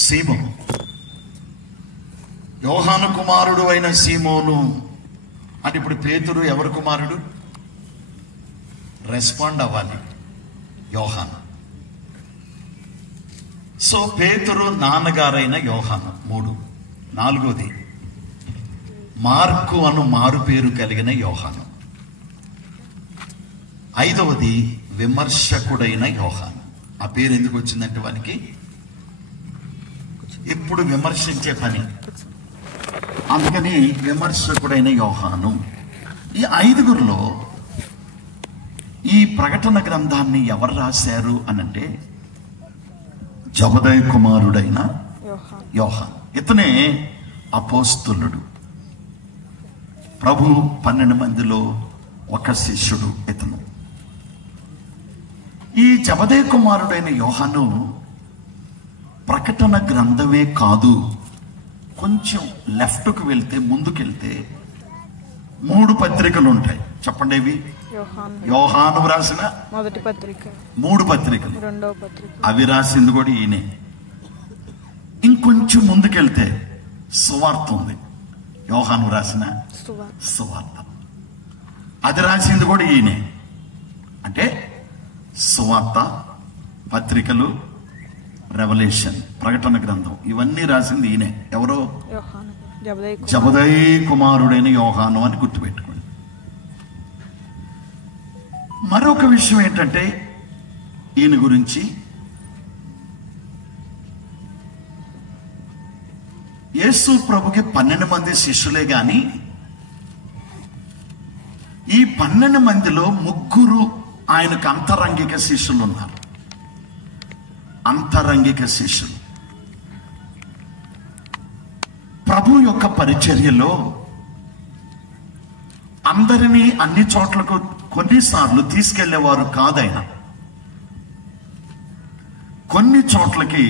సీమోను, యోహాను కుమారుడు అయిన సీమోను అంటే ఇప్పుడు పేతురు ఎవరి కుమారుడు? రెస్పాండ్ అవ్వాలి, యోహాను. సో పేతురు నాన్నగారైన యోహాను 3. 4వది మార్కు అను మారు పేరు కలిగిన యోహాను. 5వది విమర్శకుడైన యోహాను. ఆ పేరు ఎందుకు వచ్చిందంటే వానికి ఎప్పుడు విమర్శించే పని, అందుకని విమర్శకుడైన యోహాను. ఈ 5గురిలో ఈ ప్రకటన గ్రంథాన్ని ఎవరు రాశారు అనంటే జబదయి కుమారుడైన యోహాను. ఇతనే అపోస్తలుడు. ప్రభు 12 మందిలో ఒక శిష్యుడు ఇతను. ఈ జబదయి కుమారుడైన యోహాను ప్రకటన గ్రంథమే కాదు, కొంచెం లెఫ్ట్కు వెళ్తే, ముందుకెళ్తే 3 పత్రికలు ఉంటాయి. చెప్పండి ఇవి. యోహాను రాసిన మొదటి పత్రిక, 3 పత్రికలు, రెండవ పత్రిక, అవి రాసింది కూడా ఈయనే. ఇంకొంచెం ముందుకెళ్తే సువార్త ఉంది, యోహాను రాసిన సువార్త, అది రాసింది కూడా ఈయనే. అంటే సువార్త, పత్రికలు, రెవల్యూషన్, ప్రకటన గ్రంథం, ఇవన్నీ రాసింది ఈయనే. ఎవరో? జబదయి కుమారుడైన యోహాను అని గుర్తుపెట్టుకోండి. మరొక విషయం ఏంటంటే ఈయన గురించి యేసు ప్రభుకి 12 మంది శిష్యులే గాని ఈ 12 మందిలో 3 ఆయనకు అంతరంగిక శిష్యులు ఉన్నారు. అంతరంగిక శిష్యులు ప్రభు యొక్క పరిచర్యలో అందరినీ అన్ని చోట్లకు కొన్నిసార్లు తీసుకెళ్లేవారు కాదైన. కొన్ని చోట్లకి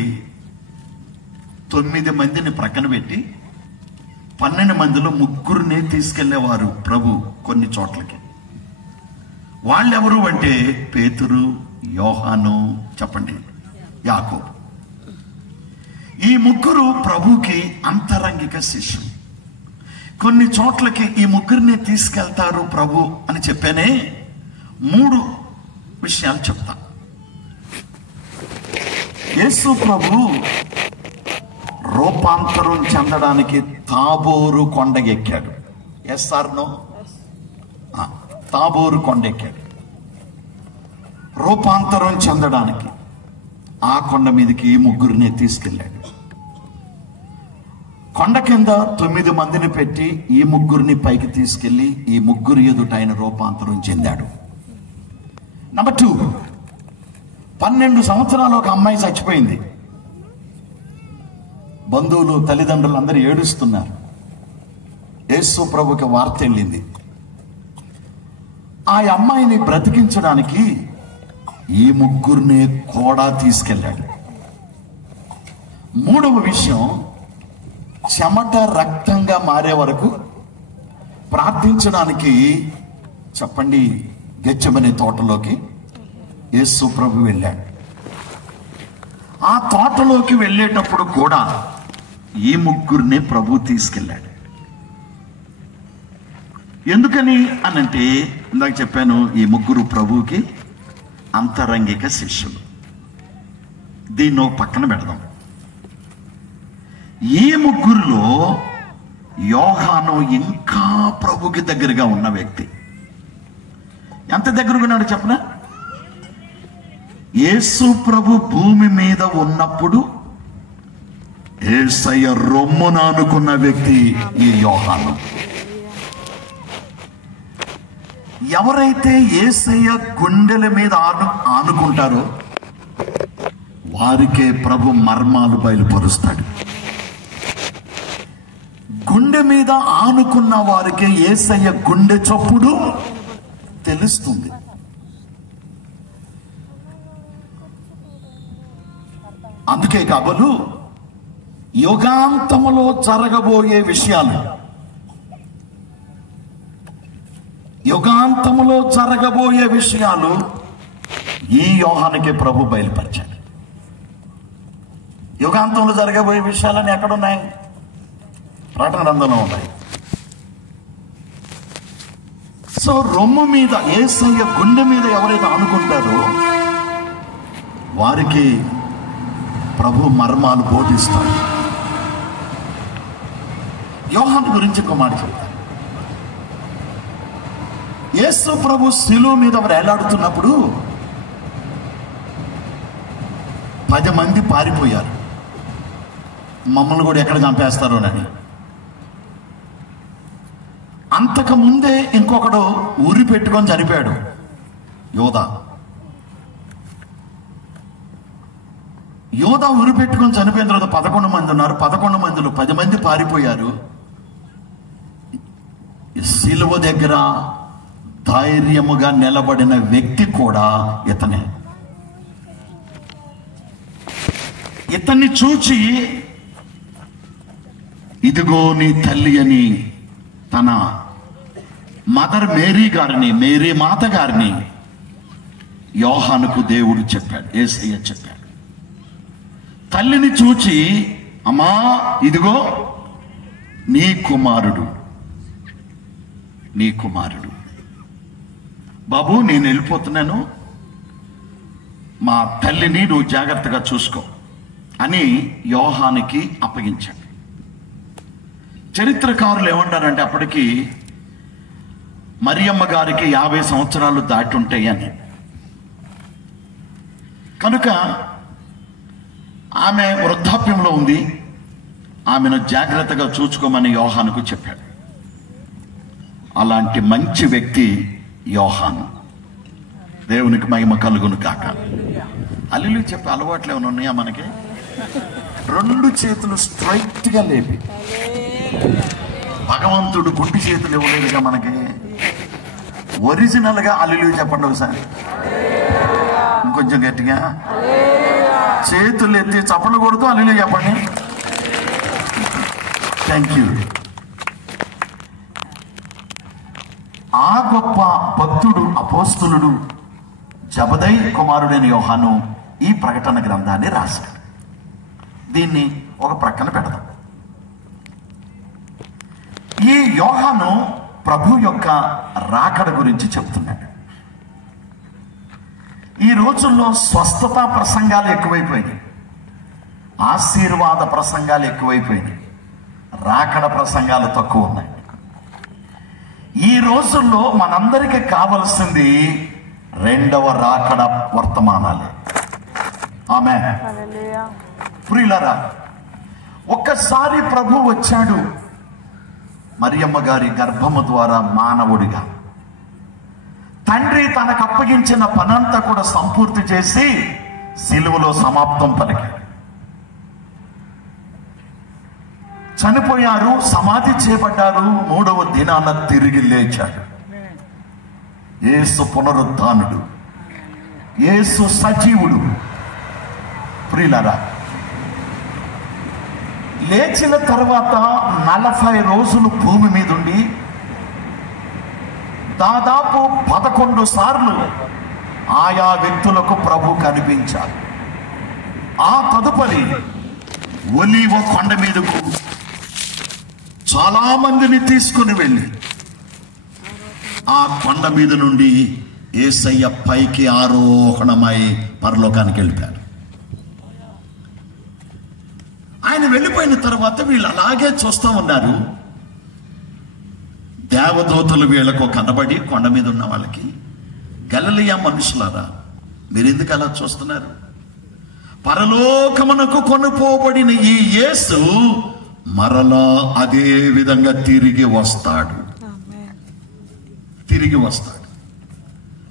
9 మందిని ప్రక్కన పెట్టి 12 మందిలో 3 తీసుకెళ్లేవారు ప్రభు కొన్ని చోట్లకి. వాళ్ళెవరు అంటే పేతురు, యోహాను, చెప్పండి, యాకోబు. ఈ 3 ప్రభుకి అంతరంగిక శిష్యులు. కొన్ని చోట్లకి ఈ 3 తీసుకెళ్తారు ప్రభు అని చెప్పానే. 3 విషయాలు చెప్తా. యేసు ప్రభు రూపాంతరం చెందడానికి తాబోరు కొండ ఎక్కాడు. Yes or no? తాబోరు కొండ ఎక్కాడు రూపాంతరం చెందడానికి. ఆ కొండ మీదకి ఈ 3 తీసుకెళ్ళాడు. కొండ కింద 9 మందిని పెట్టి ఈ 3 పైకి తీసుకెళ్లి ఈ 3 ఎదుట ఆయన రూపాంతరం చెందాడు. నెంబర్ 2, 12 సంవత్సరాలు ఒక అమ్మాయి చచ్చిపోయింది. బంధువులు, తల్లిదండ్రులు అందరూ ఏడుస్తున్నారు. యేసు ప్రభుకి వార్త వెళ్ళింది. ఆ అమ్మాయిని బ్రతికించడానికి ఈ 3 కూడా తీసుకెళ్ళాడు. 3వ విషయం, చెమట రక్తంగా మారే వరకు ప్రార్థించడానికి, చెప్పండి, గెత్సేమనే తోటలోకి యేసు ప్రభు వెళ్ళాడు. ఆ తోటలోకి వెళ్ళేటప్పుడు కూడా ఈ 3 ప్రభు తీసుకెళ్ళాడు. ఎందుకని అనంటే ఇందాక చెప్పాను, ఈ 3 ప్రభువుకి అంతరంగిక శిష్యులు. దీన్ని పక్కన పెడదాం. ఈ 3లో యోహాను ఇంకా ప్రభుకి దగ్గరగా ఉన్న వ్యక్తి. ఎంత దగ్గరగా ఉన్నాడు చెప్పనా? యేసు ప్రభు భూమి మీద ఉన్నప్పుడు యేసయ్య రొమ్మున ఆనుకున్న వ్యక్తి ఈ యోహాను. ఎవరైతే యేసయ్య గుండెల మీద ఆనుకుంటారో వారికే ప్రభు మర్మాలు బయలుపరుస్తాడు. గుండె మీద ఆనుకున్న వారికే యేసయ్య గుండె చప్పుడు తెలుస్తుంది. అందుకే కాబోలు యుగాంతములో జరగబోయే విషయాలు, యుగాంతములో జరగబోయే విషయాలు ఈ యోహానుకి ప్రభు బయలుపరిచాడు. యుగాంతంలో జరగబోయే విషయాలన్నీ ఎక్కడున్నాయి? ప్రకటన గ్రంథంలో ఉన్నాయి. సో రొమ్ము మీద, యేసయ్య గుండె మీద ఎవరైతే అనుకుంటారో వారికి ప్రభు మర్మాలు బోధిస్తాడు. యోహాను గురించి ఒక మాట చెప్తాను. యేసు ప్రభు శిలువ మీద వేలాడుతున్నప్పుడు 10 మంది పారిపోయారు, మమ్మల్ని కూడా ఎక్కడ చంపేస్తారోనని. అంతకుముందే ఇంకొకడు ఉరి పెట్టుకొని చనిపోయాడు, యోధా. ఉరి పెట్టుకొని చనిపోయిన తర్వాత 11 మంది ఉన్నారు. 11 మందిలో 10 మంది పారిపోయారు. శిలువ దగ్గర ధైర్యముగా నిలబడిన వ్యక్తి కూడా ఇతనే. ఇతన్ని చూచి ఇదిగో నీ తల్లి అని తన మదర్ మేరీ గారిని, మేరీ మాత గారిని యోహానుకు దేవుడు చెప్పాడు, యేసయ్య చెప్పాడు. తల్లిని చూచి, అమ్మా ఇదిగో నీ కుమారుడు, నీ కుమారుడు. బాబు నేను వెళ్ళిపోతున్నాను, మా తల్లిని నువ్వు జాగ్రత్తగా చూసుకో అని యోహానికి అప్పగించాడు. చరిత్రకారులు ఏమంటారంటే అప్పటికి మరియమ్మ గారికి 50 సంవత్సరాలు దాటి ఉంటాయి అని. కనుక ఆమె వృద్ధాప్యంలో ఉంది, ఆమెను జాగ్రత్తగా చూసుకోమని యోహానుకు చెప్పాడు. అలాంటి మంచి వ్యక్తి యోహాను. దేవునికి మహిమ కలుగును కాక. హల్లెలూయా చెప్పే అలవాట్లు ఏమైనా ఉన్నాయా మనకి? 2 చేతులు స్ట్రైట్ గా లేపి, భగవంతుడు గుడ్డి చేతులు ఇవ్వలేదుగా మనకి. ఒరిజినల్ గా హల్లెలూయా చెప్పండి ఒకసారి, ఇంకొంచెం గట్టిగా. చేతులు ఎత్తి చప్పట్లు కొడుతూ హల్లెలూయా చెప్పండి. Thank you. ఆ గొప్ప భక్తుడు, అపోస్తలుడు, జబదై కుమారుడైన యోహాను ఈ ప్రకటన గ్రంథాన్ని రాశాడు. దీన్ని ఒక ప్రక్కన పెడదాం. ఈ యోహాను ప్రభు యొక్క రాకడ గురించి చెప్తున్నాడు. ఈ రోజుల్లో స్వస్థత ప్రసంగాలు ఎక్కువైపోయినాయి, ఆశీర్వాద ప్రసంగాలు ఎక్కువైపోయినాయి, రాకడ ప్రసంగాలు తక్కువ ఉన్నాయి. ఈ రోజుల్లో మనందరికీ కావలసింది 2వ రాకడ వర్తమానాలే. ఆమేన్. ప్రియులారా, ఒక్కసారి ప్రభు వచ్చాడు మరియమ్మ గారి గర్భము ద్వారా మానవుడిగా. తండ్రి తనకు అప్పగించిన పనంతా కూడా సంపూర్తి చేసి సిలువలో సమాప్తం పలికాడు. చనిపోయారు, సమాధి చేయబడ్డారు, 3వ దినాన తిరిగి లేచాడు. యేసు పునరుద్ధానుడు, యేసు సజీవుడు. ప్రియులారా, లేచిన తర్వాత 40 రోజులు భూమి మీద ఉండి దాదాపు 11 సార్లు ఆయా వ్యక్తులకు ప్రభు కనిపించారు. ఆ తదుపరి ఒలీవ కొండ మీదకు చాలా మందిని తీసుకుని వెళ్ళి ఆ కొండ మీద నుండి యేసయ్య పైకి ఆరోహణమై పరలోకానికి వెళ్ళిపోయారు. ఆయన వెళ్ళిపోయిన తర్వాత వీళ్ళు అలాగే చూస్తూ ఉన్నారు. దేవదూతలు వీళ్ళకు కనబడి కొండ మీద ఉన్న వాళ్ళకి, గలిలయ మనుషులారా మీరు ఎందుకు అలా చూస్తున్నారు? పరలోకమునకు కొనుపోబడిన ఈ యేసు మరలా అదే విధంగా తిరిగి వస్తాడు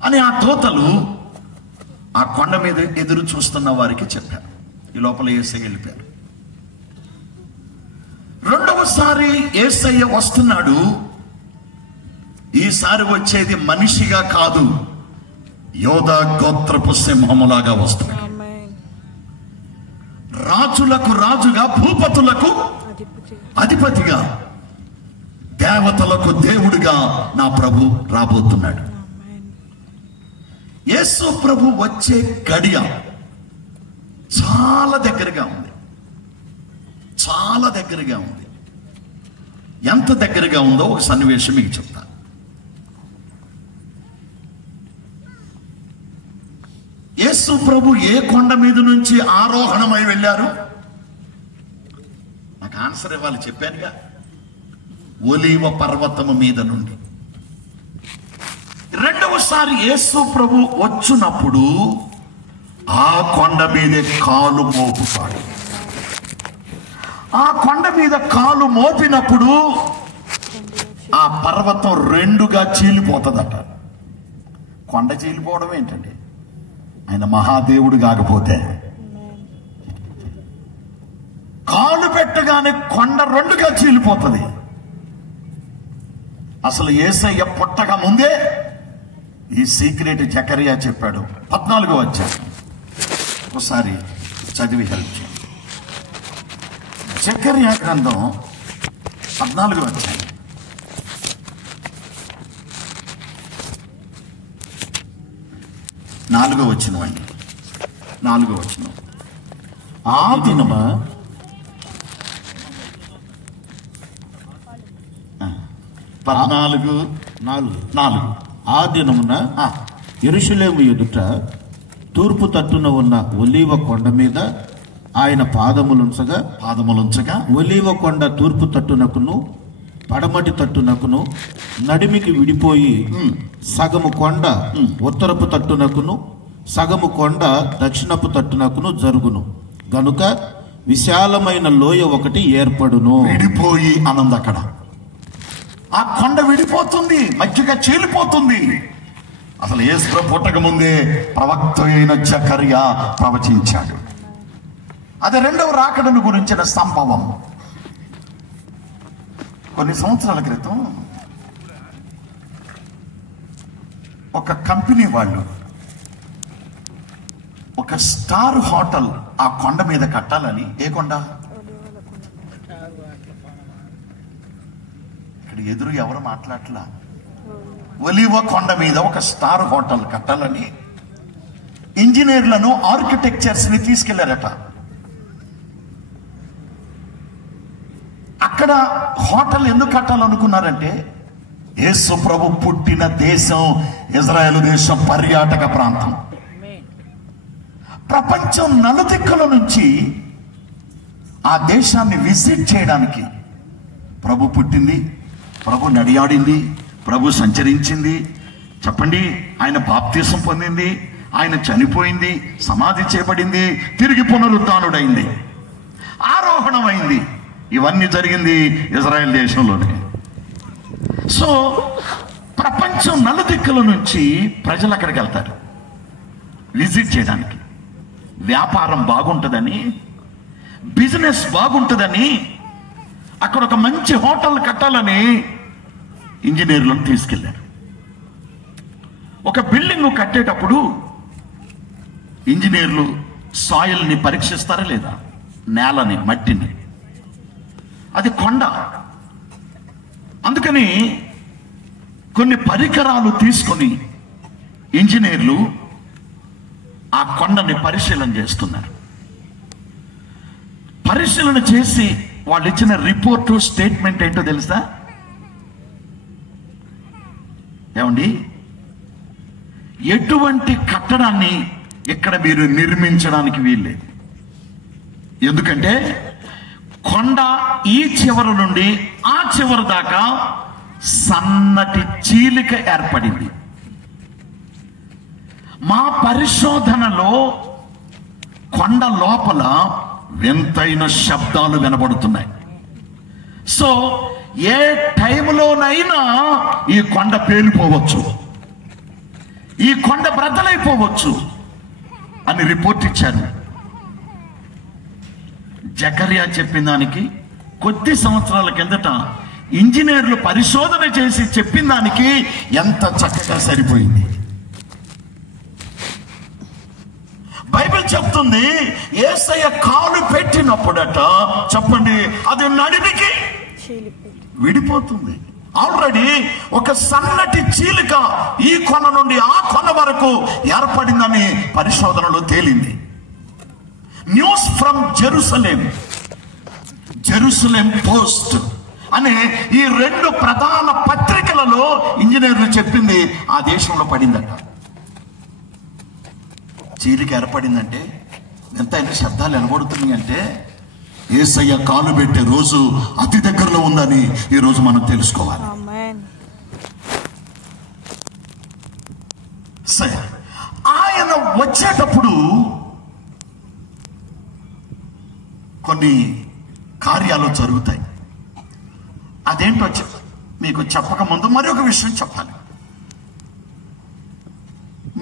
అని ఆ దూతలు ఆ కొండ మీద ఎదురు చూస్తున్న వారికి చెప్పారు. ఈ లోపల యేసయ్య వెళ్ళిపోయారు. 2వసారి యేసయ్య వస్తున్నాడు. ఈసారి వచ్చేది మనిషిగా కాదు, యోధా గోత్రపు సింహములాగా వస్తాడు. రాజులకు రాజుగా, భూపతులకు అధిపతిగా, దేవతలకు దేవుడిగా నా ప్రభు రాబోతున్నాడు. యేసు ప్రభు వచ్చే గడియ చాలా దగ్గరగా ఉంది. చాలా దగ్గరగా ఉంది. ఎంత దగ్గరగా ఉందో ఒక సన్నివేశం మీకు చెప్తా. యేసు ప్రభు ఏ కొండ మీద నుంచి ఆరోహణమై వెళ్ళారు? నాకు ఆన్సర్ ఇవ్వాలి, చెప్పానుగా. ఒలీవ పర్వతము మీద నుండి. రెండవసారి యేసు ప్రభు వచ్చినప్పుడు ఆ కొండ మీదే కాలు మోపుతాడు. ఆ కొండ మీద కాలు మోపినప్పుడు ఆ పర్వతం రెండుగా చీలిపోతుందట. కొండ చీలిపోవడం ఏంటండి? ఆయన మహాదేవుడు కాకపోతే కాలు పెట్టగానే కొండ రెండుగా చీలిపోతుంది. అసలు యేసయ్య పుట్టక ముందే ఈ సీక్రెట్ జకరియా చెప్పాడు. 14వ అధ్యాయం ఒకసారి చదివి హెల్ప్ చేయండి. జకరియా గ్రంథం 14వ అధ్యాయం 4వ వచనం అండి. 4వ వచనం. ఆ దినమ 14:4. ఆ దినమున యెరూషలేము ఎదుట తూర్పు తట్టున ఉన్న ఒలీవ కొండ మీద ఆయన పాదములుంచగా ఒలీవ కొండ తూర్పు తట్టునకును పడమటి తట్టునకును నడిమికి విడిపోయి సగము కొండ ఉత్తరపు తట్టునకును సగము కొండ దక్షిణపు తట్టునకును జరుగును. గనుక విశాలమైన లోయ ఒకటి ఏర్పడును. విడిపోయి అనంది అక్కడ. ఆ కొండ విడిపోతుంది, మధ్యగా చీలిపోతుంది. అసలు యేసు పుట్టక ముందే ప్రవక్త అయిన జకరియా ప్రవచించాడు. అది రెండవ రాకడను గురించిన సంభవం. కొన్ని సంవత్సరాల క్రితం ఒక కంపెనీ వాళ్ళు ఒక స్టార్ హోటల్ ఆ కొండ మీద కట్టాలని. ఏ కొండ? ఇక్కడ ఎదురు ఎవరు మాట్లాడలా. ఒలీవ కొండ మీద ఒక స్టార్ హోటల్ కట్టాలని ఇంజనీర్లను, ఆర్కిటెక్చర్స్ ని తీసుకెళ్లారట. అక్కడ హోటల్ ఎందుకు కట్టాలనుకున్నారంటే యేసు ప్రభు పుట్టిన దేశం ఇజ్రాయేల్ దేశం పర్యాటక ప్రాంతం. ప్రపంచం నలుదిక్కుల నుంచి ఆ దేశాన్ని విజిట్ చేయడానికి ప్రభు పుట్టింది, ప్రభు నడియాడింది, ప్రభు సంచరించింది. చెప్పండి, ఆయన బాప్తీసం పొందింది, ఆయన చనిపోయింది, సమాధి చేయబడింది, తిరిగి పునరుద్ధానుడైంది, ఆరోహణమైంది. ఇవన్నీ జరిగింది ఇజ్రాయెల్ దేశంలోనే. సో ప్రపంచం నలుదిక్కుల నుంచి ప్రజలు అక్కడికి వెళ్తారు విజిట్ చేయడానికి. వ్యాపారం బాగుంటుందని, బిజినెస్ బాగుంటుందని, అక్కడ ఒక మంచి హోటల్ కట్టాలని ఇంజనీర్లను తీసుకెళ్లారు. ఒక బిల్డింగ్ కట్టేటప్పుడు ఇంజనీర్లు సాయిల్ని పరీక్షిస్తారా లేదా? నేలని, మట్టిని. అది కొండ. అందుకని కొన్ని పరికరాలు తీసుకొని ఇంజనీర్లు ఆ కొండని పరిశీలన చేస్తున్నారు. పరిశీలన చేసి వాళ్ళు ఇచ్చిన రిపోర్టు, స్టేట్మెంట్ ఏంటో తెలుసా? ఏమండి, ఎటువంటి కట్టడాన్ని ఇక్కడ మీరు నిర్మించడానికి వీల్లేదు. ఎందుకంటే కొండ ఈ చివరి నుండి ఆ చివరి దాకా సన్నటి చీలిక ఏర్పడింది. మా పరిశోధనలో కొండ లోపల వింతైన శబ్దాలు వినబడుతున్నాయి. సో ఏ టైంలోనైనా ఈ కొండ పేలిపోవచ్చు, ఈ కొండ బ్రద్దలైపోవచ్చు అని రిపోర్ట్ ఇచ్చారు. జకరియా చెప్పిన దానికి కొద్ది సంవత్సరాల కిందట ఇంజనీర్లు పరిశోధన చేసి చెప్పిన దానికి ఎంత చక్కగా సరిపోయింది. బైబిల్ చెప్తుంది, యేసయ్య కాలు పెట్టినప్పుడట, చెప్పండి, అది నడిమికి విడిపోతుంది. ఆల్రెడీ ఒక సన్నటి చీలిక ఈ కొన నుండి ఆ కొన వరకు ఏర్పడిందని పరిశోధనలో తేలింది. News from Jerusalem. Jerusalem post అనే ఈ 2 ప్రధాన పత్రికలలో ఇంజనీర్లు చెప్పింది ఆ దేశంలో పడిందట. చీలిక ఏర్పడిందంటే ఎంతైనా శబ్దాలు ఎనబడుతున్నాయి అంటే యేసయ్య కాలు పెట్టే రోజు అతి దగ్గరలో ఉందని ఈ రోజు మనం తెలుసుకోవాలి. సరే, ఆయన వచ్చేటప్పుడు కొన్ని కార్యాలు జరుగుతాయి. అదేంటో మీకు చెప్పక ముందు మరి ఒక విషయం చెప్పాలి.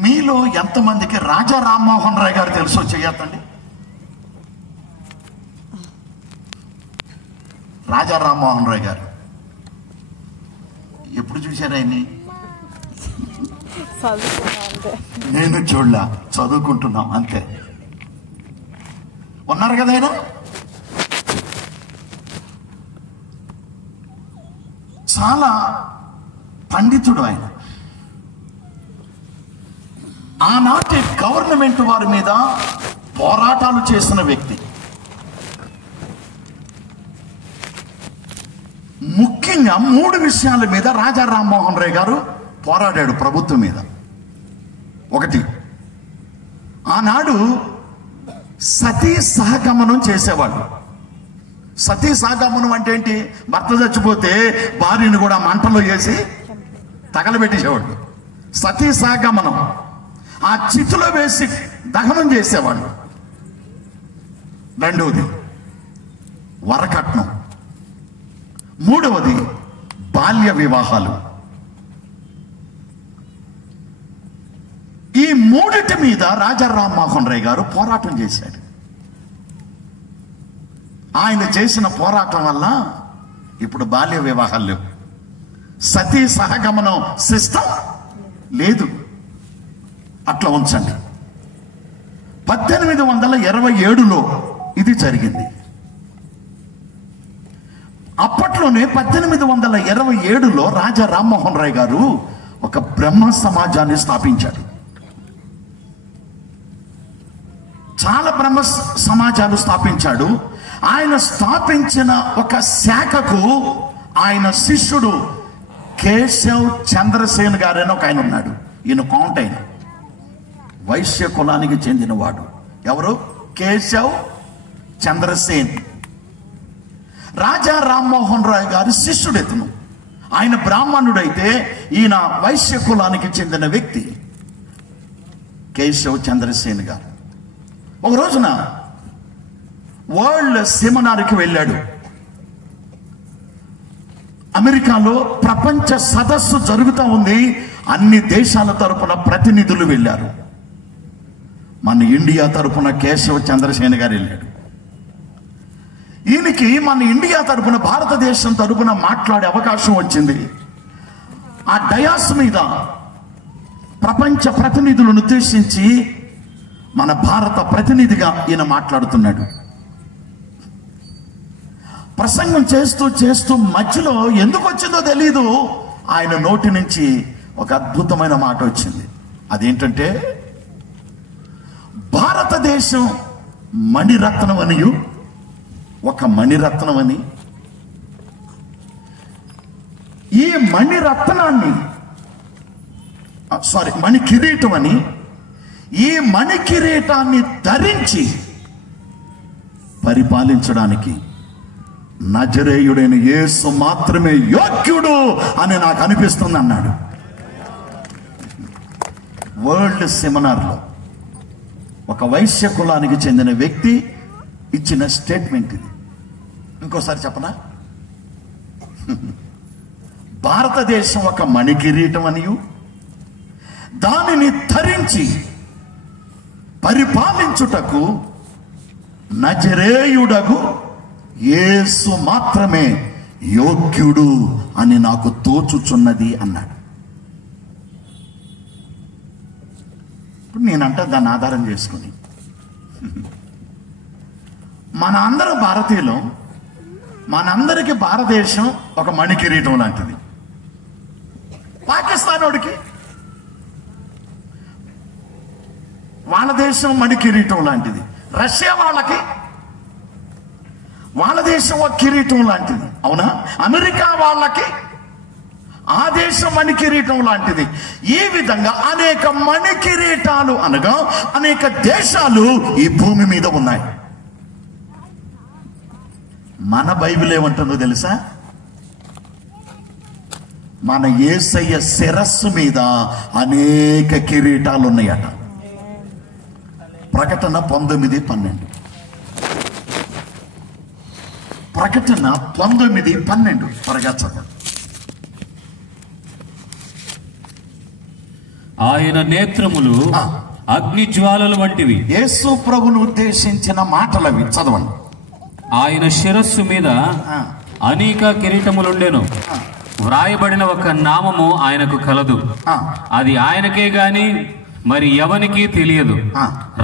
మీలో ఎంతమందికి రాజా రామ్మోహన్ రాయ్ గారు తెలుసో చెయ్యొద్దండి. రాజా రామ్మోహన్ రాయ్ గారు ఎప్పుడు చూశారు ఆయన్ని? నేను చూడలా, చదువుకుంటున్నాం అంతే. ఉన్నారు కదా ఆయన. చాలా పండితుడు ఆయన. ఆనాటి గవర్నమెంట్ వారి మీద పోరాటాలు చేసిన వ్యక్తి. ముఖ్యంగా 3 విషయాల మీద రాజా రామ్మోహన్ రాయ్ గారు పోరాడాడు ప్రభుత్వం మీద. ఒకటి, ఆనాడు సతీ సహగమనం చేసేవాళ్ళు. సతీ సహగమనం అంటే ఏంటి? భర్త చచ్చిపోతే భార్యను కూడా మంటలో వేసి తగలబెట్టేసేవాళ్ళు. సతీ సహగమనం. ఆ చితిలో వేసి దహనం చేసేవాళ్ళు. రెండవది వరకట్నం. మూడవది బాల్య వివాహాలు. ఈ 3 మీద రాజా రామ్మోహన్ రాయ్ గారు పోరాటం చేశాడు. ఆయన చేసిన పోరాటం వల్ల ఇప్పుడు బాల్య వివాహాలు లేవు, సతీ సహగమనం సిస్టమ్ లేదు. అట్లా ఉంచండి. 1827లో ఇది జరిగింది. అప్పట్లోనే 1827లో రాజా రామ్మోహన్ రాయ్ గారు ఒక బ్రహ్మ సమాజాన్ని స్థాపించాడు. చాలా బ్రహ్మ సమాజాలు స్థాపించాడు. ఆయన స్థాపించిన ఒక శాఖకు ఆయన శిష్యుడు కేశవ్ చంద్రసేన్ గారని ఒక ఆయన ఉన్నాడు. ఈయన కౌంట్ అయిన వైశ్య కులానికి చెందినవాడు. ఎవరు? కేశవ్ చంద్రసేన్. రాజా రామ్మోహన్ రాయ్ గారి శిష్యుడు ఇతను. ఆయన బ్రాహ్మణుడైతే ఈయన వైశ్య కులానికి చెందిన వ్యక్తి కేశవ్ చంద్రసేన్ గారు. ఒక రోజున వరల్డ్ సెమినార్కి వెళ్ళాడు. అమెరికాలో ప్రపంచ సదస్సు జరుగుతూ ఉంది. అన్ని దేశాల తరపున ప్రతినిధులు వెళ్ళారు. మన ఇండియా తరపున కేశవ్ చంద్రసేన్ గారు వెళ్ళాడు. ఈయనకి మన ఇండియా తరపున, భారతదేశం తరపున మాట్లాడే అవకాశం వచ్చింది. ఆ డయాస్ మీద ప్రపంచ ప్రతినిధులను ఉద్దేశించి మన భారత ప్రతినిధిగా ఈయన మాట్లాడుతున్నాడు. ప్రసంగం చేస్తూ చేస్తూ మధ్యలో ఎందుకు వచ్చిందో తెలీదు, ఆయన నోటి నుంచి ఒక అద్భుతమైన మాట వచ్చింది. అదేంటంటే, భారతదేశం మణిరత్నం అనియు, ఒక మణిరత్నం అని, ఈ మణిరత్నాన్ని మణి కిరీటం అని, ఈ మణి కిరీటాన్ని ధరించి పరిపాలించడానికి నజరేయుడైన యేసు మాత్రమే యోగ్యుడు అని నాకు అనిపిస్తుంది అన్నాడు. వరల్డ్ సెమినార్లో ఒక వైశ్య కులానికి చెందిన వ్యక్తి ఇచ్చిన స్టేట్మెంట్ ఇది. ఇంకోసారి చెప్పనా? భారతదేశం ఒక మణి కిరీటం అనియు, దానిని ధరించి పరిపాలించుటకు నజరేయుడగు యేసు మాత్రమే యోగ్యుడు అని నాకు తోచుచున్నది అన్నాడు. ఇప్పుడు నేనంట దాన్ని ఆధారం చేసుకుని, మన అందరం భారతీయులు, మనందరికీ భారతదేశం ఒక మణి కిరీటం లాంటిది. పాకిస్తాన్ వాడికి వాళ్ళ దేశం మణి కిరీటం లాంటిది. రష్యా వాళ్ళకి వాళ్ళ దేశం ఒక కిరీటం లాంటిది, అవునా? అమెరికా వాళ్ళకి ఆ దేశం మణి కిరీటం లాంటిది. ఈ విధంగా అనేక మణి కిరీటాలు అనగా అనేక దేశాలు ఈ భూమి మీద ఉన్నాయి. మన బైబిల్ ఏమంటుందో తెలుసా? మన యేసయ్య శిరస్సు మీద అనేక కిరీటాలు ఉన్నాయట. ప్రకటన 19:12. ప్రకటన 19:12 త్వరగా చదవండి. ఆయన నేత్రములు అగ్ని జ్వాలలు వంటివి. యేసు ప్రభును ఉద్దేశించిన మాటలవి, చదవండి. ఆయన శిరస్సు మీద అనేక కిరీటములుండెను. వ్రాయబడిన ఒక నామము ఆయనకు కలదు, అది ఆయనకే గాని మరి ఎవనికి తెలియదు.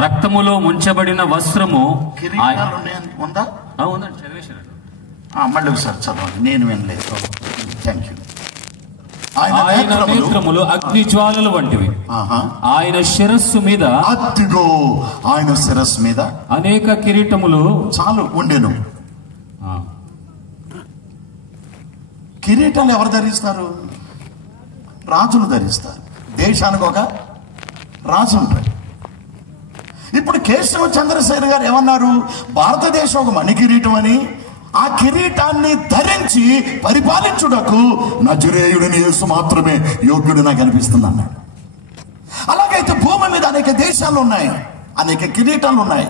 రక్తములో ముంచబడిన వస్త్రము ఉందా? ఉందండి, చదివేశారు. మళ్ళీ ఒకసారి చదవండి, నేను వినలేదు. Thank you. ఆయన నేత్రములు అగ్ని జ్వాలలు వంటివి. ఆయన శిరస్సు మీద, అదిగో ఆయన శిరస్సు మీద అనేక కిరీటములు చాలు ఉండెను. కిరీటాలు ఎవరు ధరిస్తారు? రాజులు ధరిస్తారు. దేశానికి ఒక రాజు ఉంటాడు. ఇప్పుడు కేశవ చంద్రశేఖర్ గారు ఏమన్నారు? భారతదేశం ఒక మణి కిరీటం అని, ఆ కిరీటాన్ని ధరించి పరిపాలించుటకు నజరేయుడిని యేసు మాత్రమే యోగ్యుడు నాకు అనిపిస్తుంది అన్నాడు. అలాగైతే భూమి మీద అనేక దేశాలు ఉన్నాయి, అనేక కిరీటాలు ఉన్నాయి.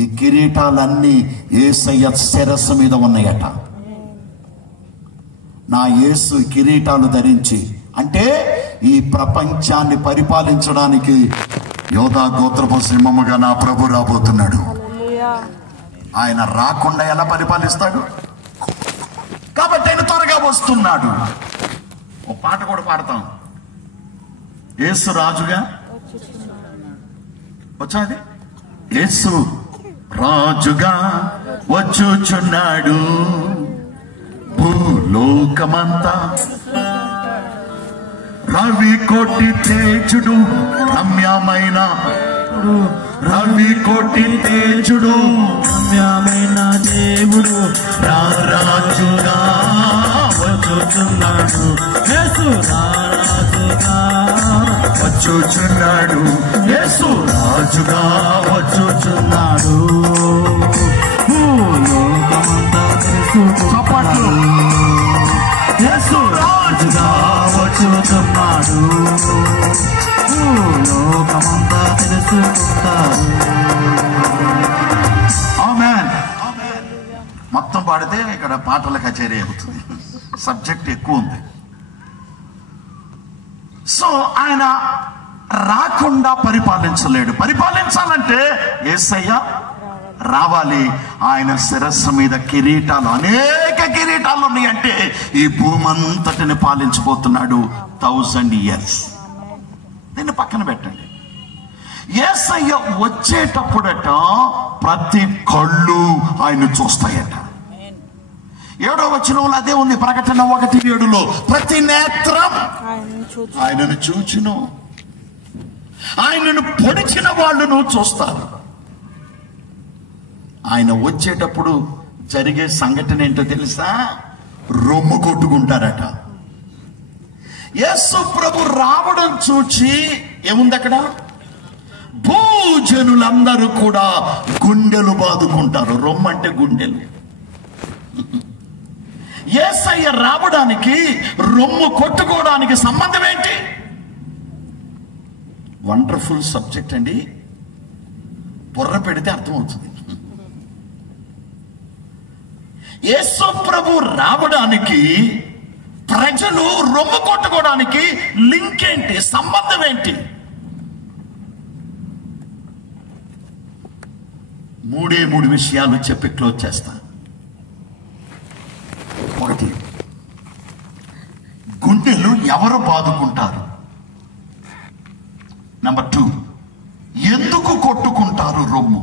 ఈ కిరీటాలన్నీ యేసయ్య శిరస్సు మీద ఉన్నాయట. నా యేసు కిరీటాలు ధరించి, అంటే ఈ ప్రపంచాన్ని పరిపాలించడానికి యోధా గోత్రపు సింహముగా నా ప్రభు రాబోతున్నాడు. ఆయన రాకుండా ఎలా పరిపాలిస్తాడు? కాబట్టి ఆయన త్వరగా వస్తున్నాడు. ఓ పాట కూడా పాడతాం. యేసు రాజుగా వచ్చాది. యేసు రాజుగా వచ్చుచున్నాడు. భూలోకమంతా రవి కోటి తేజుడు రమ్యమైన, రవి కోటి తేజుడు రమ్యమైన దేవుడు రాజుగా వచ్చుచున్నాడు. యేసు రాజుగా వచ్చుచున్నాడు. యేసు రాజుగా వచ్చుచున్నాడు. చప్పట్లు. యేసు రాజుగా వచ్చుచున్నాడు. లోకమంతా తెలుసుకుంటారు. ఆమేన్. మొత్తం పాడితే ఇక్కడ పాటల కచేరీ అవుతుంది. సబ్జెక్ట్ ఎక్కువ ఉంది. సో ఆయన రాకుండా పరిపాలించలేడు. పరిపాలించాలంటే యేసయ్య రావాలి. ఆయన శిరస్సు మీద కిరీటాలు, అనేక కిరీటాలు ఉన్నాయి. అంటే ఈ భూమంతటిని పాలించబోతున్నాడు 1000 years. దీన్ని పక్కన పెట్టండి. యేసయ్య వచ్చేటప్పుడట ప్రతి కళ్ళు ఆయన చూస్తాయట. 7వ వచనంలో అదే ఉంది. ప్రకటన 1:7 ప్రతి నేత్రం ఆయనను చూచును, ఆయనను పొడిచిన వాళ్ళను చూస్తారు. ఆయన వచ్చేటప్పుడు జరిగే సంఘటన ఏంటో తెలుసా? రొమ్ము కొట్టుకుంటారట. యేసు ప్రభు రావడం చూచి ఏముంది అక్కడ? భూజనులందరూ కూడా గుండెలు బాదుకుంటారు. రొమ్ము అంటే గుండెలు. యేసయ్య రావడానికి రొమ్ము కొట్టుకోవడానికి సంబంధం ఏంటి? వండర్ఫుల్ సబ్జెక్ట్ అండి. బుర్ర పెడితే అర్థమవుతుంది. యేసు ప్రభు రావడానికి ప్రజలు రొమ్ము కొట్టుకోవడానికి లింక్ ఏంటి? సంబంధం ఏంటి? 3 విషయాలు చెప్పి క్లోజ్ చేస్తాను. 1, గుండెలు ఎవరు బాదుకుంటారు? నెంబర్ 2, ఎందుకు కొట్టుకుంటారు రొమ్ము?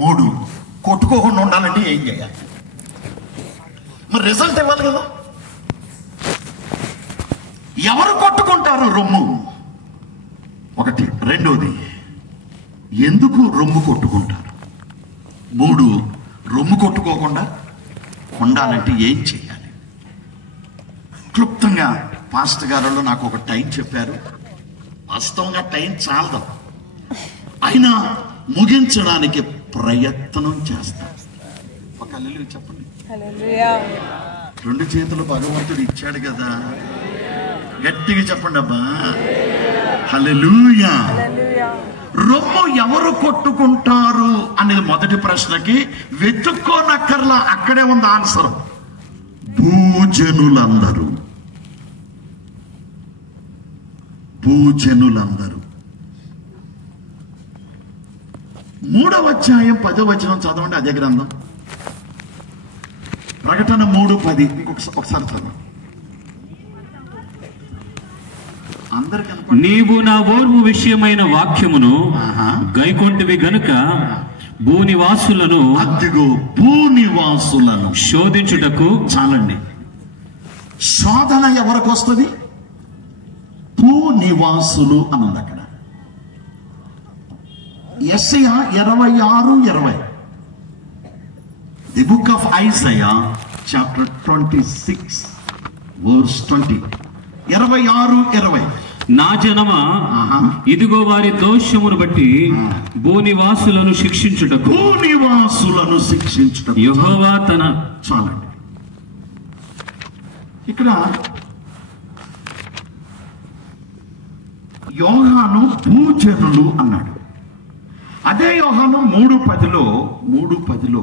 3, కొట్టుకోకుండా ఉండాలంటే ఏం చేయాలి? మరి రిజల్ట్ ఇవ్వాలి కదా. ఎవరు కొట్టుకుంటారు రొమ్ము? 1. 2, ఎందుకు రొమ్ము కొట్టుకుంటారు? 3, రొమ్ము కొట్టుకోకుండా ఉండాలంటే ఏం చేయాలి? క్లుప్తంగా పాస్టర్ గారు నాకు ఒక టైం చెప్పారు. వాస్తవంగా టైం చాలదు, అయినా ముగించడానికి ప్రయత్నం చేస్తాం. ఒక హల్లెలూయా చెప్పండి. రెండు చేతులు భగవంతుడు ఇచ్చాడు కదా, గట్టిగా చెప్పండి అబ్బా హల్లెలూయా. రొమ్ము ఎవరు కొట్టుకుంటారు అనేది మొదటి ప్రశ్నకి వెతుక్కోనక్కర్లా, అక్కడే ఉంది ఆన్సర్. భూజనులందరూ. భూజనులందరూ. 3వ అధ్యాయం 10వ వచనం చదవండి. అదే గ్రంథం ప్రకటన 3:10. ఒకసారి చదవండి. నీవు నా ఓర్వు విషయమైన వాక్యమును గైకొంటివి గనుక భూనివాసులను, అదిగో భూనివాసులను శోధించుటకు. చాలండి. శోధన ఎవరికి వస్తుంది? భూనివాసులు అని ఉంది అక్కడ. యెషయా 26:20. The book of Isaiah chapter 26 verse 20. 26:20. నా జనమా, ఇదిగో వారి దోషమును బట్టి భూనివాసులను శిక్షించుటకు, భూనివాసులను శిక్షించుటకు యెహోవా తన. చాలండి. ఇక్కడ యోహాను భూజనులు అన్నాడు. అదే యోహాను 3:10లో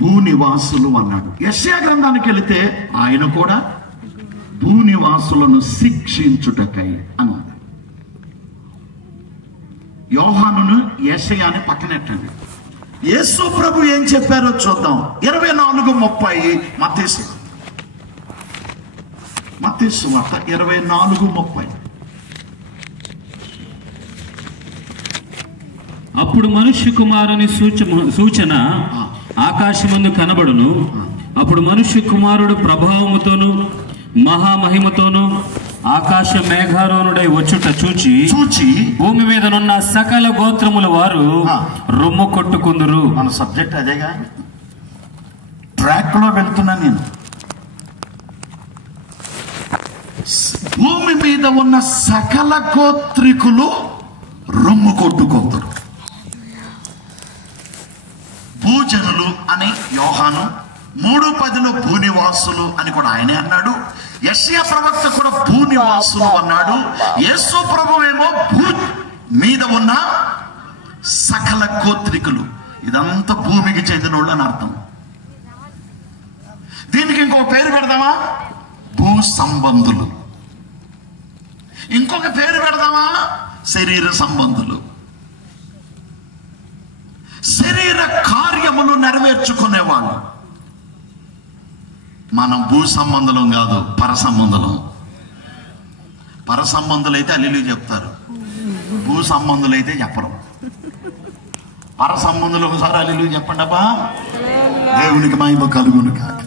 భూనివాసులు అన్నాడు. యెషయా గ్రంథానికి వెళితే ఆయన కూడా భూనివాసులను శిక్షించుటకై అన్నాడు. యోహానును యెషయాని పక్కనెట్టండి. యేసు ప్రభు ఏం చెప్పారో చూద్దాం. 24:30 మత్తయి వార్త 24:30. అప్పుడు మనుష్య కుమారుని సూచన ఆకాశమందు కనబడును. అప్పుడు మనుష్య కుమారుడు ప్రభావముతోను మహామహిమతోను ఆకాశ మేఘారోనుడై వచ్చుట చూచి భూమి మీదనున్న సకల గోత్రముల వారు రొమ్ము కొట్టుకుందురు. మన సబ్జెక్ట్ అదేగా, ట్రాక్ లో వెళ్తున్నా నేను. భూమి మీద ఉన్న సకల గోత్రికులు రొమ్ము కొట్టుకుందరు. భూజనులు అని యోహాను, 3:10లో భూనివాసులు అని కూడా ఆయనే అన్నాడు. యెషయా ప్రవక్త కూడా భూనివాసులు అన్నాడు. యేసు ప్రభువేమో భూ మీద ఉన్న సకల గోత్రికులు. ఇదంతా భూమికి చెందిన వాళ్ళు అని అర్థం. దీనికి ఇంకొక పేరు పెడదామా? భూ సంబంధులు. ఇంకొక పేరు పెడదామా? శరీర సంబంధులు. శరీర కార్యములు నెరవేర్చుకునేవాళ్ళు. మనం భూ సంబంధులం కాదు, పర సంబంధులం. పర సంబంధులు అయితే హల్లెలూయా చెప్తారు, భూ సంబంధులు అయితే చెప్పరు. పర సంబంధులు ఒకసారి హల్లెలూయా చెప్పండి అబ్బా. దేవునికి మహిమ కలుగును కాక.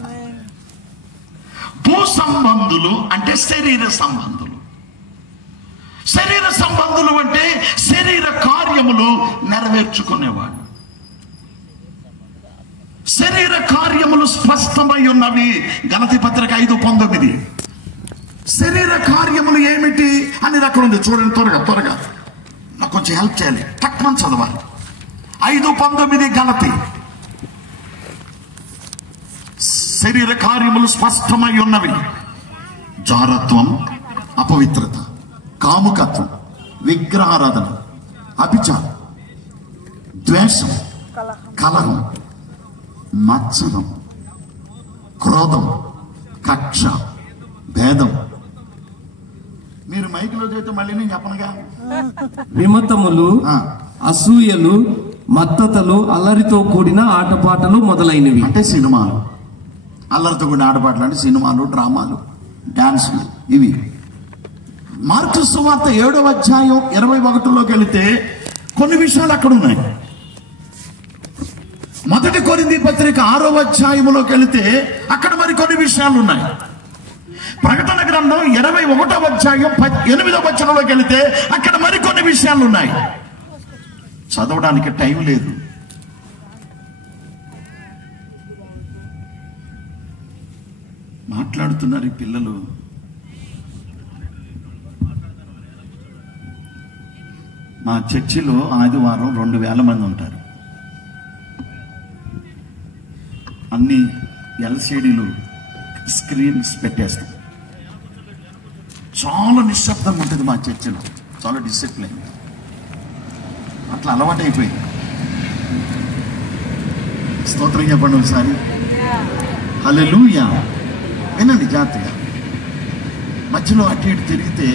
భూ సంబంధులు అంటే శరీర సంబంధులు. శరీర సంబంధులు అంటే శరీర కార్యములు నెరవేర్చుకునేవాడు. శరీర కార్యములు స్పష్టమై ఉన్నవి. గలతీ పత్రిక 5:19. శరీర కార్యములు ఏమిటి అనేది అక్కడ ఉంది. చూడండి, త్వరగా నాకు కొంచెం హెల్ప్ చేయాలి. తక్కువ చదవాలి. 5:19 గలతీ. శరీర కార్యములు స్పష్టమై ఉన్నవి: జారత్వం, అపవిత్రత, కాముకత్వం, విగ్రహారాధన, అభిచారం, ద్వేషం, కలహం, మత్సరం, క్రోధం, కక్ష, భేదం. మీరు మైకులో చేస్తే మళ్ళీ నేను చెప్పనుగా. విమతములు, అసూయలు, మత్తతలు, అల్లరితో కూడిన ఆటపాటలు మొదలైనవి. అంటే సినిమాలు, అల్లరితో కూడిన ఆటపాటలు అంటే సినిమాలు, డ్రామాలు, డాన్సులు. ఇవి మార్కు సువార్త 7వ అధ్యాయం 21లోకి వెళితే కొన్ని విషయాలు అక్కడ ఉన్నాయి. మొదటి కొరింథీ పత్రిక 6వ అధ్యాయంలోకి వెళితే అక్కడ మరి కొన్ని విషయాలు ఉన్నాయి. ప్రకటన గ్రంథం 21వ అధ్యాయం 8వ వచనంలోకి వెళితే అక్కడ మరికొన్ని విషయాలు ఉన్నాయి. చదవడానికి టైం లేదు. మాట్లాడుతున్నారు ఈ పిల్లలు. మా చర్చిలో ఆదివారం 2000 మంది ఉంటారు. అన్ని ఎల్సిడీలు స్క్రీన్స్ పెట్టేస్తాం. చాలా నిశ్శబ్దంగా ఉంటుంది మా చర్చిలో, చాలా డిసిప్లిన్. అట్లా అలవాటైపోయింది. స్తోత్రం చెప్పండి ఒకసారి. హల్లెలూయా. వినండి జాగ్రత్తగా. మధ్యలో అటు ఇటు తిరిగితే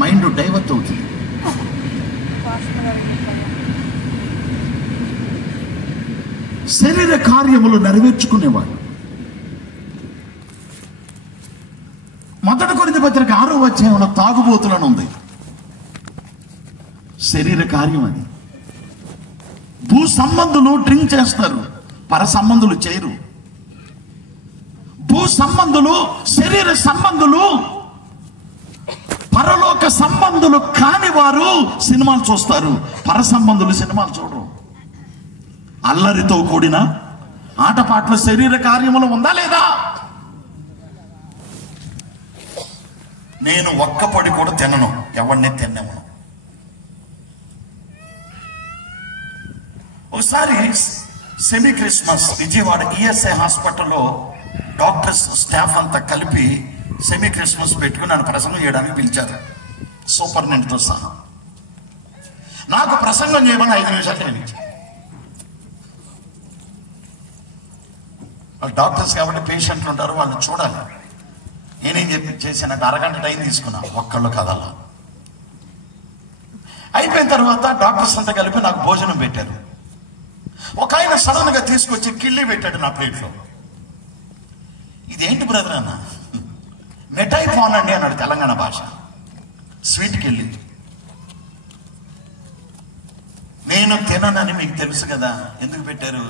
మైండ్ డైవర్ట్ అవుతుంది. శరీర కార్యములు నెరవేర్చుకునేవాడు. 1 కొరింథీ పత్రిక 6వ అధ్యాయంలో తాగుబోతులను ఉంది. శరీర కార్యం అది. భూ సంబంధులు డ్రింక్ చేస్తారు, పర సంబంధులు చేయరు. భూ సంబంధులు, శరీర సంబంధులు, పరలోక సంబంధులు కాని వారు సినిమాలు చూస్తారు, పర సంబంధులు సినిమాలు చూడరు. అల్లరితో కూడిన ఆటపాట్ల శరీర కార్యములు ఉందా లేదా? నేను ఒక్కపడి కూడా తినను, ఎవరిని తిన్నాను. ఒకసారి సెమీ క్రిస్మస్ విజయవాడ ఈఎస్ఐ హాస్పిటల్లో డాక్టర్స్ స్టాఫ్ అంతా కలిపి సెమీ క్రిస్మస్ పెట్టుకుని నన్ను ప్రసంగం చేయడానికి పిలిచారు, సూపరింటెండెంట్తో సహా. నాకు ప్రసంగం చేయమని 5 నిమిషాలు టైం ఇచ్చారు. వాళ్ళు డాక్టర్స్ కాబట్టి పేషెంట్లు ఉంటారు, వాళ్ళని చూడాలి. నేనేం చేశానంటే అరగంట టైం తీసుకున్నా, ఒక్కళ్ళు కదలా. అయిపోయిన తర్వాత డాక్టర్స్ అంతా కలిపి నాకు భోజనం పెట్టారు. ఒక ఆయన సడన్ గా తీసుకొచ్చి కిళ్ళి పెట్టాడు నా ప్లేట్లో. ఇదేంటి బ్రదర్ అన్న? మిఠాయి పాన్ అండి అన్నాడు, తెలంగాణ భాష. స్వీట్ కిళ్ళి. నేను తిననని మీకు తెలుసు కదా, ఎందుకు పెట్టారు?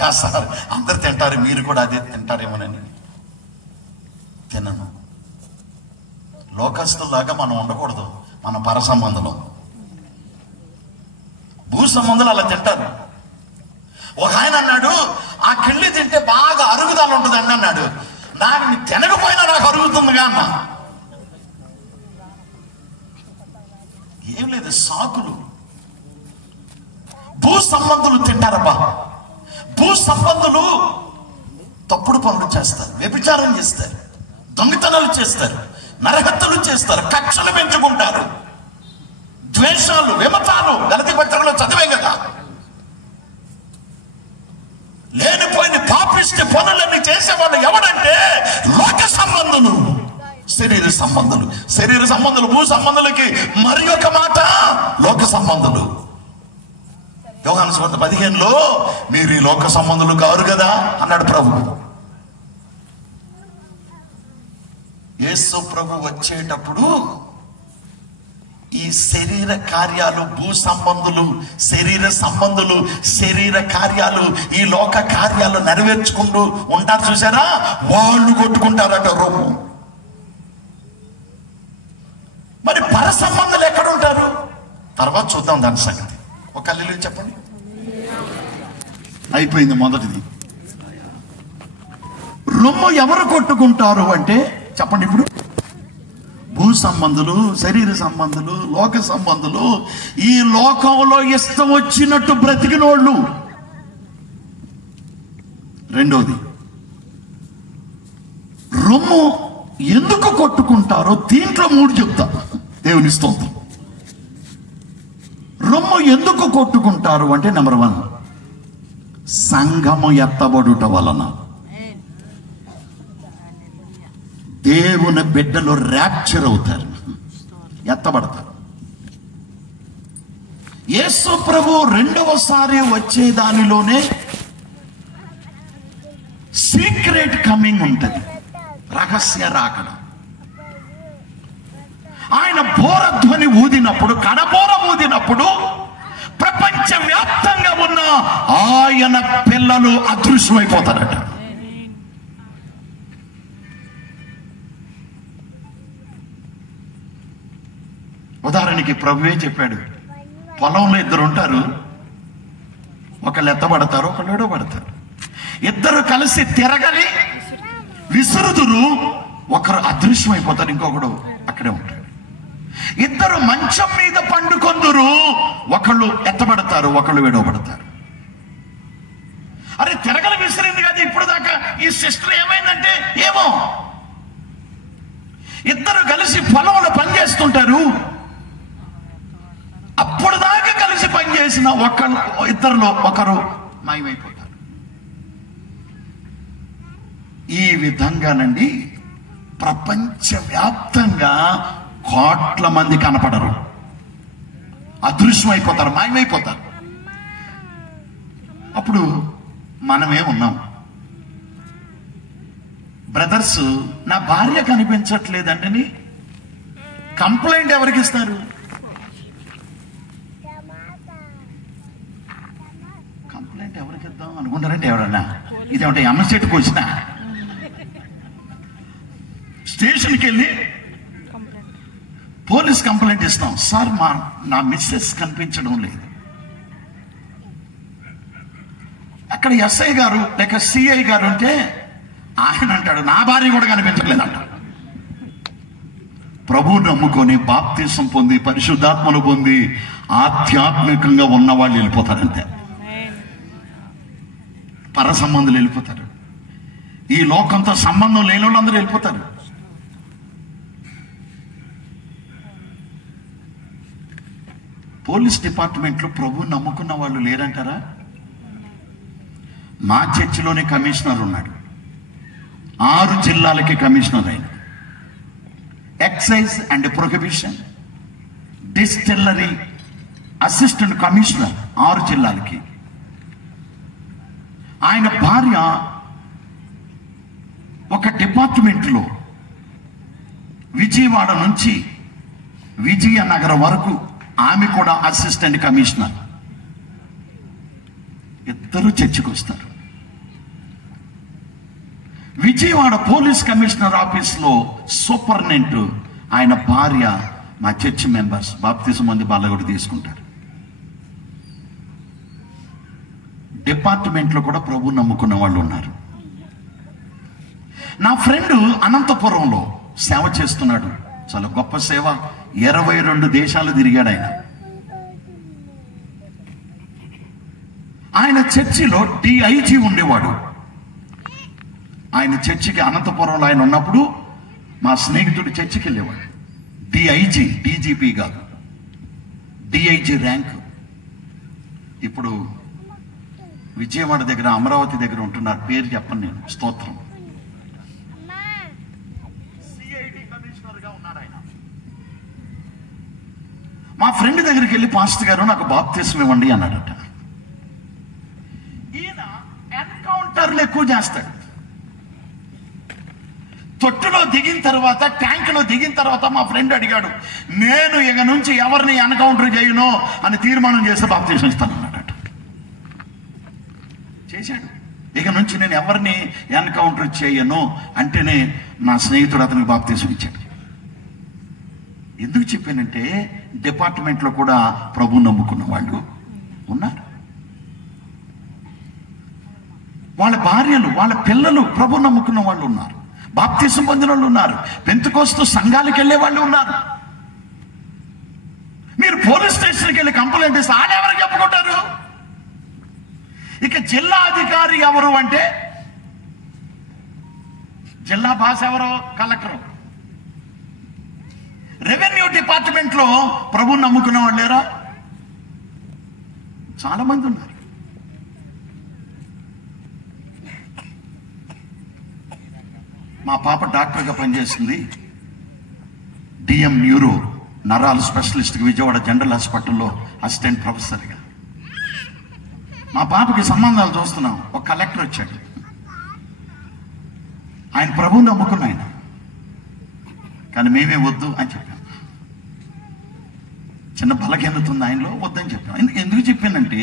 కాదు సార్, అందరు తింటారు, మీరు కూడా అదే తింటారేమోనని. తినను. లోకస్తులాగా మనం ఉండకూడదు. మన పర సంబంధంలో, భూ సంబంధాలు అలా తింటారు. ఒక ఆయన అన్నాడు, ఆ కిళ్ళి తింటే బాగా అరుగుదల ఉంటుందండి అన్నాడు. నాకు తినకపోయినా నాకు అరుగుతుందిగా అన్న. ఏం లేదు, సాకులు. భూ సంబంధులు తింటారబ్బా. భూ సంబంధులు తప్పుడు పనులు చేస్తారు, వ్యభిచారం చేస్తారు, దొంగతనాలు చేస్తారు, నరహత్యలు చేస్తారు, కక్షలు పెంచుకుంటారు, ద్వేషాలు, విమతాలు. గలతీ పత్రికలో చదివే కదా. లేనిపోయిన పాపిష్టి పనులన్నీ చేసేవాళ్ళు ఎవడంటే లోక సంబంధులు, శరీర సంబంధులు. శరీర సంబంధులు, భూ సంబంధులకి మరి ఒక మాట లోక సంబంధులు. యోహాను సువార్త 15లో మీరు ఈ లోక సంబంధులు కారు కదా అన్నాడు ప్రభు. యేసు ప్రభు వచ్చేటప్పుడు ఈ శరీర కార్యాలు, భూ సంబంధులు, శరీర సంబంధులు, శరీర కార్యాలు, ఈ లోక కార్యాలు నెరవేర్చుకుంటూ ఉంటారు చూసారా, వాళ్ళు కొట్టుకుంటారట రూపం. మరి పర సంబంధాలు ఎక్కడ ఉంటారు? తర్వాత చూద్దాం దాని సంగతి. ఒక హల్లెలూయా చెప్పండి. అయిపోయింది మొదటిది. రొమ్ము ఎవరు కొట్టుకుంటారు అంటే చెప్పండి ఇప్పుడు. భూ సంబంధులు, శరీర సంబంధులు, లోక సంబంధులు, ఈ లోకంలో ఇష్టం వచ్చినట్టు బ్రతికినోళ్ళు. రెండోది, రొమ్ము ఎందుకు కొట్టుకుంటారో దీంట్లో 3 చెప్తా. దేవుని స్తోత్రం. రొమ్ము ఎందుకు కొట్టుకుంటారు అంటే నెంబర్ 1, సంఘము ఎత్తబడుట వలన. దేవుని బిడ్డలు ర్యాప్చర్ అవుతారు, ఎత్తబడతారు. యేసు ప్రభు రెండవసారి వచ్చే దానిలోనే సీక్రెట్ కమింగ్ ఉంటుంది, రహస్య రాకడ. ఆయన బోరధ్వని ఊదినప్పుడు, కడబోర ఊదినప్పుడు ప్రపంచ వ్యాప్తంగా ఉన్న ఆయన పిల్లలు అదృశ్యమైపోతారట. ఉదాహరణకి ప్రభువే చెప్పాడు, పొలంలో ఇద్దరు ఉంటారు, ఒకళ్ళు ఎత్తబడతారు, ఒకళ్ళు విడవబడతారు. ఇద్దరు కలిసి తిరగలి విసురుదురు, ఒకరు అదృశ్యమైపోతారు, ఇంకొకడు అక్కడే ఉంటాడు. ఇద్దరు మంచం మీద పండుకొందురు, ఒకళ్ళు ఎత్తబడతారు, ఒకళ్ళు విడవబడతారు. అరే తిరగలి విసిరింది కదా ఇప్పుడు దాకా, ఈ సిస్టర్ ఏమైందంటే ఏమో. ఇద్దరు కలిసి పొలంలో పనిచేస్తుంటారు, అప్పుడు దాకా కలిసి పనిచేసిన ఇద్దరిలో ఒకరు మాయమైపోతారు. ఈ విధంగానండి ప్రపంచవ్యాప్తంగా కోట్ల మంది కనపడరు, అదృశ్యమైపోతారు, మాయమైపోతారు. అప్పుడు మనమే ఉన్నాం. బ్రదర్స్, నా భార్య కనిపించట్లేదండి, కంప్లైంట్ ఎవరికి ఇస్తారు? కంప్లైంట్ ఎవరికి ఇద్దాం అనుకుంటారంటే ఎవరన్నా ఇదేమంటే ఎమ్మెస్టేట్కి వచ్చిన స్టేషన్కి వెళ్ళి పోలీస్ కంప్లైంట్ ఇస్తాం. సార్ నా మిస్సెస్ కనిపించడం లేదు. అక్కడ ఎస్ఐ గారు లేక సిఐ గారు ఉంటే ఆయన అంటాడు నా భార్య కూడా కనిపించలేదంట. ప్రభువు నమ్ముకొని బాప్తిసం పొంది పరిశుద్ధాత్మను పొంది ఆధ్యాత్మికంగా ఉన్న వాళ్ళు వెళ్ళిపోతారంతే. పర సంబంధులు వెళ్ళిపోతారు, ఈ లోకంతో సంబంధం లేని వాళ్ళందరూ వెళ్ళిపోతారు. పోలీస్ డిపార్ట్మెంట్లో ప్రభువు నమ్ముకున్న వాళ్ళు లేరంటారా? మా చర్చిలోనే కమిషనర్ ఉన్నాడు, 6 జిల్లాలకి కమిషనర్ అయిన. Excise and prohibition distillery assistant commissioner 6 జిల్లాలకి. ఆయన భార్య ఒక డిపార్ట్మెంట్లో విజయవాడ నుంచి విజయనగరం వరకు ఆమె కూడా అసిస్టెంట్ కమిషనర్. ఇద్దరు చర్చికి వస్తారు. విజయవాడ పోలీస్ కమిషనర్ ఆఫీస్లో సూపరింటెండెంట్ ఆయన భార్య మా చర్చి మెంబర్స్ బాప్తిసం మంది బాలగుడు తీసుకుంటారు. డిపార్ట్మెంట్లో కూడా ప్రభు నమ్ముకున్న వాళ్ళు ఉన్నారు. నా ఫ్రెండ్ అనంతపురంలో సేవ చేస్తున్నాడు, చాలా గొప్ప సేవ. 22 దేశాలు తిరిగాడు ఆయన. ఆయన చర్చిలో డిఐజీ ఉండేవాడు. ఆయన చర్చికి అనంతపురంలో ఆయన ఉన్నప్పుడు మా స్నేహితుడి చర్చికి వెళ్ళేవాడు. డిఐజీ, డీజీపీ కాదు, డిఐజీ ర్యాంక్. ఇప్పుడు విజయవాడ దగ్గర అమరావతి దగ్గర ఉంటున్నారు, పేరు చెప్పను నేను, స్తోత్రం. సిఐడి కమిషనర్ గా ఉన్నాడు ఆయన. మా ఫ్రెండ్ దగ్గరికి వెళ్ళి పాస్టర్ గారు నాకు బాప్తిసం ఇవ్వండి అన్నాడట. ఈయన ఎన్కౌంటర్లు ఎక్కువ చేస్తాడు. తొట్టులో దిగిన తర్వాత, ట్యాంకులో దిగిన తర్వాత మా ఫ్రెండ్ అడిగాడు, నేను ఇక నుంచి ఎవరిని ఎన్కౌంటర్ చేయను అని తీర్మానం చేస్తే బాప్తిసం ఇస్తాను అన్నాడట. చేశాడు. ఇక నుంచి నేను ఎవరిని ఎన్కౌంటర్ చేయను అంటేనే నా స్నేహితుడు అతనికి బాప్తిసం ఇచ్చాడు. ఎందుకు చెప్పానంటే డిపార్ట్మెంట్లో కూడా ప్రభు నమ్ముకున్న వాళ్ళు ఉన్నారు. వాళ్ళ భార్యలు, వాళ్ళ పిల్లలు ప్రభు నమ్ముకున్న వాళ్ళు ఉన్నారు. బాప్తిసం పొందిన వాళ్ళు ఉన్నారు. పెంతెకోస్తు సంఘాలకు వెళ్ళే వాళ్ళు ఉన్నారు. మీరు పోలీస్ స్టేషన్కి వెళ్ళి కంప్లైంట్ ఇస్తే వాళ్ళు ఎవరికి చెప్పుకుంటారు? ఇక జిల్లా అధికారి ఎవరు అంటే జిల్లా బాస్ ఎవరో కలెక్టరు. రెవెన్యూ డిపార్ట్మెంట్లో ప్రభు నమ్ముకున్న వాళ్ళు లేరా? చాలా మంది ఉన్నారు. మా పాప డాక్టర్గా పనిచేస్తుంది, డిఎం న్యూరో నరాల స్పెషలిస్ట్కి విజయవాడ జనరల్ హాస్పిటల్లో అసిస్టెంట్ ప్రొఫెసర్గా. మా పాపకి సంబంధాలు చూస్తున్నాం. ఒక కలెక్టర్ వచ్చాడు, ఆయన ప్రభువు నమ్ముకున్న ఆయన, కానీ మేమే వద్దు అని చెప్పాం. చిన్న బలహీనత ఉంది ఆయనలో, వద్దని చెప్పాం. ఎందుకు చెప్పానంటే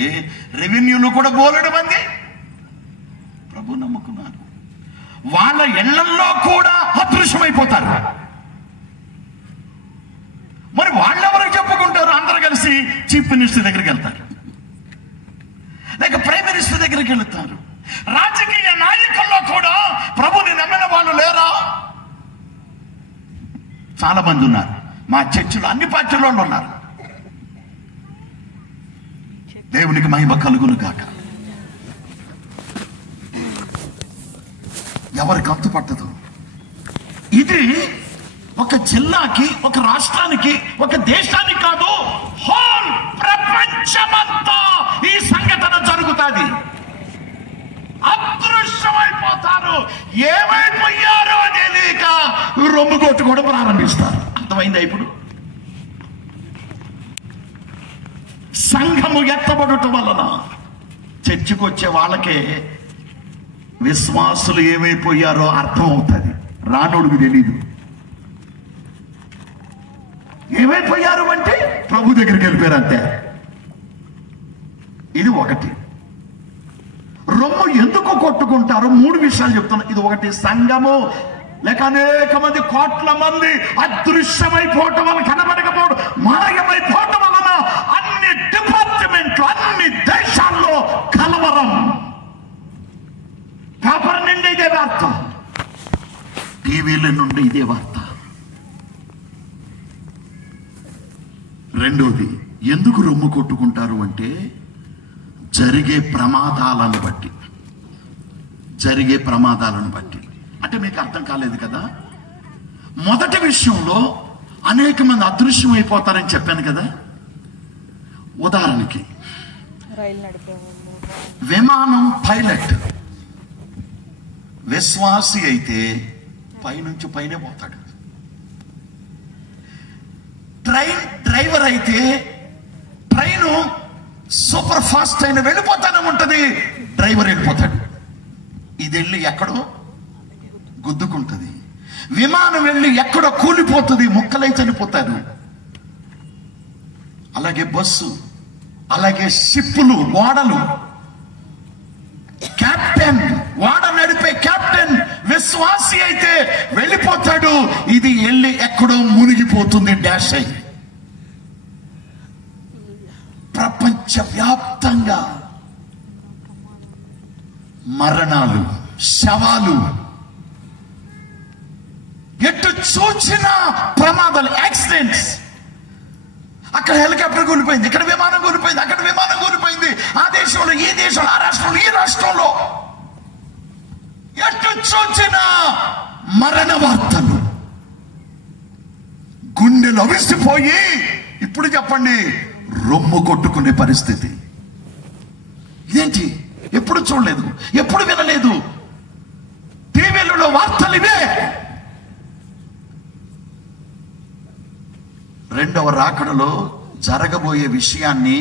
రెవెన్యూలో కూడా బోలెడు మంది ప్రభు నమ్ముకున్నారు. వాళ్ళ ఇళ్లల్లో కూడా అదృశ్యమైపోతారు. మరి వాళ్ళెవరికి చెప్పుకుంటారు? అందరికి కలిసి చీఫ్ మినిస్టర్ దగ్గరికి వెళ్తారు, లేక ప్రైమ్ మినిస్టర్ దగ్గరికి వెళ్తారు. రాజకీయ నాయకుల్లో కూడా ప్రభుని నమ్మిన వాళ్ళు లేరా? చాలా మంది ఉన్నారు. మా చర్చిలో అన్ని పార్టీల వాళ్ళు ఉన్నారు. దేవునికి మహిమ కలుగును గాక. ఎవరికి అంతు పట్టదు. ఇది ఒక జిల్లాకి, ఒక రాష్ట్రానికి, ఒక దేశానికి కాదు, హోల్ ప్రపంచమంతా ఈ సంఘటన జరుగుతుంది. అదృశ్యమైపోతారు. ఏమైపోయారో తెలియక రొమ్ము కొట్టుకోవడం ప్రారంభిస్తారు. అర్థమైందా? ఇప్పుడు సంఘము ఎత్తబడటం వలన చర్చికి వచ్చే వాళ్ళకే విశ్వాసులు ఏమైపోయారో అర్థం అవుతుంది. రానోడికి తెలీదు. ఏమైపోయారు అంటే ప్రభు దగ్గరికి వెళ్ళిపోయారు అంతే. ఇది ఒకటి. రొమ్ము ఎందుకు కొట్టుకుంటారు? 3 విషయాలు చెప్తున్నా. ఇది ఒకటి, సంఘము లేక అనేక మంది, కోట్ల మంది అదృశ్యమైపోవటం వల్ల, కనబడకపోవడం, మాయమైపోవటం వలన అన్ని డిపార్ట్మెంట్లు, అన్ని దేశాల్లో కలవరం. పేపర్ నుండి ఇదే వార్త, టీవీల నుండి ఇదే వార్త. రెండోది, ఎందుకు రొమ్ము కొట్టుకుంటారు అంటే జరిగే ప్రమాదాలను బట్టి. జరిగే ప్రమాదాలను బట్టి అంటే మీకు అర్థం కాలేదు కదా. మొదటి విషయంలో అనేక మంది అదృశ్యం అయిపోతారని చెప్పాను కదా. ఉదాహరణకి విమానం పైలట్ విశ్వాసి అయితే పైనుంచి పైనే పోతాడు. ట్రైన్ డ్రైవర్ అయితే ట్రైను సూపర్ ఫాస్ట్ అయిన వెళ్ళిపోతానే ఉంటది, డ్రైవర్ వెళ్ళిపోతాడు. ఇది వెళ్ళి ఎక్కడో గుద్దుకుంటుంది. విమానం వెళ్ళి ఎక్కడో కూలిపోతుంది, ముక్కలై చనిపోతారు. అలాగే బస్సు, అలాగే షిప్పులు, ఓడలు. కెప్టెన్, ఓడ నడిపే కెప్టెన్ విశ్వాసి అయితే వెళ్ళిపోతాడు. ఇది వెళ్ళి ఎక్కడో మునిగిపోతుంది, డాష్ అయి. ప్రపంచవ్యాప్తంగా మరణాలు, శవాలు, ఎటు చూచిన ప్రమాదాలు, యాక్సిడెంట్స్. అక్కడ హెలికాప్టర్ కూలిపోయింది, ఇక్కడ విమానం కూలిపోయింది, అక్కడ విమానం కూలిపోయింది, ఆ దేశంలో, ఈ దేశంలో, ఆ రాష్ట్రంలో, ఈ రాష్ట్రంలో. ఎటు చూచిన మరణ వార్తలు. గుండెలు అవిసిపోయి ఇప్పుడు చెప్పండి రొమ్ము కొట్టుకునే పరిస్థితి. ఇదేంటి? ఎప్పుడు చూడలేదు, ఎప్పుడు వినలేదు. టీవీలలో వార్తలు ఇవే. రెండవ రాకడలో జరగబోయే విషయాన్ని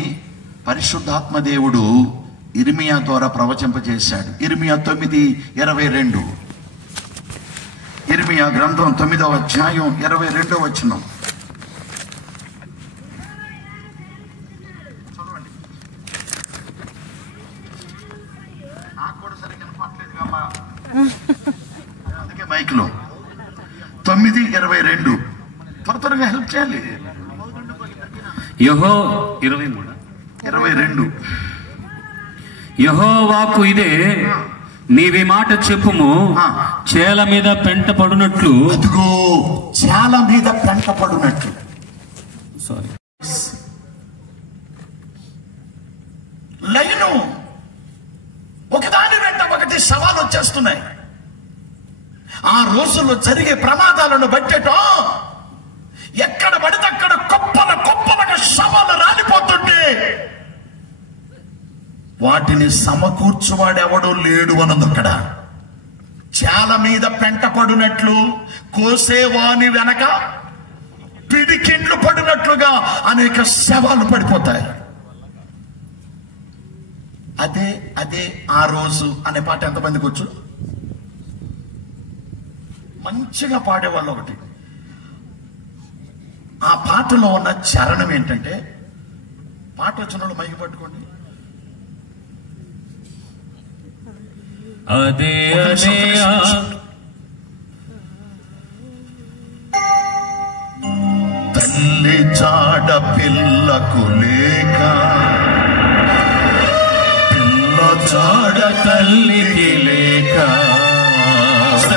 పరిశుద్ధాత్మ దేవుడు ఇర్మియా ద్వారా ప్రవచింపజేశాడు. ఇర్మియా 9:22. ఇర్మియా గ్రంథం 9వ అధ్యాయం 22వ వచనం. చదవండి. నాకు కూడా సరిగ్గా వినపట్లేదు కమ్మా, అందుకే మైక్లో 9:22. త్వరగా హెల్ప్ చేయాలి. 22. యెహోవాకు ఇదే, నీవి మాట చెప్పుము, చేల మీద పెంట పడునట్లు. అదిగో చేల మీద పెంట పడునట్లు. సారీ, లైను ఒకదాని వెంట ఒకటి సవాలు వచ్చేస్తున్నాయి. ఆ రోజుల్లో జరిగే ప్రమాదాలను బట్టేటో ఎక్కడ పడితే అక్కడ కుప్పలుగా శవాలు రాలిపోతుంటే వాటిని సమకూర్చువాడెవడూ లేడు అన్నది. అక్కడ చాలా మీద పెంట పడినట్లు, కోసేవాని వెనక పిడికిండ్లు పడినట్లుగా అనేక శవాలు పడిపోతాయి. అదే అదే ఆ రోజు అనే పాట ఎంతమందికి వచ్చు? మంచిగా పాడేవాళ్ళు. ఒకటి, ఆ పాటలో ఉన్న చరణం ఏంటంటే, పాట వచ్చిన వాళ్ళు మైకి పట్టుకోండి. అదే అదే తల్లి చాడ పిల్లకు లేక, పిల్ల జాడ తల్లికి లేక,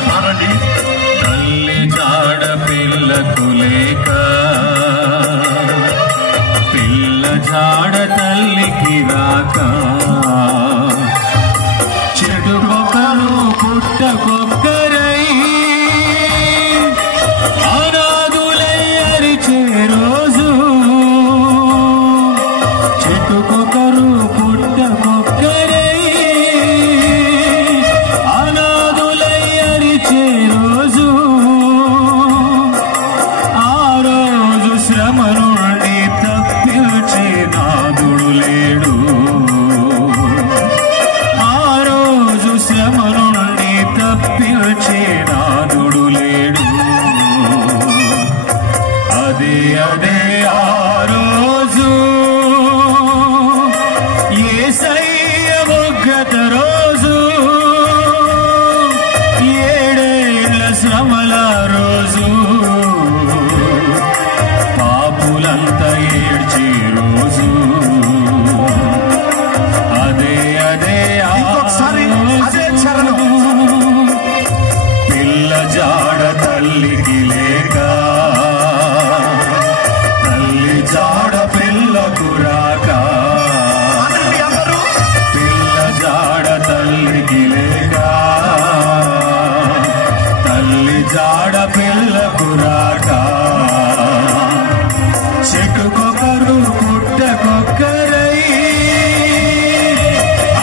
పాడండి. తల్లి జాడ పిల్లకు లేక, పిల్ల జాడ తల్లికి రాక, చెడుకొకరు పుట్టకొక్కరై అనాథులై అరిచే రోజు, చెట్టుకొకరు పుట్టకొక్కరై అనాథులై అరిచే రోజు, ఆ రోజు శ్రమ నుండి తప్పించే నాదుడు లేడు, ఆ రోజు శ్రమ నుండి తప్పించే నాదుడు లేడు. అదే అదే ఆ రోజు యేసయ్య ఉగ్రత రోజు, ఏడేళ్ల శ్రమల రోజు, పాపులంతా ఏడ్చే రోజు. అదే అదే ఇంకొకసారి అదే చరణం. పిల్ల జాడ తల్లికి లేక, తల్లి జాడ పిల్లకు రాక, అనండి అందరూ. పిల్ల జాడ తల్లికి లేక, తల్లి జాడ పిల్లకు రాక, చెట్టుకొకరు పుట్టకొక్కరై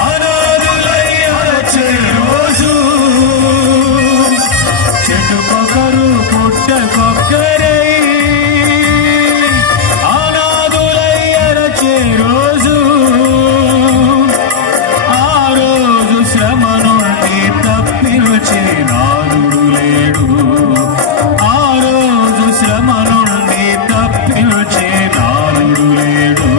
అనాథులై అరచే రోజు, చెట్టుకొకరు పుట్టకొక్కరై అనాథులై అరచే రోజు, ఆ రోజు శ్రమ నుండి తప్పించే నాదుడు లేడు, ఆ రోజు శ్రమ నుండి తప్పించే నాదుడు లేడు.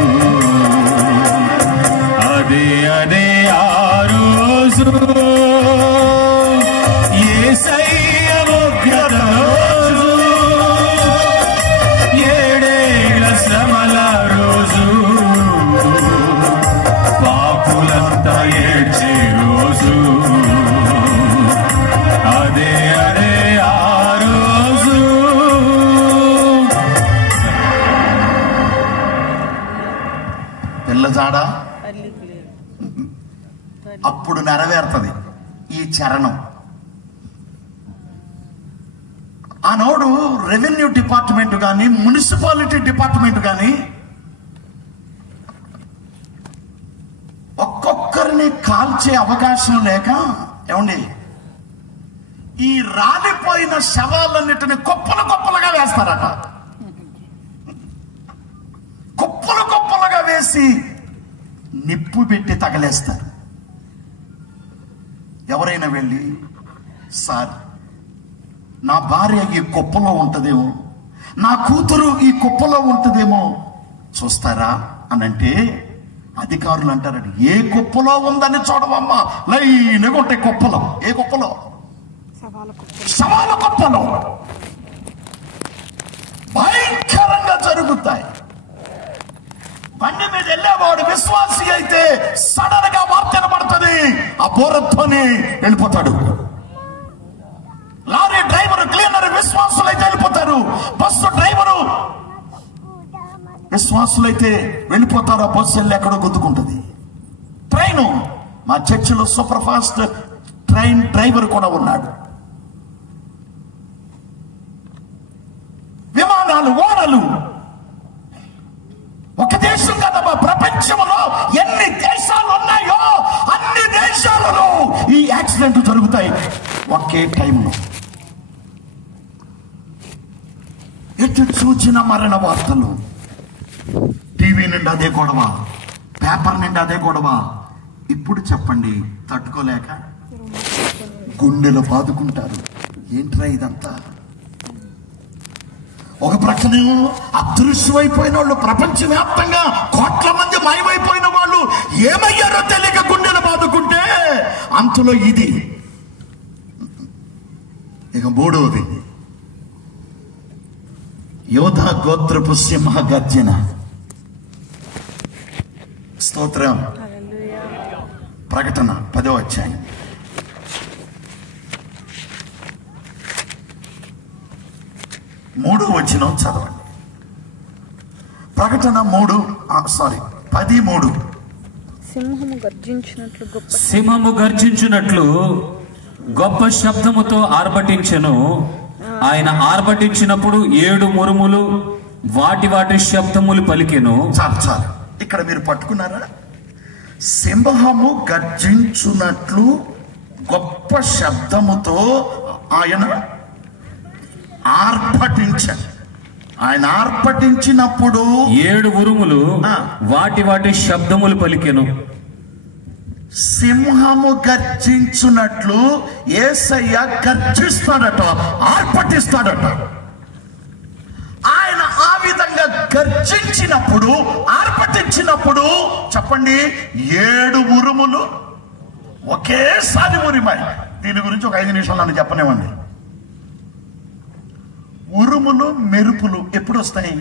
అదే అదే ఆ రోజు యేసయ్య ఉగ్రత రోజు, ఏడేళ్ల శ్రమల రోజు, పాపులంతా ఏడ్చే రోజు. అదే అదే ఆ రోజు. పిల్ల జాడ అప్పుడు నెరవేరుతుంది ఈ చరణం. ఆనాడు రెవెన్యూ డిపార్ట్మెంట్ కానీ మున్సిపాలిటీ డిపార్ట్మెంట్ కానీ ఒక్కొక్కరిని కాల్చే అవకాశం లేక, ఏమండి, ఈ రాలిపోయిన శవాలన్నిటిని కుప్పలు కుప్పలుగా వేస్తారట. కుప్పలు కుప్పలుగా వేసి నిప్పు పెట్టి తగలేస్తారు. ఎవరైనా వెళ్ళి, సార్ నా భార్య ఈ కుప్పలో ఉంటదేమో, నా కూతురు ఈ కుప్పలో ఉంటదేమో చూస్తారా అని అంటే అధికారులు అంటారట, ఏ కుప్పలో ఉందని చూడవమ్మా, లైన్గా ఉంటాయి కుప్పలో. ఏ కుప్పలో? శవాల కుప్పలో. భయంకరంగా జరుగుతాయి. బండి మీద వెళ్ళేవాడు విశ్వాసి అయితే సడన్ గా వార్త పడుతుంది, ఆ బోరతోని వెళ్ళిపోతాడు. లారీ డ్రైవర్, క్లీనర్ విశ్వాసులైతే వెళ్ళిపోతారు. బస్సు డ్రైవరు విశ్వాసులైతే వెళ్ళిపోతారు. ఆ బస్సు వెళ్ళి ఎక్కడో గుద్దుకుంటుంది. ట్రైను, మా చర్చిలో సూపర్ ఫాస్ట్ ట్రైన్ డ్రైవర్ కూడా ఉన్నాడు. విమానాలు, ఓడలు. ఒక దేశం కదమ్మా, ప్రపంచంలో ఎన్ని దేశాలు ఉన్నాయో అన్ని దేశాలలో ఈ యాక్సిడెంట్ జరుగుతాయి ఒకే టైంలో. ఎటు చూచిన మరణ వార్తలు. టీవీ నిండా అదే గొడవ, పేపర్ నిండా అదే గొడవ. ఇప్పుడు చెప్పండి, తట్టుకోలేక గుండెలు బాదుకుంటారు. ఏంట్రా ఇదంతా? ఒక ప్రక్కనేమో అదృశ్యమైపోయిన వాళ్ళు, ప్రపంచవ్యాప్తంగా కోట్ల మంది మాయమైపోయిన వాళ్ళు ఏమయ్యారో తెలియక గుండెలు బాదుకుంటే, అంతలో ఇది. ఇక మూడవది, యోధా గోత్రపు సింహ గర్జన. స్తోత్రం. ప్రకటన 10వ అధ్యాయం 3వ వచనం చదవండి. ప్రకటన 10:3. సింహము గర్జించినట్లు గొప్ప శబ్దముతో ఆర్భటించెను. ఆయన ఆర్భటించినప్పుడు 7 మురుములు వాటి వాటి శబ్దములు పలికెను. చాలు. ఇక్కడ మీరు పట్టుకున్నారా? సింహము గర్జించున్నట్లు గొప్ప శబ్దముతో ఆయన ఆర్భటించాడు. ఆయన ఆర్భటించినప్పుడు 7 ఉరుములు వాటి వాటి శబ్దములు పలికెను. సింహము గర్జించున్నట్లు యేసయ్య గర్జిస్తాడట, ఆర్భటిస్తాడట. ఆయన ఆ విధంగా గర్జించినప్పుడు, ఆర్భటించినప్పుడు చెప్పండి, 7 ఉరుములు ఒకేసారి ఉరిమాయి. దీని గురించి ఒక 5 నిమిషాలు నన్ను చెప్పనివ్వండి. ఉరుములు మెరుపులు ఎప్పుడు వస్తాయి?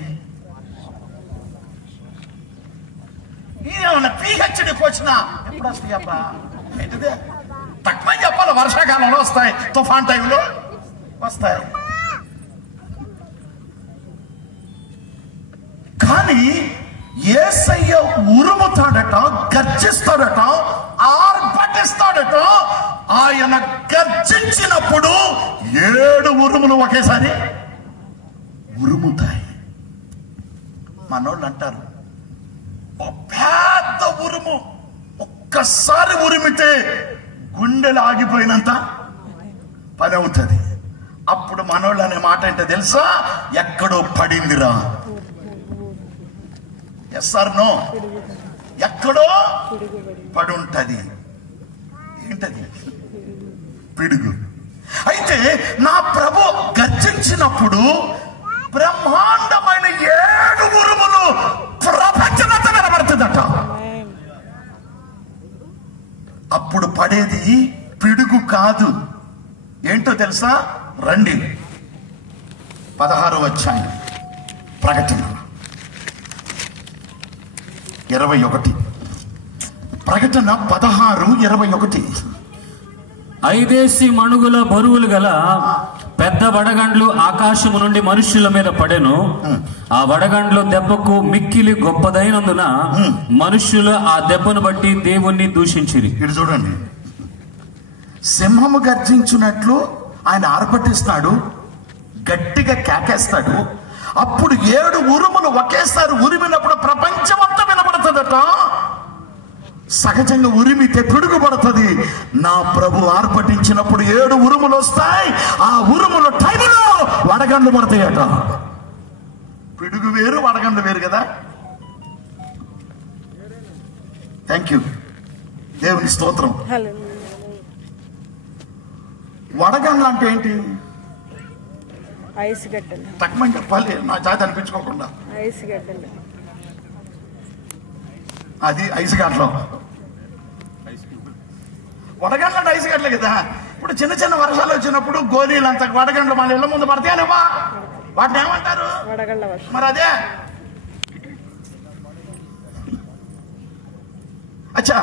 ఏమన్నా పిహెచ్డికి వచ్చినా ఎప్పుడు వస్తాయి అబ్బా? ఏంటిదే తక్కువ చెప్పాలి. వర్షాకాలంలో వస్తాయి, తుఫాన్ టైంలో వస్తాయి. కానీ యేసయ్య ఉరుముతాడట, గర్జిస్తాడట, ఆర్భటిస్తాడట. ఆయన గర్జించినప్పుడు 7 ఉరుములు ఒకేసారి ఉరుముతాయి. మనోళ్ళు అంటారు, పెద్ద ఉరుము ఒక్కసారి ఉరిమితే గుండెలు ఆగిపోయినంత పని అవుతుంది. అప్పుడు మనోళ్ళు అనే మాట ఏంటో తెలుసా? ఎక్కడో పడిందిరా. Yes or no? ఎక్కడో పడి ఉంటది. ఏంటది? పిడుగు. అయితే నా ప్రభు గర్జించినప్పుడు బ్రహ్మాండమైన 7 ఉరుములు ప్రపంచమంతా వినబడుతుందట. అప్పుడు పడేది పిడుగు కాదు. ఏంటో తెలుసా? రండి 16వ అధ్యాయం ప్రకటన 21. ప్రకటన 16:21. 5 మణుగుల బరువులు గల పెద్ద వడగండ్లు ఆకాశము నుండి మనుష్యుల మీద పడెను. ఆ వడగండ్లు దెబ్బకు మిక్కిలి గొప్పదైనందున మనుష్యులు ఆ దెబ్బను బట్టి దేవుణ్ణి దూషించిరి. ఇటు చూడండి, సింహము గర్జించినట్లు ఆయన ఆర్భటిస్తాడు, గట్టిగా కేకేస్తాడు. అప్పుడు 7 ఉరుములు ఒకేసారి ఉరిమినప్పుడు ప్రపంచమంతా వినబడుతుందట. సహజంగా ఉరిమితే పిడుగు పడుతుంది. నా ప్రభు ఆర్భటించినప్పుడు 7 ఉరుములు వస్తాయి. ఆ ఉరుముల టైంలో వడగండ్లు పడతాయట. పిడుగు వేరు, వడగండ్లు వేరు కదా. థ్యాంక్ యూ, దేవుని స్తోత్రం. వడగండ్లు అంటే ఏంటి? ఐస్ గడ్డలు. తక్కువ చెప్పాలి, నా జాతి అనిపించుకోకుండా. ఐస్ గడ్డలు. అది ఐస్ గడ్డలు. వడగండ్లు అంటే ఐస్ గడ్డలే కదా. ఇప్పుడు చిన్న చిన్న వర్షాలు వచ్చినప్పుడు గోళీలు అంత వడగండ్లు మన ఇళ్ళ ముందు పడతాయనేవా? వాటిని ఏమంటారు? వడగండ్ల వర్షం. మరి అదే. అచ్చా,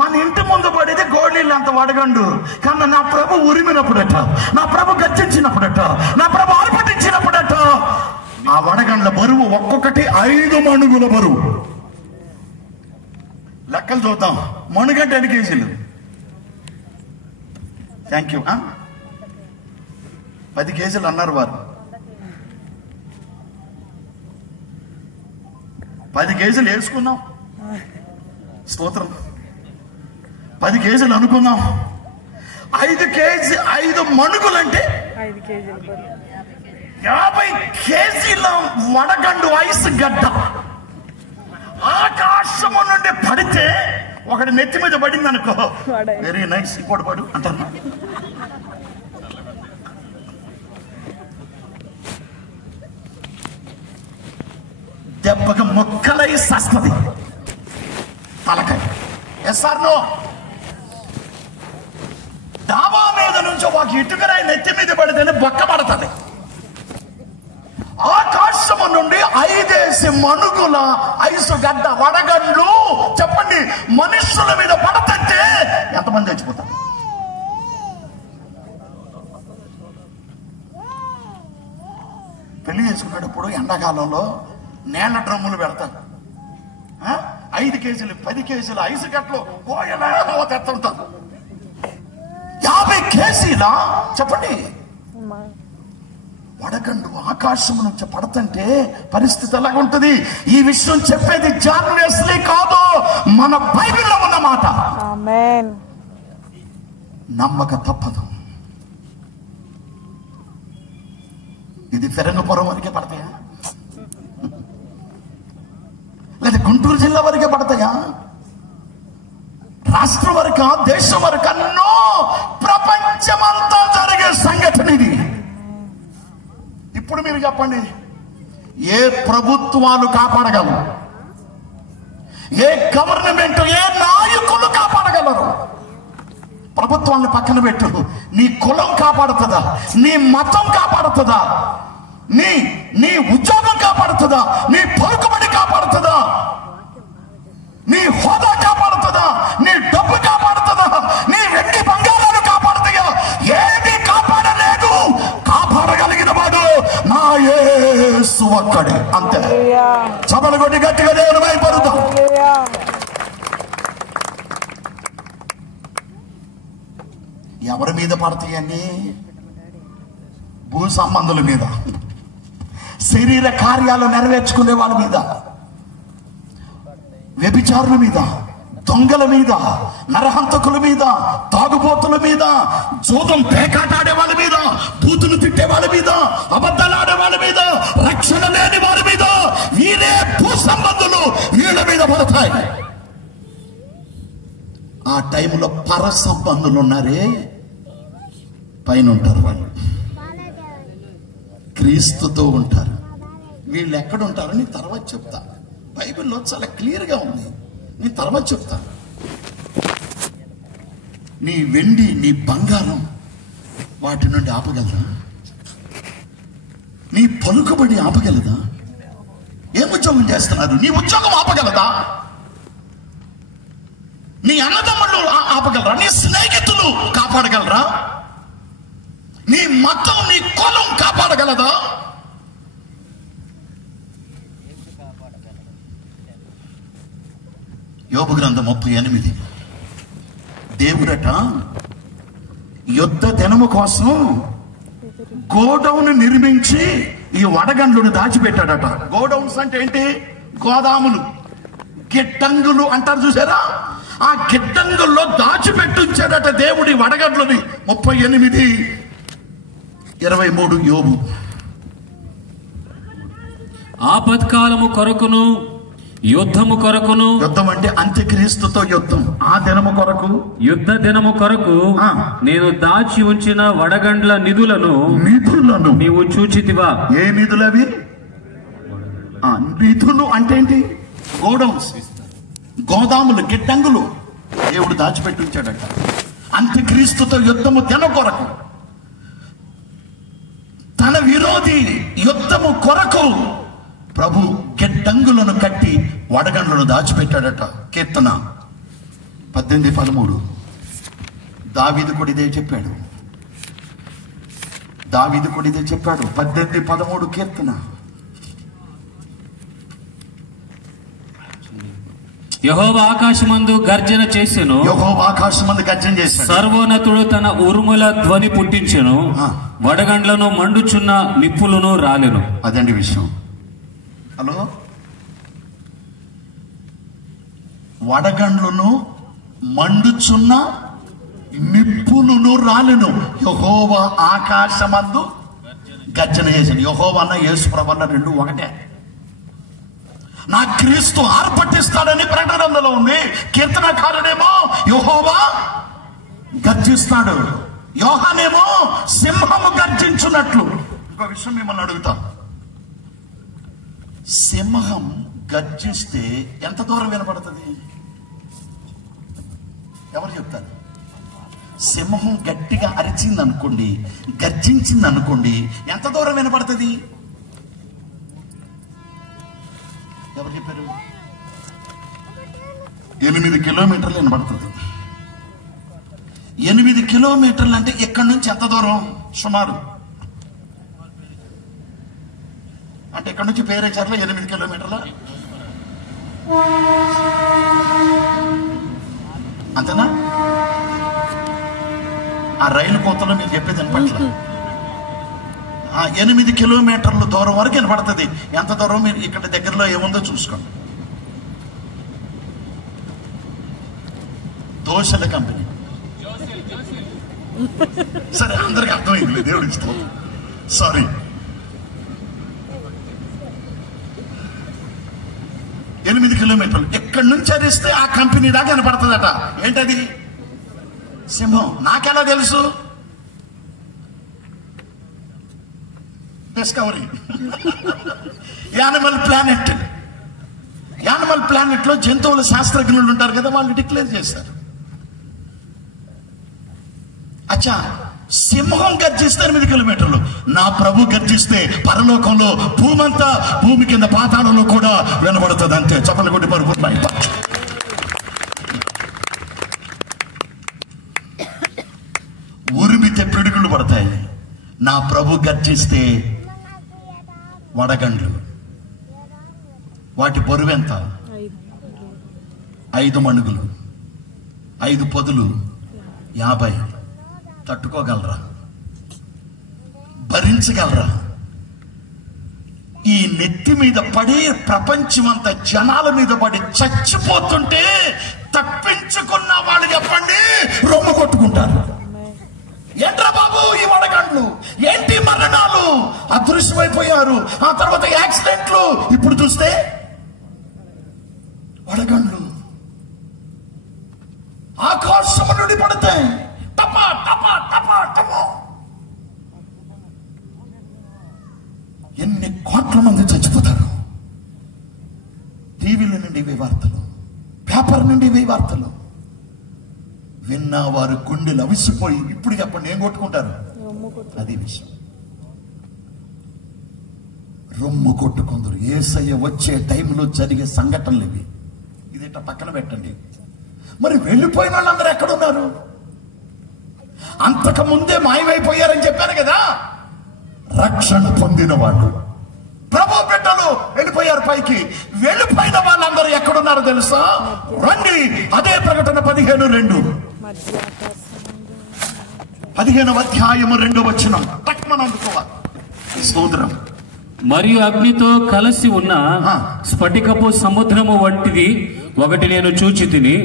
మన ఇంటి ముందు పడేది గోళీలు అంత వడగండు. కానీ నా ప్రభు ఉరిమినప్పుడట, నా ప్రభు గర్జించినప్పుడట, నా ప్రభు ఆర్భటించినప్పుడట, ఆ వడగండ్ల బరువు ఒక్కొక్కటి 5 మణుగుల బరువు. లెక్కలు చూద్దాం. మణుగంట ఎన్ని కేజీలు? Thank you. 10 కేజీలు అన్నారు వారు. 10 కేజీలు వేసుకున్నాం. స్తోత్రం. 10 కేజీలు అనుకున్నాం. 5 మణుగులంటే 5 కేజీలు. 50 కేజీల వడగండు ఐస్ గడ్డ ఆకాశము నుండి పడితే ఒకటి నెత్తి మీద పడింది అనుకో, వెరీ నైస్, ఇంకోటి పడు అంటారు. దెబ్బకి మొక్కలై సస్తది తలకాయ. Yes or no? డాబా మీద నుంచి ఒక ఇటుకరాయి నెత్తి మీద పడితేనే బొక్క పడుతుంది. ఆకాశ ఆకాశము నుండి 5 మణుగుల ఐసు గడ్డ వడగండ్లు చెప్పండి మనుషుల మీద పడతంటే ఎంతమంది చచ్చిపోతారు? పెళ్లి చేసుకునేటప్పుడు ఎండాకాలంలో నేల డ్రమ్ములు పెడతారు. 5 కేజీలు 10 కేజీలు ఐసు గడ్డలు తెస్తుంటారు. 50 కేజీల చెప్పండి వడగండు ఆకాశం నుంచి పడతంటే పరిస్థితి ఎలాగ ఉంటుంది? ఈ విషయం చెప్పేది జాన్ వెస్లీ కాదు, మన బైబిల్లో ఉన్న మాట. ఆమేన్. నమ్మక తప్పదు. ఇది ఫిరంగపురం వరకే పడతాయా, లేదా గుంటూరు జిల్లా వరకే పడతాయా, రాష్ట్రం వరకు, దేశం వరకు? అన్నో ప్రపంచమంతా జరిగే సంఘటన ఇది. ఇప్పుడు మీరు చెప్పండి, ఏ ప్రభుత్వాలు కాపాడగలరు? ఏ గవర్నమెంట్, ఏ నాయకులు కాపాడగలరు? ప్రభుత్వాన్ని పక్కన పెట్టు, నీ కులం కాపాడుతుందా? నీ మతం కాపాడుతుందా? నీ ఉద్యోగం కాపాడుతుందా? నీ పలుకుబడి కాపాడుతుందా? నీ హోదా కాపాడుతుందా? నీ డబ్బు కాపాడుతుందా? నీ వెండి బంగారాలు కాపాడుతాయా? ఏది కాపాడలేదు. కాపాడగలిగిన వాడు నా యేసు ఒక్కడే, అంతే. చదలు కొట్టి గట్టిగా దేవుని భయపడుతాం. ఎవరి మీద పడతాయని? భూ సంబంధుల మీద, శరీర కార్యాలు నెరవేర్చుకునే వాళ్ళ మీద, వ్యభిచారుల మీద, దొంగల మీద, నరహంతకుల మీద, తాగుబోతుల మీద, జోదం పేకాటాడే వాళ్ళ మీద, బూతులు తిట్టే వాళ్ళ మీద, అబద్ధాలు ఆడే వాళ్ళ మీద, రక్షణ లేని వారి మీద, వీరే భూ సంబంధులు వీళ్ళ మీద పడతాయి. ఆ టైంలో పర సంబంధులు ఉన్నారే, పైన ఉంటారు. వాళ్ళు క్రీస్తుతో ఉంటారు. వీళ్ళు ఎక్కడ ఉంటారో నేను తర్వాత చెప్తా. బైబిల్లో చాలా క్లియర్గా ఉంది, నేను తర్వాత చెప్తా. నీ వెండి, నీ బంగారం వాటి నుండి ఆపగలరా? నీ పలుకుబడి ఆపగలదా? ఏం ఉద్యోగం చేస్తున్నారు? నీ ఉద్యోగం ఆపగలదా? నీ అన్నదమ్ముళ్ళు ఆపగలరా? నీ స్నేహితులు కాపాడగలరా? నీ మతం, నీ కులం కాపాడగలదా? యోబు గ్రంథం 38. దేవుడట యుద్ధ దినము కోసం గోడౌన్ నిర్మించి ఈ వడగండ్లను దాచిపెట్టాడట. గోడౌన్స్ అంటే ఏంటి? గోదాములు, గిడ్డంగులు అంటారు చూసారా? ఆ గిడ్డంగుల్లో దాచిపెట్టించాడట దేవుడి వడగండ్లని. 38:23 యోబు. ఆపత్కాలము కొరకును యుద్ధము కొరకును, యుద్ధం అంటే అంత్యక్రీస్తుతో యుద్ధం, ఆ దినము కొరకు, యుద్ధ దినము కొరకు నేను దాచి ఉంచిన వడగండ్ల నిధులను నీవు చూచితివా? ఏ నిధులు అవి? నిధులు అంటే ఏంటి? గోడౌన్స్, గోదాములు, గిడ్డంగులు దేవుడు దాచిపెట్టి ఉంచాడట. అంత్యక్రీస్తుతో యుద్ధము దినం కొరకు, తన విరోధి యుద్ధము కొరకు ప్రభు గిడ్డంగులను కట్టి వడగండ్లను దాచిపెట్టాడట. కీర్తన 18:13 దావీదు కూడా ఇదే చెప్పాడు. 18:13 కీర్తన. యెహోవా ఆకాశమందు గర్జన చేసెను, యెహోవా ఆకాశమందు గర్జన చేశాడు. సర్వోన్నతుడు తన ఉరుముల ధ్వని పుట్టించెను, వడగండ్లను మండుచున్న నిప్పులను రాలెను. అదండి విషయం. హలో, వడగండ్లను మండుచున్న నిప్పులను రాలెను. యెహోవా ఆకాశమందు గర్జన చేశాడు. యెహోవా అన్న యేసు ప్రభువు అన్న రెండు ఒకటే. నా క్రీస్తు ఆర్పటిస్తాడని ప్రకటనలో ఉంది. కీర్తనకారుడేమో యెహోవా గర్జిస్తాడు, యోహానేమో సింహము గర్జించున్నట్లు. ఇంకో విషయం మిమ్మల్ని అడుగుతా, సింహం గర్జిస్తే ఎంత దూరం వినపడుతుంది? ఎవరు చెప్తారు? సింహం గట్టిగా అరిచింది అనుకోండి, గర్జించింది అనుకోండి, ఎంత దూరం వినపడుతుంది? 8 కిలోమీటర్లు వినబడుతుంది. 8 కిలోమీటర్లు అంటే ఎక్కడి నుంచి ఎంత దూరం సుమారు? అంటే ఇక్కడ నుంచి పేరేచర్ల 8 కిలోమీటర్ల అంతేనా? ఆ రైలు కోతలో మీరు చెప్పేది వినపట్ల. 8 కిలోమీటర్ల దూరం వరకు వినపడుతుంది. ఎంత దూరం మీరు ఇక్కడ దగ్గరలో ఏముందో చూసుకోండి. దోశల కంపెనీ. సరే, అందరికి అర్థమైంది, దేవుడు ఇస్తాం. సారీ, 8 కిలోమీటర్లు ఎక్కడి నుంచి అరిస్తే ఆ కంపెనీ దాకా కనపడుతుందట. ఏంటది? సింహం. నాకెలా తెలుసు? Discovery. Animal planet. Animal planet లో జంతువుల శాస్త్రజ్ఞులు ఉంటారు కదా, వాళ్ళు డిక్లేర్ చేశారు. అచ్చా, సింహం గర్జిస్తే 8 కిలోమీటర్లు. నా ప్రభు గర్జిస్తే పరలోకంలో భూమంతా, భూమి కింద పాతాళంలో కూడా వినబడుతుంది. అంతే. చప్పలు కొట్టి పరుపున్నాయి. ఉరిమితే పిడుగులు పడతాయి. నా ప్రభు గర్జిస్తే వడగండ్లు. వాటి బరువు ఎంత? 5 మణుగులు, 5 పొదులు, 50. తట్టుకోగలరా? భరించగలరా? ఈ నెత్తి మీద పడి ప్రపంచమంతా జనాల మీద పడి చచ్చిపోతుంటే తప్పించుకున్న వాళ్ళు చెప్పండి రొమ్ము కొట్టుకుంటారు. ఏంట్రా బాబు ఈ వడగండ్లు, ఏంటి మరణాలు, అదృశ్యమైపోయారు, ఆ తర్వాత యాక్సిడెంట్లు, ఇప్పుడు చూస్తే వడగండ్లు ఆకాశం నుండి పడతాయి. టపా టపా టపా టపా. ఎన్ని కోట్ల మంది చచ్చిపోతారు. టీవీల నుండి ఇవే వార్తలు, పేపర్ నుండి ఇవే వార్తలు. విన్న వారు గుండెలు అవిసిపోయి ఇప్పుడు చెప్పండి ఏం కొట్టుకుంటారు? అది విషయం. రొమ్ము కొట్టుకుందరు. యేసయ్య వచ్చే టైంలో జరిగే సంఘటనలు ఇవి. ఇది ఇట్లా పక్కన పెట్టండి. మరి వెళ్ళిపోయిన వాళ్ళందరూ ఎక్కడున్నారు? అంతకు ముందే మాయమైపోయారని చెప్పారు కదా. రక్షణ పొందిన వాళ్ళు, ప్రభు బిడ్డలు వెళ్ళిపోయారు పైకి. వెళ్ళిపోయిన వాళ్ళందరూ ఎక్కడున్నారో తెలుసా? రండి. అదే ప్రకటన 15:2. 15వ అధ్యాయము 2వ వచనం. టక్మని అందుకోవాలి. స్తోత్రం. మరియు అగ్నితో కలిసి ఉన్న స్ఫటికపు సముద్రము వంటిది ఒకటి నేను చూచితిని.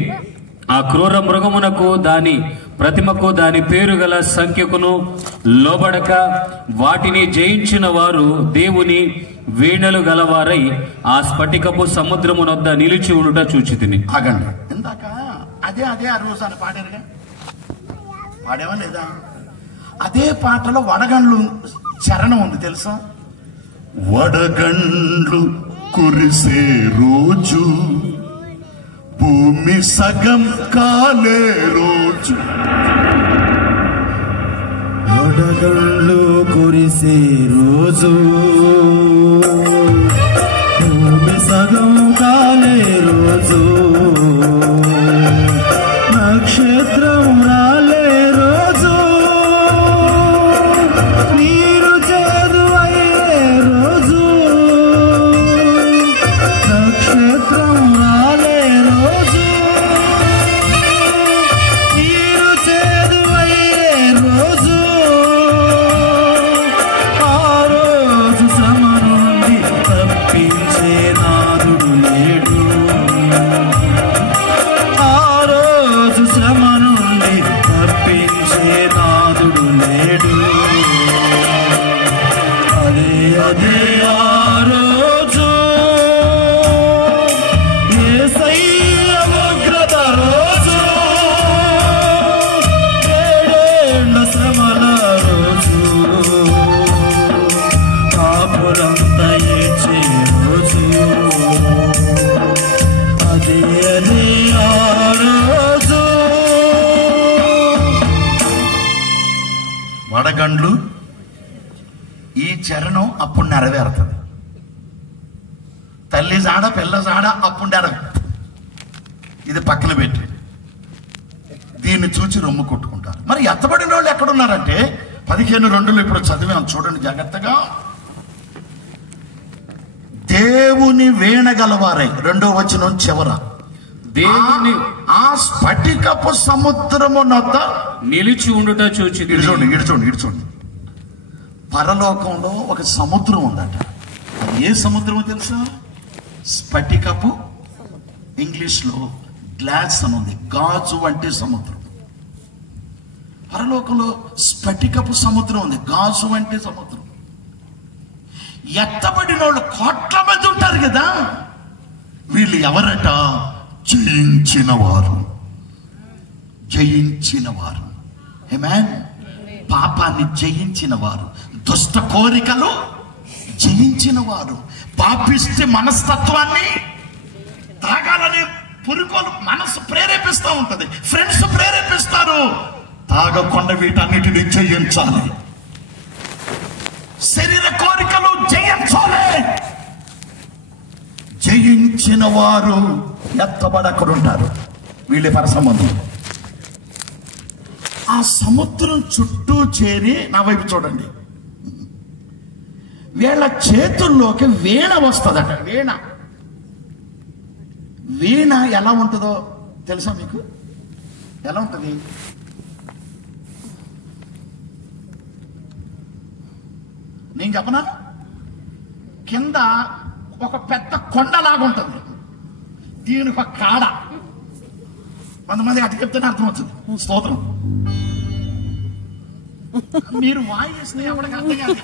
ఆ క్రూర మృగమునకు, దాని ప్రతిమకు, దాని పేరు గల సంఖ్యకును లోబడక వాటిని జయించిన వారు దేవుని వీణలు గలవారై ఆ స్ఫటికపు సముద్రమునొద్ద నిలిచి ఉండుట చూచితిని. ఆగండి. ఇందాక అదే ఆ రోజు అని పాడారుగా, పాడేవా లేదా? అదే పాటలో వడగండ్లు చరణం ఉంది తెలుసా? వడగండ్లు కురిసే రోజు, భూమి సగం కాలే రోజు. వడగండ్లు కురిసే రోజు, భూమి సగం కాలే రోజు, నక్షత్రం రాలే రోజు, నీరు చేరువయ్యే రోజు, నక్షత్రం రాలే రోజు, నీరు చేరువయ్యే రోజు, ఆ రోజు శ్రమ నుండి తప్పించే నాదుడు లేడు, ఆ రోజు శ్రమ నుండి తప్పించే నాదుడు లేడు. అదే ఆ రోజు, యేసయ్య ఉగ్రత రోజు, ఏడేళ్ల శ్రమల రోజు, పాపులంతా ఏడ్చే రోజు. అదే ఆ రోజు. వడగండ్లు ఈ చరణం అప్పుడు నెరవేరుతుంది. తల్లి జాడ పిల్ల జాడ అప్పుడు నెరవేరు. ఇది పక్కన పెట్టి దీన్ని చూచి రొమ్ము కొట్టుకుంటారు. మరి ఎత్తబడిన వాళ్ళు ఎక్కడున్నారంటే 15:2 ఇప్పుడు చదివాం చూడండి జాగ్రత్తగా. దేవుని వీణగలవారై, 2వ వచనం చివర, దేవుని ఆ స్ఫటికపు సముద్రమునొద్ద నిలిచి ఉండుట చూచి. ఇడుచోండి. పరలోకంలో ఒక సముద్రం ఉందట. అది ఏ సముద్రమో తెలుసా? స్ఫటికపు, ఇంగ్లీష్ లో గ్లాస్ అని ఉంది, గాజు వంటి సముద్రం. పరలోకంలో స్ఫటికపు సముద్రం ఉంది, గాజు వంటి సముద్రం. ఎత్తబడిన వాళ్ళు కోట్ల మంది ఉంటారు కదా, వీళ్ళు ఎవరట? జయించిన వారు. ఆమేన్. పాపాన్ని జయించిన వారు, దుష్ట కోరికలు జయించిన వారు, పాపిష్టి మనస్తత్వాన్ని, తాగాలని పురుకోలు మనసు ప్రేరేపిస్తూ ఉంటది, ఫ్రెండ్స్ ప్రేరేపిస్తారు, తాగకుండా వీటన్నిటిని జయించాలి. శరీర కోరికలు జయించాలి. జయించిన వారు ఎత్తబడి అక్కడ ఉంటారు. వీళ్ళే పరసంబంధం. ఆ సముద్రం చుట్టూ చేరి, నా వైపు చూడండి, వీళ్ళ చేతుల్లోకి వీణ వస్తుందట. వీణ ఎలా ఉంటుందో తెలుసా మీకు? ఎలా ఉంటుంది? నేను చెప్పనా? కింద ఒక పెద్ద కొండలాగా ఉంటుంది, దీనికి ఒక కాడ. కొంతమంది అటు చెప్తేనే అర్థమవుతుంది. స్తోత్రం. మీరు వాయిస్ ఎవరికి అర్థం కాదు.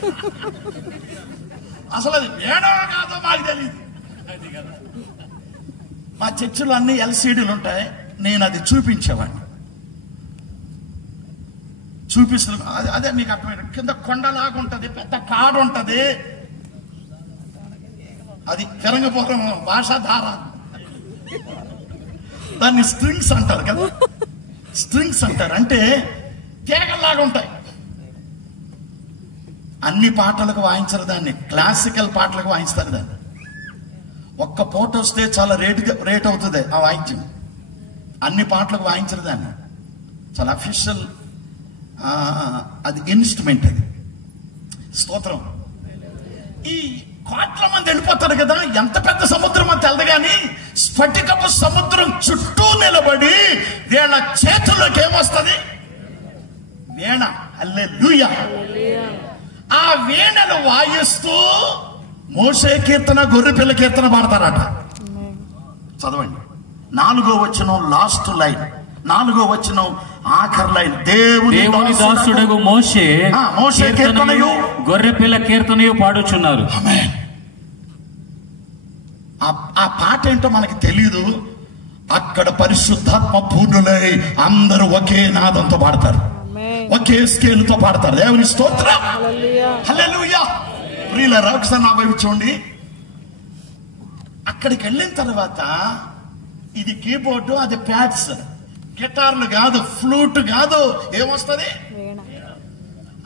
అసలు అది వేడో కాదో మాకు తెలియదు. మా చర్చిలో అన్ని ఎల్సీడీలు ఉంటాయి, నేను అది చూపించేవాడిని. చూపిస్తున్నా, అదే మీకు అర్థమైన. కింద కొండలాగా ఉంటది, పెద్ద కాడు ఉంటది, అది ఫిరంగపురం భాషాధార. దాన్ని స్ట్రింగ్స్ అంటారు కదా. స్ట్రింగ్స్ అంటారు అంటే తీగల్లాగా ఉంటాయి. అన్ని పాటలకు వాయించరు దాన్ని, క్లాసికల్ పాటలకు వాయిస్తారు దాన్ని. ఒక్క పూట వస్తే చాలా రేట్ అవుతుంది ఆ వాయిద్యం. అన్ని పాటలకు వాయించరు దాన్ని, చాలా అఫీషియల్ అది ఇన్స్ట్రుమెంట్ అది. స్తోత్రం. ఈ కోట్ల మంది వెళ్ళిపోతారు కదా, ఎంత పెద్ద సముద్రం అని తెలదు కానీ స్ఫటికపు సముద్రం చుట్టూ నిలబడి వీళ్ళ చేతుల్లోకి ఏమొస్తుంది? వీణ. హల్లెలూయా. ఆ వీణలు వాయిస్తూ మోషే కీర్తన, గొర్రెపిల్ల కీర్తన పాడతారట. చదవండి. 4వ వచనం లాస్ట్ లైన్, 4వ వచనం ఆఖరి లైన్. దేవుని దాసుడగు మోషే కీర్తనయు గొర్రెపిల్ల కీర్తనయు పాడుచున్నారు. ఆ పాట ఏంటో మనకి తెలీదు. అక్కడ పరిశుద్ధాత్మ పూర్ణులై అందరూ ఒకే నాదంతో పాడతారు, ఒకే స్కేలుతో పాడతారు. దేవుని స్తోత్రం. హల్లెలూయా. ప్రియులారా, ఒకసారి నా వైపు చూడండి. అక్కడికి వెళ్ళిన తర్వాత ఇది కీబోర్డు, అది ప్యాడ్స్, గిటార్లు కాదు, ఫ్లూట్ కాదు, ఏమొస్తుంది?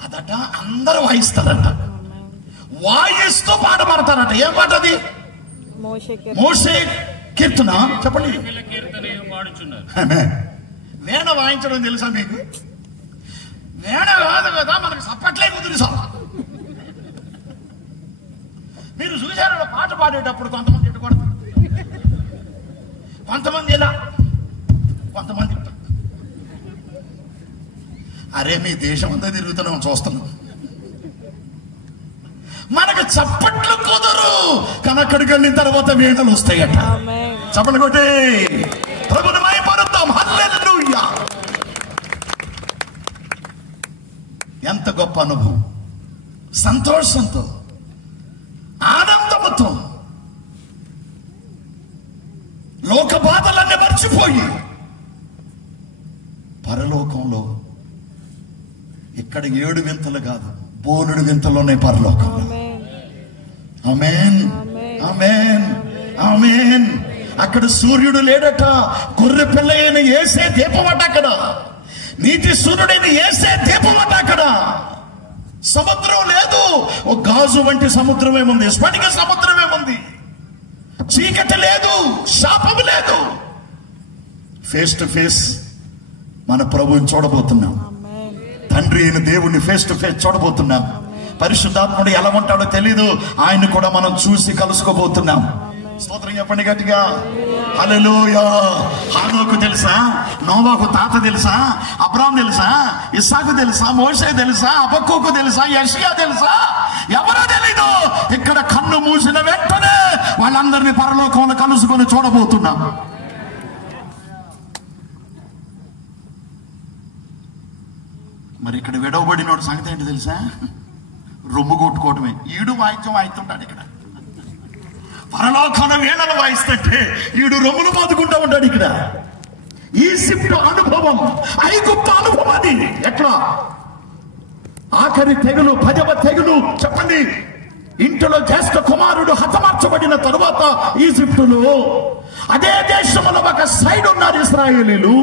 అదట అందరూ వాయిస్తారట, వాయిస్తూ పాట పాడతారట. ఏం పాట అది? మోషే కీర్తన. చెప్పండి. వీణ వాయించడం తెలుసా మీకు? వీణ కాదు కదా, మనకు సప్పట్లే కుదిరి సార్. మీరు చూశారు పాట పాడేటప్పుడు కొంతమంది ఇటు కొడతారు, కొంతమంది ఇలా, కొంతమంది. అరే మీ దేశం అంతా తిరుగుతున్నాం, చూస్తున్నాం. మనకు చప్పట్లు కుదరు, కానీ అక్కడికి వెళ్ళిన తర్వాత వీణలు వస్తాయట. చప్పట్లు కొట్టి ప్రభుని మహిమపరుద్దాం. హల్లెలూయా. ఎంత గొప్ప అనుభవం! సంతోషంతో, ఆనందముతో, లోక బాధలన్నీ మర్చిపోయి పరలోకంలో, ఇక్కడ 7 వింతలు కాదు, బోలుడు వింతలోనే పరలోకంలో. ఆమేన్, ఆమేన్, ఆమేన్. అక్కడ సూర్యుడు లేడట, గొర్రె పిల్ల అయిన యేసే దీపమట అక్కడ, నీతి సూర్యుడైన యేసే దీపమట అక్కడ. సముద్రం లేదు, ఒక గాజు వంటి సముద్రమే ఉంది, స్ఫటిక సముద్రమే ఉంది. చీకటి లేదు, శాపము లేదు. ఫేస్ టు ఫేస్ మన ప్రభువుని చూడబోతున్నాం. తండ్రి అయిన దేవుణ్ణి ఫేస్ టు ఫేస్ చూడబోతున్నాం. పరిశుద్ధాత్ముడు ఎలా ఉంటాడో తెలీదు, ఆయన కూడా మనం చూసి కలుసుకోబోతున్నాం. స్తోత్రం చెప్పండి గట్టిగా. హల్లెలూయా. హానోకు తెలుసా, నోవాహు తాత తెలుసా, అబ్రాహాము తెలుసా, ఇస్సాకు తెలుసా, మోషే తెలుసా, హబక్కూకు తెలుసా, యెషయా తెలుసా? ఎవరో తెలీదు. ఇక్కడ కన్ను మూసిన వెంటనే వాళ్ళందరినీ పరలోకంలో కలుసుకొని చూడబోతున్నాం. మరి ఇక్కడ విడవబడినోడు సంగతి ఏంటి తెలుసా? రొమ్ము కొట్టుకోవటమే. ఈడు వాయిద్యం వాయిస్తుంటాడు. ఇక్కడ పరలోకాన వీణలు వాయిస్తుంటే ఈడు రొమ్ములు బాదుకుంటూ ఉంటాడు. ఇక్కడ ఈజిప్టు అనుభవం, ఐగుప్తు అనుభవం. అది ఎట్లా? ఆఖరి తెగులు, పదవ తెగులు చెప్పండి. ఇంటిలో జ్యేష్ఠ కుమారుడు హతమార్చబడిన తరువాత ఈజిప్టులో, అదే దేశంలో ఒక సైడ్ ఉన్నారు ఇశ్రాయేలీలు.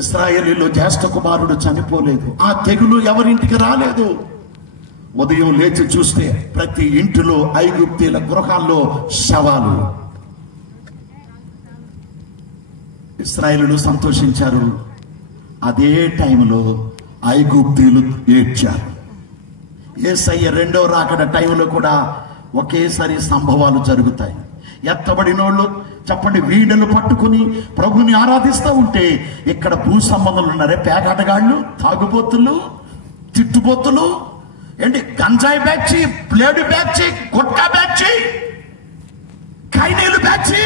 ఇశ్రాయేలీలో జ్యేష్ఠ కుమారుడు చనిపోలేదు. ఆ తెగులు ఎవరింటికి రాలేదు. ఉదయం లేచి చూస్తే ప్రతి ఇంటిలో ఐగుప్తీల గృహాల్లో శవాలు. ఇశ్రాయేలీలు సంతోషించారు. అదే టైంలో ఐగుప్తీలు ఏడ్చారు. యేసయ్య రెండో రాకడ టైంలో కూడా ఒకేసారి సంభవాలు జరుగుతాయి. ఎత్తబడినోళ్ళు చెప్పండి, వీడలు పట్టుకుని ప్రభుని ఆరాధిస్తూ ఉంటే ఇక్కడ భూ సంబంధాలు ఉన్నారే, పేకాటగాళ్ళు, తాగుబోతులు, చిట్టుబోతులు, ఏంటి గంజాయి batch, blade batch, gutka batch, ఖైనీలు బ్యాచి,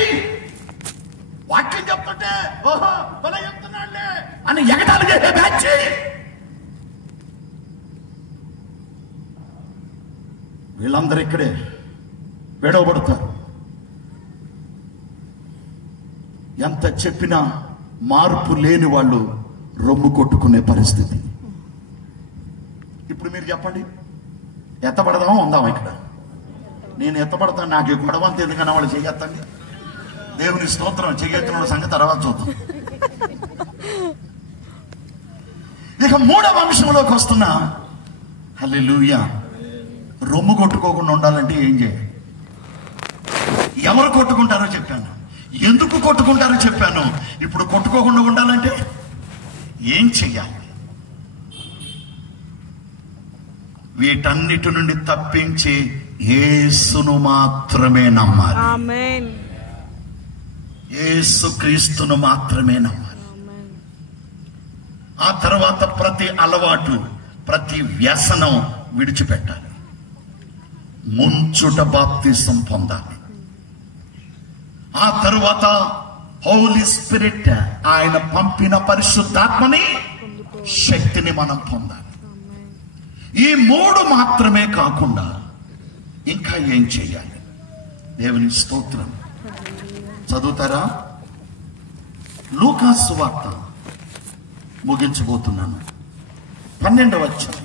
వాక్యం చెప్తుంటే ఓహో భలే చెప్తున్నాళ్లే అని ఎగటాలు చేసే బ్యాచి. వీళ్ళందరూ ఇక్కడే విడవబడతారు. ఎంత చెప్పినా మార్పు లేని వాళ్ళు రొమ్ము కొట్టుకునే పరిస్థితి. ఇప్పుడు మీరు చెప్పండి, ఎత్తబడదామా ఉందామా? ఇక్కడ నేను ఎత్తబడతాను. నాకు ఈ గొడవ అంత ఎందుకన్నా వాళ్ళు చెయ్యొద్దండి. దేవుని స్తోత్రం. చెయ్యెత్తిన సంగతి తర్వాత చూద్దాం. ఇక మూడవ అంశంలోకి వస్తున్నా. హల్లెలూయా. రొమ్ము కొట్టుకోకుండా ఉండాలంటే ఏం చేయాలి? ఎవరు కొట్టుకుంటారో చెప్పాను, ఎందుకు కొట్టుకుంటారో చెప్పాను. ఇప్పుడు కొట్టుకోకుండా ఉండాలంటే ఏం చెయ్యాలి? వీటన్నిటి నుండి తప్పించి యేసును మాత్రమే నమ్మాలి. ఆమేన్. యేసు క్రీస్తును మాత్రమే నమ్మాలి. ఆ తర్వాత ప్రతి అలవాటు, ప్రతి వ్యసనం విడిచిపెట్టాలి. ముంచుట బాప్తిసం పొందాలి. ఆ తరువాత హోలీ స్పిరిట్, ఆయన పంపిన పరిశుద్ధాత్మని, శక్తిని మనం పొందాలి. ఈ మూడు మాత్రమే కాకుండా ఇంకా ఏం చేయాలి? దేవుని స్తోత్రం. చదువుతారా? లూకా సువార్త ముగించబోతున్నాను. 12వ అధ్యాయం.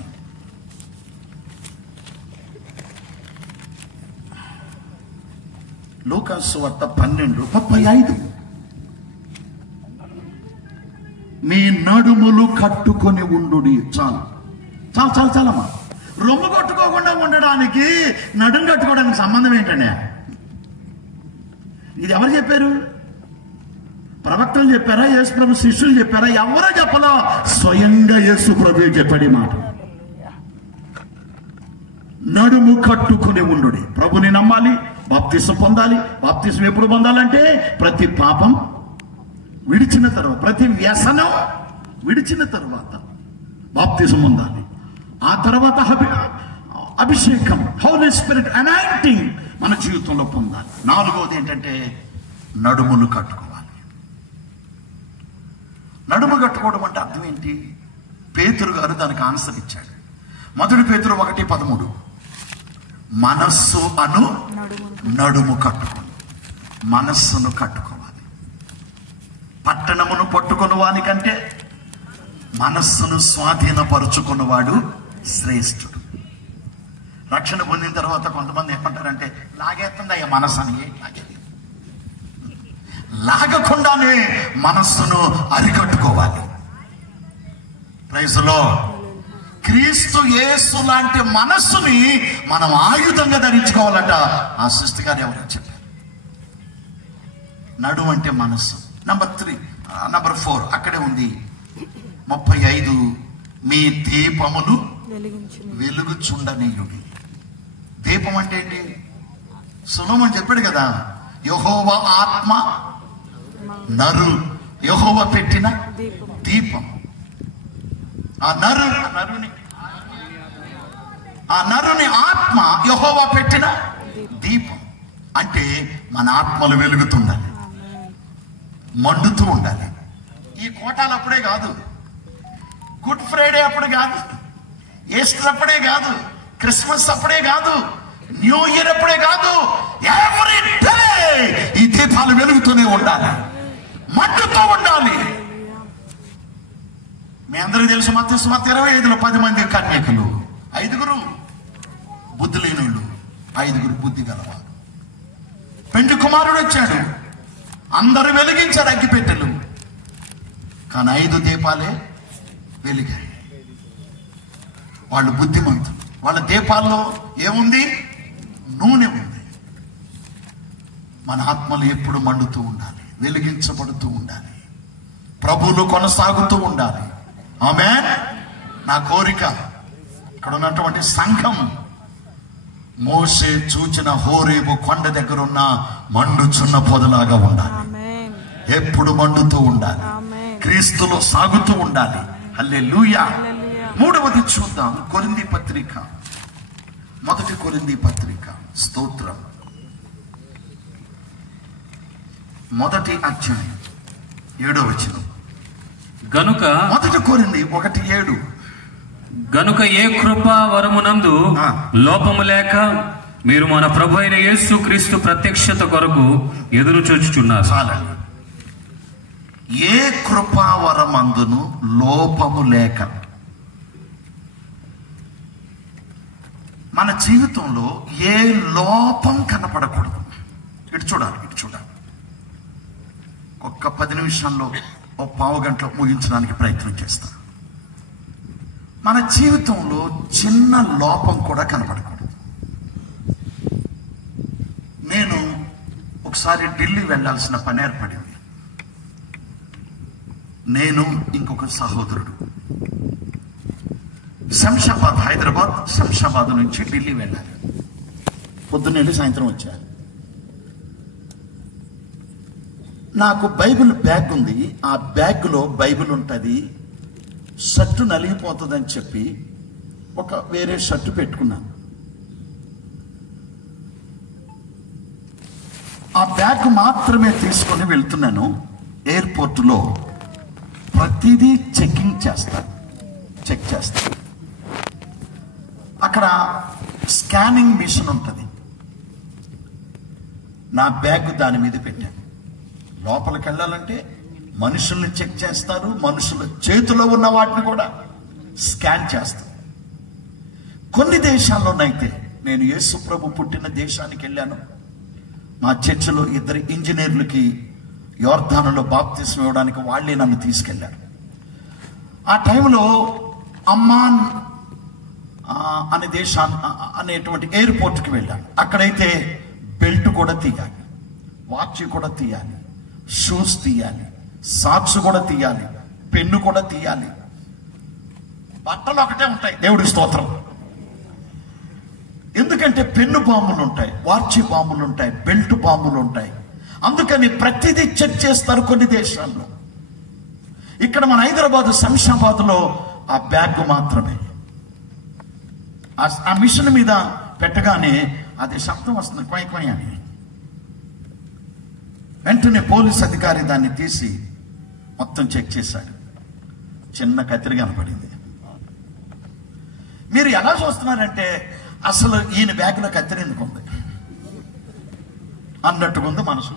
లూకా సువార్త 12:35. మీ నడుములు కట్టుకొని ఉండుడి. చాలు చాలు చాలు చాలమ్మా. రొమ్ము కొట్టుకోకుండా ఉండడానికి నడుము కట్టుకోవడానికి సంబంధం ఏంటండి? ఇది ఎవరు చెప్పారు? ప్రవక్తలు చెప్పారా? యేసు ప్రభు శిష్యులు చెప్పారా? ఎవరో చెప్పలో, స్వయంగా యేసు ప్రభు చెప్పాడు ఈ మాట. నడుము కట్టుకుని ఉండుడి. ప్రభుని నమ్మాలి, బాప్తిసం పొందాలి. బాప్తిసం ఎప్పుడు పొందాలంటే ప్రతి పాపం విడిచిన తర్వాత, ప్రతి వ్యసనం విడిచిన తర్వాత బాప్తిసం పొందాలి. ఆ తర్వాత అభిషేకం, హోలీ స్పిరిట్ అనాయింటింగ్ మన జీవితంలో పొందాలి. 4వది ఏంటంటే నడుములు కట్టుకోవాలి. నడుము కట్టుకోవడం అంటే అర్థం ఏంటి? పేతురు గారు దానికి ఆన్సర్ ఇచ్చాడు. 1 పేతురు 1:13. మనస్సు అను నడుము కట్టుకోండి. మనస్సును కట్టుకోవాలి. పట్టణమును పట్టుకుని వానికంటే మనస్సును స్వాధీనపరుచుకున్నవాడు శ్రేష్ఠుడు. రక్షణ పొందిన తర్వాత కొంతమంది ఏమంటారంటే, లాగేస్తుంది అయ్యా మనస్సు అని. లాగకుండానే మనస్సును అరికట్టుకోవాలి. Praise the lord. క్రీస్తు యేసు లాంటి మనస్సుని మనం ఆయుధంగా ధరించుకోవాలట. ఆ సృష్టిగారు ఎవరో చెప్పారు. నడుము అంటే మనస్సు. నంబర్ 4 అక్కడే ఉంది. 35 మీ దీపములు వెలుగుచుండనీయుడి. దీపం అంటే ఏంటి? సొలొమోను చెప్పాడు కదా, యెహోవా ఆత్మ యెహోవా పెట్టిన దీపం. ఆ నరుని ఆత్మ యెహోవా పెట్టిన దీపం. అంటే మన ఆత్మలు వెలుగుతుండాలి, మండుతూ ఉండాలి. ఈ కోటాలు అప్పుడే కాదు, గుడ్ ఫ్రైడే అప్పుడు కాదు, ఈస్టర్ అప్పుడే కాదు, క్రిస్మస్ అప్పుడే కాదు, న్యూ ఇయర్ అప్పుడే కాదు, ఎవ్రీ డే ఈ దీపాలు వెలుగుతూనే ఉండాలి, మండుతూ ఉండాలి. మీ అందరికీ తెలుసు మత్తయి 25లో 10 మంది కన్యకులు, 5 బుద్ధి లేనుళ్ళు, 5 బుద్ధి గలవారు. పెండ్లి కుమారుడు వచ్చాడు, అందరూ వెలిగించారు అగ్గిపెట్టెలు, కానీ 5 దీపాలే వెలిగాయి. వాళ్ళు బుద్ధిమంతులు. వాళ్ళ దీపాల్లో ఏముంది? నూనె ఉంది. మన ఆత్మలు ఎప్పుడు మండుతూ ఉండాలి, వెలిగించబడుతూ ఉండాలి, ప్రభువులు కొనసాగుతూ ఉండాలి. ఆమేన్. నా కోరిక ఇక్కడ ఉన్నటువంటి సంఘం మోషే చూచిన హోరేబు కొండ దగ్గర ఉన్న మండుచున్న పొదలాగా ఉండాలి, ఎప్పుడు మండుతూ ఉండాలి, క్రీస్తులో సాగుతూ ఉండాలి. హల్లెలూయా. 3వది చూద్దాం. కొరింథీ పత్రిక, 1 కొరింథీ పత్రిక. స్తోత్రం. 1వ అధ్యాయం 7వ వచనం. గనుక 1 కొరింథీ 1:7. గనుక ఏ కృపా వరమునందు లోపము లేక మీరు మన ప్రభు అయిన యేసు క్రీస్తు ప్రత్యక్షత కొరకు ఎదురు చూచుచున్నారు. చాలండి. ఏ కృపావరమందును లోపము లేక. మన జీవితంలో ఏ లోపం కనపడకూడదు. ఇటు చూడాలి. ఒక్క 10 నిమిషాల్లో, ఓ పావు గంటలో ముగించడానికి ప్రయత్నం చేస్తాను. మన జీవితంలో చిన్న లోపం కూడా కనపడకూడదు. నేను ఒకసారి ఢిల్లీ వెళ్ళాల్సిన పని ఏర్పడింది. నేను ఇంకొక సహోదరుడు శంషాబాద్ నుంచి ఢిల్లీ వెళ్ళాలి. పొద్దున్న సాయంత్రం వచ్చారు. నాకు బైబిల్ బ్యాగ్ ఉంది. ఆ బ్యాగ్లో బైబిల్ ఉంటుంది. షర్టు నలిగిపోతుందని చెప్పి వేరే షర్టు పెట్టుకున్నాను. ఆ బ్యాగ్ మాత్రమే తీసుకొని వెళ్తున్నాను. ఎయిర్పోర్టులో ప్రతిదీ చెక్ చేస్తాను. అక్కడ స్కానింగ్ మిషన్ ఉంటుంది. నా బ్యాగ్ దాని మీద పెట్టాను. లోపలికి వెళ్ళాలంటే మనుషుల్ని చెక్ చేస్తారు, మనుషుల చేతిలో ఉన్న వాటిని కూడా స్కాన్ చేస్తారు. కొన్ని దేశాల్లోనైతే, నేను యేసు ప్రభు పుట్టిన దేశానికి వెళ్ళాను. మా చర్చిలో 2 ఇంజనీర్లకి యోర్దానులో బాప్తిస్మం ఇవ్వడానికి వాళ్ళే నన్ను తీసుకెళ్లారు. ఆ టైంలో అమ్మాన్ అనే అనేటువంటి ఎయిర్పోర్ట్కి వెళ్ళాను. అక్కడైతే బెల్ట్ కూడా తీయాలి, వాచ్ కూడా తీయాలి, షూస్ తీయాలి, సాక్స్ కూడా తీయాలి, పెన్ను కూడా తీయాలి. బట్టలు ఒకటే ఉంటాయి, దేవుడి స్తోత్రం. ఎందుకంటే పెన్ను బాంబులు ఉంటాయి, వాచ్ బాంబులు ఉంటాయి, బెల్ట్ బాంబులు ఉంటాయి. అందుకని ప్రతిదీ చెక్ చేస్తారు కొన్ని దేశాల్లో. ఇక్కడ మన హైదరాబాద్ శంషాబాద్లో ఆ బ్యాగ్ మాత్రమే. ఆ మిషన్ మీద పెట్టగానే అది శబ్దం వస్తుంది, కొయ్ కొయ్ అని. వెంటనే పోలీస్ అధికారి దాన్ని తీసి మొత్తం చెక్ చేశాడు. చిన్న కత్తిరి కనపడింది. మీరు ఎలా చూస్తున్నారంటే, అసలు ఈయన బ్యాగ్లో కత్తిరి ఎందుకు ఉంది అన్నట్టుగా ఉంది మనసు.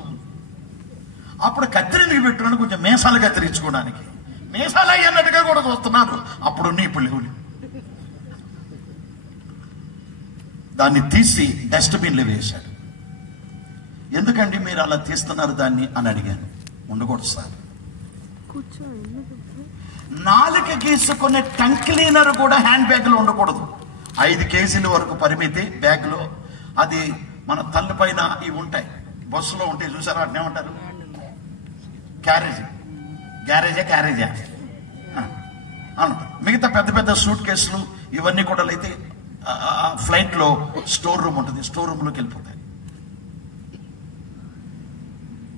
అప్పుడు కత్తిరి ఎందుకు పెట్టుకున్నాను? కొంచెం మేసాలు కత్తిరించుకోవడానికి. మేసాలు అయ్యన్నట్టుగా కూడా చూస్తున్నారు. అప్పుడు ఇప్పుడు లేవు. దాన్ని తీసి డస్ట్బిన్లో వేశాడు. ఎందుకండి మీరు అలా తీస్తున్నారు దాన్ని అని అడిగాను. ఉండకూడదు సార్. నాలుక గీసుకునే టంగ్ క్లీనర్ కూడా హ్యాండ్ బ్యాగ్ లో ఉండకూడదు. 5 కేజీల వరకు పరిమితి బ్యాగ్ లో. అది మన తల్లి పైన ఇవి ఉంటాయి, బస్సులో ఉంటాయి చూసారా, అట్నే ఉంటారు క్యారేజా అవును. మిగతా పెద్ద పెద్ద సూట్ కేసులు ఇవన్నీ కూడా అయితే ఫ్లైట్లో స్టోర్ రూమ్ ఉంటుంది, స్టోర్ రూమ్లోకి వెళ్ళిపోతాయి.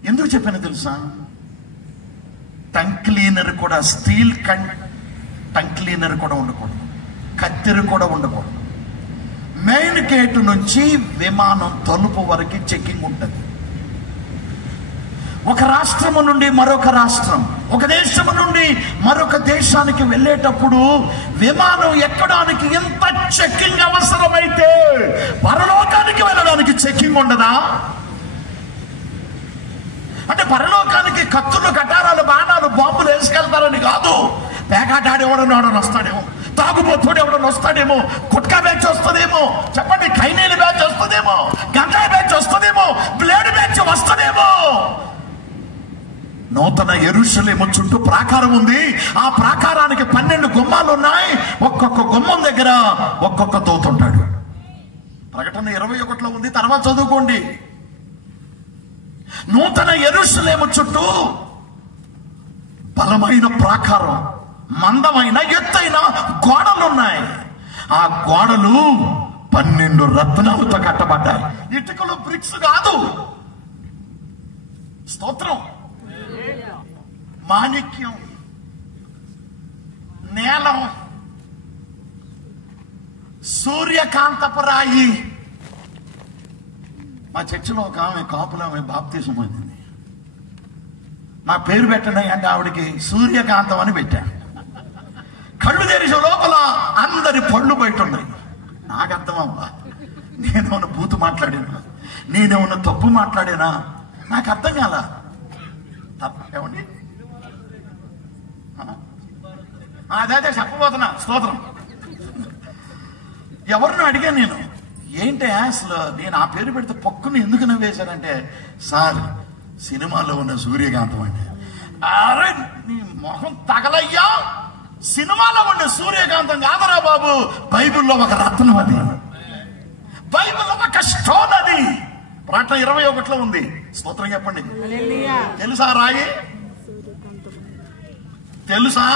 ఎందుకు చెప్పానో తెలుసా? టంక్ క్లీనర్ కూడా, స్టీల్ టంక్ క్లీనర్ కూడా ఉండకూడదు, కత్తెర కూడా ఉండకూడదు. మెయిన్ గేటు నుంచి విమానం తలుపు వరకు చెకింగ్ ఉంటుంది. ఒక రాష్ట్రము నుండి మరొక రాష్ట్రం, ఒక దేశము నుండి మరొక దేశానికి వెళ్ళేటప్పుడు విమానం ఎక్కడానికి ఎంత చెకింగ్ అవసరమైతే పరలోకానికి వెళ్ళడానికి చెకింగ్ ఉండదా? అంటే పరలోకానికి కత్తులు, కటారాలు, బాణాలు, బాంబులు వేసుకెళ్తారని కాదు. పేకాటాడు ఎవడన్నా వస్తాడేమో, తాగుబోతుడు ఎవడన్నా వస్తాడేమో, కుట్కా బ్యాచ్ వస్తుందేమో, చెప్పండి, కైనేలు బ్యాచ్ వస్తుందేమో, గంజాయి బ్యాచ్ వస్తుందేమో, బ్లేడ్ బ్యాచ్ వస్తుందేమో. నూతన యెరూషలేము చుట్టూ ప్రాకారం ఉంది. ఆ ప్రాకారానికి 12 గుమ్మాలు ఉన్నాయి. ఒక్కొక్క గుమ్మం దగ్గర ఒక్కొక్క దూతుంటాడు. ప్రకటన 21లో ఉంది, తర్వాత చదువుకోండి. నూతన యెరూషలేము చుట్టూ బలమైన ప్రాకారం, మందమైన ఎత్తైన గోడలున్నాయి. ఆ గోడలు 12 రత్నాలతో కట్టబడ్డాయి. ఇటుకలు, బ్రిక్స్ కాదు. స్తోత్రం. మాణిక్యం, నేలం, సూర్యకాంతపు రాయి. మా చర్చిలో ఒక ఆమె కాపులో ఆమె బాప్తిసం పొందింది. నా పేరు పెట్టండి అంటే ఆవిడకి సూర్యకాంతం అని పెట్టాను. కళ్ళు తెరిచే లోపల అందరి పళ్ళు బయట ఉన్నాయి. నాకు అర్థమవ్వా, నేనేమన్నా బూతు మాట్లాడినా, నేనేమన్నా తప్పు మాట్లాడినా నాకు అర్థం కాల. ఏమండి, అదే చెప్పబోతున్నా. స్తోత్రం. ఎవరినో అడిగాను నేను, ఏంటి అసలు నేను ఆ పేరు పెడితే పక్కుని ఎందుకు నవ్వేశానంటే, సార్ సినిమాలో ఉన్న సూర్యకాంతం అంటే. అరే నీ మొహం తగలయ్యా, సినిమాలో ఉన్న సూర్యకాంతం కాదరా బాబు, బైబిల్లో ఒక రత్నం అది, బైబిల్లో ఒక స్టోన్ అది. ప్రకటన 21లో ఉంది. స్తోత్రం చెప్పండి. తెలుసా రాయి? తెలుసా?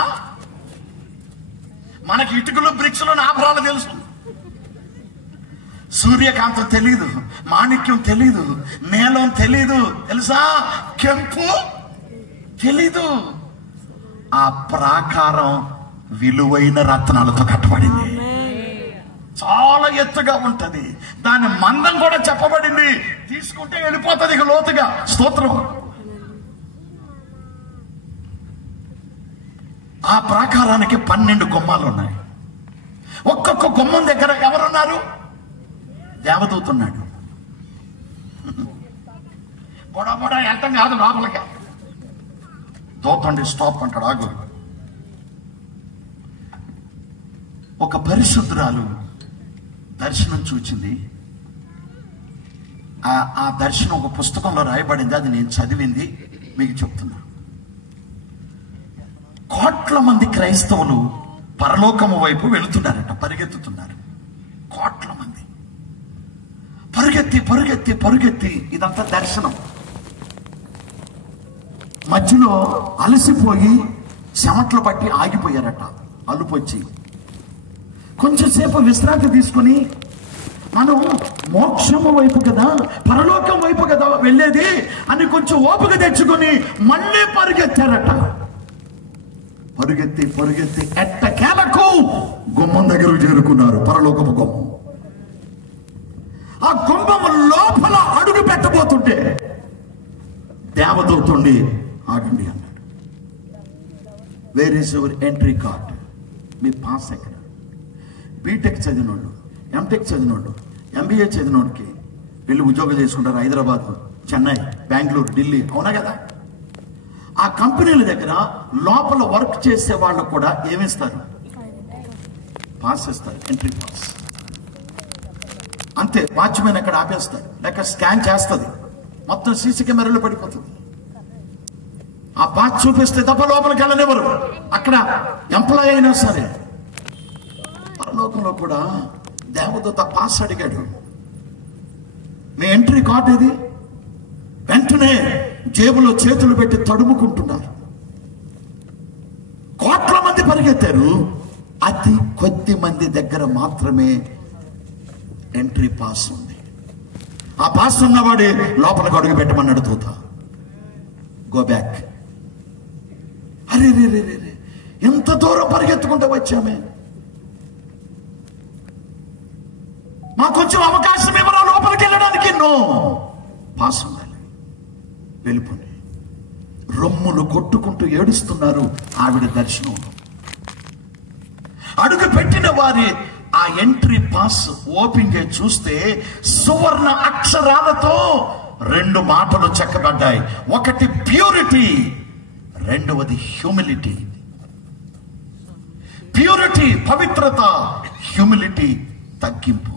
మనకి ఇటుకలు, బ్రిక్స్లు, ఆభరాలు తెలుసు. సూర్యకాంతం తెలీదు, మాణిక్యం తెలీదు, నీలం తెలీదు. తెలుసా? కెంపు తెలీదు. ఆ ప్రాకారం విలువైన రత్నాలతో కట్టబడింది. చాలా ఎత్తుగా ఉంటది. దాని మందం కూడా చెప్పబడింది. తీసుకుంటే వెళ్ళిపోతుంది ఇక లోతుగా. స్తోత్రం. ఆ ప్రాకారానికి 12 గుమ్మాలు ఉన్నాయి. ఒక్కొక్క గుమ్మం దగ్గర ఎవరున్నారు? దేవదూతున్నాడు. గొడవ వెళ్ళటం కాదు, లోపలికి దూతండి స్టాప్ అంటాడు. ఆగు. ఒక పరిశుద్ధురాలు దర్శనం చూచింది. ఆ దర్శనం ఒక పుస్తకంలో రాయబడింది. అది నేను చదివింది మీకు చెప్తున్నా. కోట్ల మంది క్రైస్తవులు పరలోకము వైపు వెళుతున్నారట, పరిగెత్తుతున్నారు. కోట్ల మంది పరుగెత్తి పరుగెత్తి పరుగెత్తి. ఇదంతా దర్శనం. మధ్యలో అలసిపోయి చెమట్లు పట్టి ఆగిపోయారట. అలుపొచ్చి కొంచెంసేపు విశ్రాంతి తీసుకుని, మనం మోక్షము వైపు కదా, పరలోకం వైపు కదా వెళ్ళేది అని కొంచెం ఓపిక తెచ్చుకొని మళ్ళీ పరుగెత్తారట. పరుగెత్తి పరుగెత్తి ఎట్టకేలకు గుమ్మం దగ్గరకు చేరుకున్నారు. పరలోకపు గుమ్మం. ఆ గుమ్మం లోపల అడుగు పెట్టబోతుంటే దేవదూతుండి ఆగండి అన్నాడు. Where is your entry card? Me pass ఎక్కడ? బీటెక్ చదివినోళ్ళు, ఎంటెక్ చదివినోళ్ళు, ఎంబీఏ చదివినోడికి వెళ్ళి ఉద్యోగం చేసుకుంటారు. హైదరాబాద్, చెన్నై, బెంగళూరు, ఢిల్లీ, అవునా కదా? ఆ కంపెనీల దగ్గర లోపల వర్క్ చేసే వాళ్ళకు కూడా ఏమిస్తారు? పాస్ ఇస్తారు, ఎంట్రీ పాస్. అంతే. వాచ్మెన్ అక్కడ ఆపేస్తాడు, లేక స్కాన్ చేస్తుంది, మొత్తం సీసీ కెమెరాలో పడిపోతుంది. ఆ పాస్ చూపిస్తే తప్ప లోపలికి వెళ్ళనివ్వరు. అక్కడ ఎంప్లాయ్ అయినా సరే. పరలోకంలో కూడా దేవదూత పాస్ అడిగాడు, మీ ఎంట్రీ కార్డు ఇది. వెంటనే జేబులో చేతులు పెట్టి తడుముకుంటున్నారు. కోట్ల మంది పరిగెత్తారు, అతి కొద్ది మంది దగ్గర మాత్రమే ఎంట్రీ పాస్ ఉంది. ఆ పాస్ ఉన్నవాడే లోపలికి అడుగు పెట్టమన్నాడు దూత. Go back. అరే రే రే రే, ఎంత దూరం పరిగెత్తుకుంటూ వచ్చామే, మాకు కొంచెం అవకాశం ఇవ్వరా లోపలికి వెళ్ళడానికి. నో, పాస్ ఉండాలి, వెళ్ళిపోండి. రొమ్ములు కొట్టుకుంటూ ఏడుస్తున్నారు ఆవిడ దర్శనంలో. అడుగు పెట్టిన వారి ఆ ఎంట్రీ పాస్ ఓపెన్ చేసి చూస్తే సువర్ణ అక్షరాలతో 2 మాటలు చెక్కబడ్డాయి. ఒకటి ప్యూరిటీ, రెండవది హ్యూమిలిటీ. ప్యూరిటీ పవిత్రత, హ్యూమిలిటీ తగ్గింపు.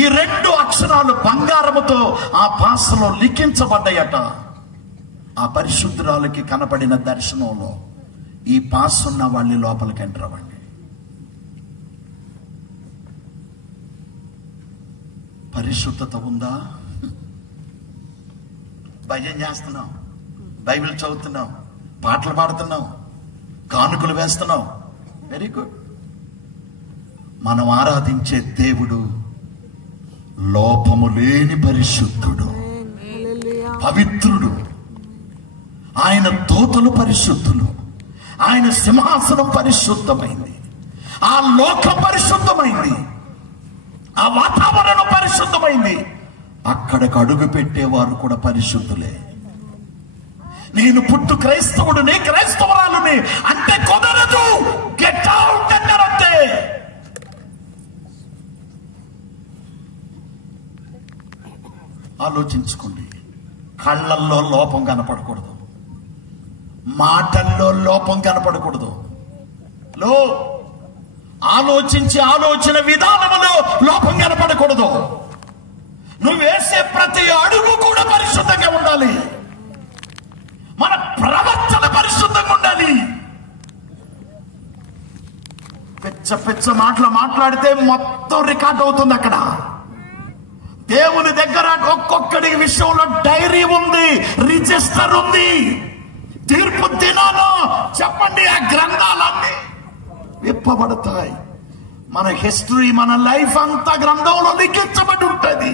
ఈ 2 అక్షరాలు బంగారముతో ఆ పాసలో లిఖించబడ్డాయట. ఆ పరిశుద్ధురాలకి కనబడిన దర్శనంలో ఈ పాస్ ఉన్న వాళ్ళని లోపలికి ఎంటర్ అవ్వండి. పరిశుద్ధత ఉందా? భజన చేస్తున్నాం, బైబిల్ చదువుతున్నాం, పాటలు పాడుతున్నాం, కానుకలు వేస్తున్నాం, వెరీ గుడ్. మనం ఆరాధించే దేవుడు లోపము లేని పరిశుద్ధుడు, పవిత్రుడు. ఆయన దూతలు పరిశుద్ధులు, ఆయన సింహాసనం పరిశుద్ధమైంది, ఆ లోకం పరిశుద్ధమైంది, ఆ వాతావరణం పరిశుద్ధమైంది. అక్కడికి అడుగు పెట్టేవారు కూడా పరిశుద్ధులే. నేను పుట్టు క్రైస్తవుడిని, క్రైస్తవురాలుని అంటే కుదరదు. గెట్ అవుట్ అన్నారంతే. ఆలోచించుకోండి. కళ్ళల్లో లోపం కనపడకూడదు, మాటల్లో లోపం కనపడకూడదు, ఆలోచించే ఆలోచన విధానంలో లోపం కనపడకూడదు. నువ్వు వేసే ప్రతి అడుగు కూడా పరిశుద్ధంగా ఉండాలి. మన ప్రవర్తన పరిశుద్ధంగా ఉండాలి. పిచ్చ పిచ్చ మాటలు మాట్లాడితే మొత్తం రికార్డ్ అవుతుంది అక్కడ. దేవుని దగ్గర ఒక్కొక్కడి విషయంలో డైరీ ఉంది, రిజిస్టర్ ఉంది. తీర్పు దినాలో చెప్పండి, ఆ గ్రంథాలన్నీ విప్పబడతాయి. మన హిస్టరీ, మన లైఫ్ అంతా గ్రంథంలో లిఖించబడి ఉంటుంది.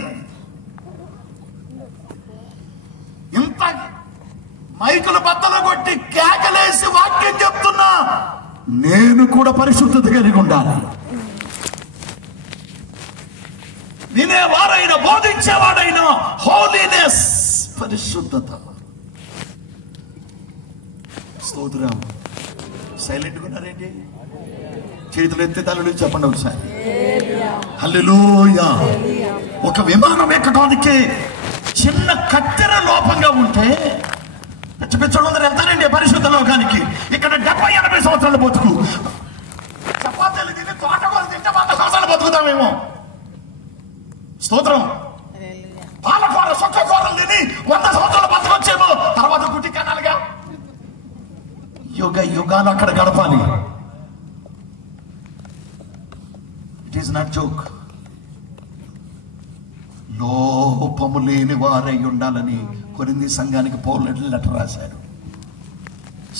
ఇంత మైకులు బద్దలు కొట్టి కేకలేసి వాక్యం చెప్తున్నా, నేను కూడా పరిశుద్ధత కలిగి ఉండాలి. వినేవారైనా బోధించేవాడైనా హోలీనెస్, పరిశుద్ధత. స్తోత్రం. సైలెంట్ గా ఉన్నారేంటి? చేతులు ఎత్తి తలలు చెప్పండి ఒకసారి. హల్లెలూయా. ఒక విమానం ఎక్కడానికి చిన్న కత్తెర లోపంగా ఉంటే పిచ్చపిచ్చడు వెళ్తానండి పరిశుద్ధ లోకానికి. ఇక్కడ 70-80 సంవత్సరాలు బతుకు. చపాతీలు తిని తోటకూర తింటే 100 సంవత్సరాలు బతుకుతామేమో. స్తోత్రం. పాలకూర సొక్కకూరలు తిని 100 సంవత్సరాలు బతకొచ్చేమో. తర్వాత గుట్టి కనాలిగా. యుగాలు అక్కడ గడపాలి. It is not joke. లోపము లేని వారై ఉండాలని కొరింథీ సంఘానికి పౌలు లెటర్ రాశారు.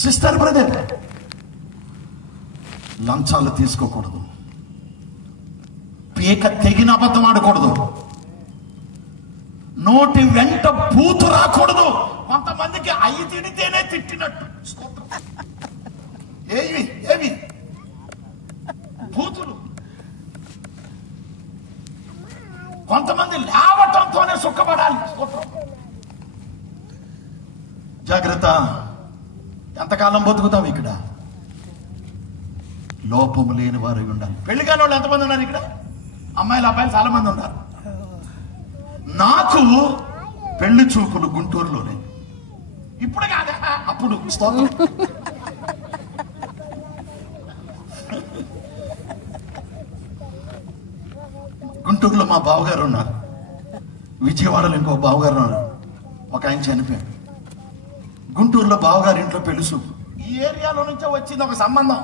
సిస్టర్, బ్రదర్, లంచాలు తీసుకోకూడదు, పీక తెగిన అబద్ధం ఆడకూడదు, నోటి వెంట బూతు రాకూడదు. కొంతమందికి అయి తిడితేనే తిట్టినట్టు. ఏవి బూతులు. కొంతమంది లేవటంతోనే సుఖపడాలి. జాగ్రత్త. ఎంతకాలం బతుకుతాం ఇక్కడ? లోపము లేని వారు ఉండాలి. పెళ్లి కాని వాళ్ళు ఎంతమంది ఉన్నారు ఇక్కడ? అమ్మాయిలు అబ్బాయిలు చాలా మంది ఉన్నారు. నాకు పెళ్లి చూపులు గుంటూరులోనే. ఇప్పుడు కాదా, అప్పుడు. స్తోత్రం. గుంటూరులో మా బావగారు ఉన్నారు, విజయవాడలో ఇంకో బావగారు ఉన్నారు. ఒక ఆయన చనిపోయాడు. గుంటూరులో బావగారి ఇంట్లో పెళ్లి చూపు. ఈ ఏరియాలో నుంచే వచ్చింది ఒక సంబంధం,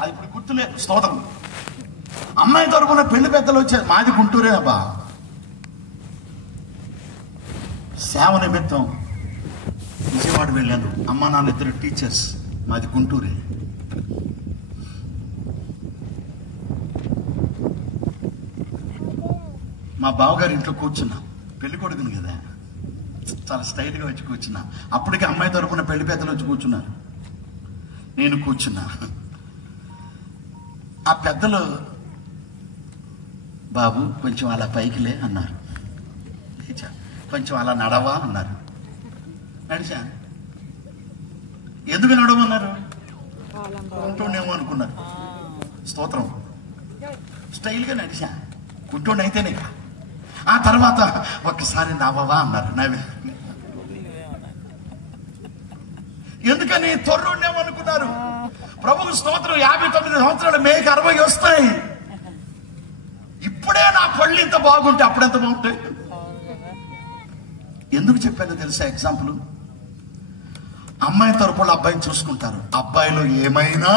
అది ఇప్పుడు గుర్తులేదు. స్తోత్రం. అమ్మాయి తరపున పెళ్లి పెద్దలు వచ్చారు. మాది గుంటూరే అబ్బా. సేవ నిమిత్తం విజయవాడ వెళ్ళాను. అమ్మ నాన్న ఇద్దరు టీచర్స్, మాది గుంటూరే. మా బావగారి ఇంట్లో కూర్చున్నా, పెళ్లి కొడుకుని కదా, చాలా స్టైల్గా వచ్చి కూర్చున్నా. అప్పటికి అమ్మాయి తరపున పెళ్లి పెద్దలు వచ్చి కూర్చున్నారు, నేను కూర్చున్నా. ఆ పెద్దలు బాబు కొంచెం అలా పైకిలే అన్నారు. లేచా, కొంచెం అలా నడవా అన్నారు. నడిచా. ఎందుకు నడవన్నారు? కుంటోండేమో అనుకున్నారు. స్తోత్రం. స్టైల్గా నడిచా, కుంటోండి అయితేనే. ఆ తర్వాత ఒక్కసారి నవ్వవా అన్నారు. నవ్వే. ఎందుకని? తొర్రుండేమో అనుకున్నారు. ప్రభువు స్తోత్రం. 59 సంవత్సరాలు, మేకి 60 వస్తాయి. ఇప్పుడే నా పళ్ళు ఇంత బాగుంటే అప్పుడెంత బాగుంటాయి? ఎందుకు చెప్పానో తెలుసా? ఎగ్జాంపుల్, అమ్మాయి తరపున అబ్బాయిని చూసుకుంటారు. అబ్బాయిలో ఏమైనా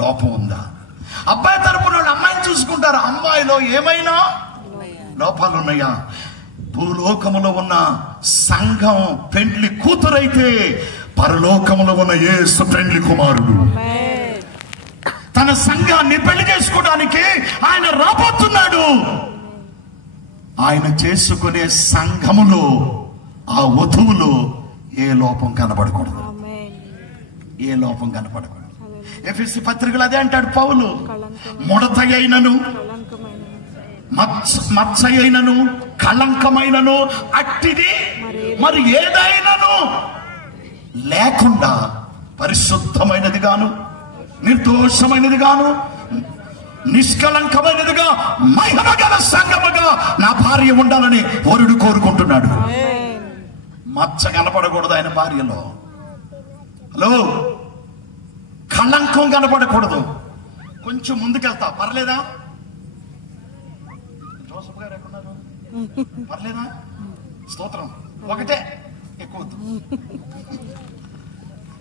లోపం ఉందా? అబ్బాయి తరపున అమ్మాయిని చూసుకుంటారు. అమ్మాయిలో ఏమైనా లోపాలు ఉన్నాయా? భూలోకములో ఉన్న సంఘం పెండ్లి కూతురైతే పరలోకములో ఉన్న యేసు పెండ్లి కుమారుడు. తన సంఘాన్ని పెళ్లి చేసుకోవడానికి ఆయన రాబోతున్నాడు. ఆయన చేసుకునే సంఘములో, ఆ వధువులో ఏ లోపం కనబడకూడదు. ఏ లోపం కనబడకూడదు. ఎఫెసీ పత్రికలు అదే అంటాడు పౌలు. ముడత అయినను, మచ్చ అయినను, కళంకమైనను అట్టిది మరి ఏదైనాను లేకుండా పరిశుద్ధమైనది గాను, నిర్దోషమైనది గాను, నిష్కలంకమైనదిగా, మహిమ గల సంఘముగా నా భార్య ఉండాలని వరుడు కోరుకుంటున్నాడు. మచ్చ కనపడకూడదు ఆయన భార్యలో. హలో, కళంకం కనపడకూడదు. కొంచెం ముందుకెళ్తా, పర్లేదా? జోసఫ్ గారు ఎక్కడున్నారు? పర్లేదా? స్తోత్రం. ఒకటే ఎక్కువ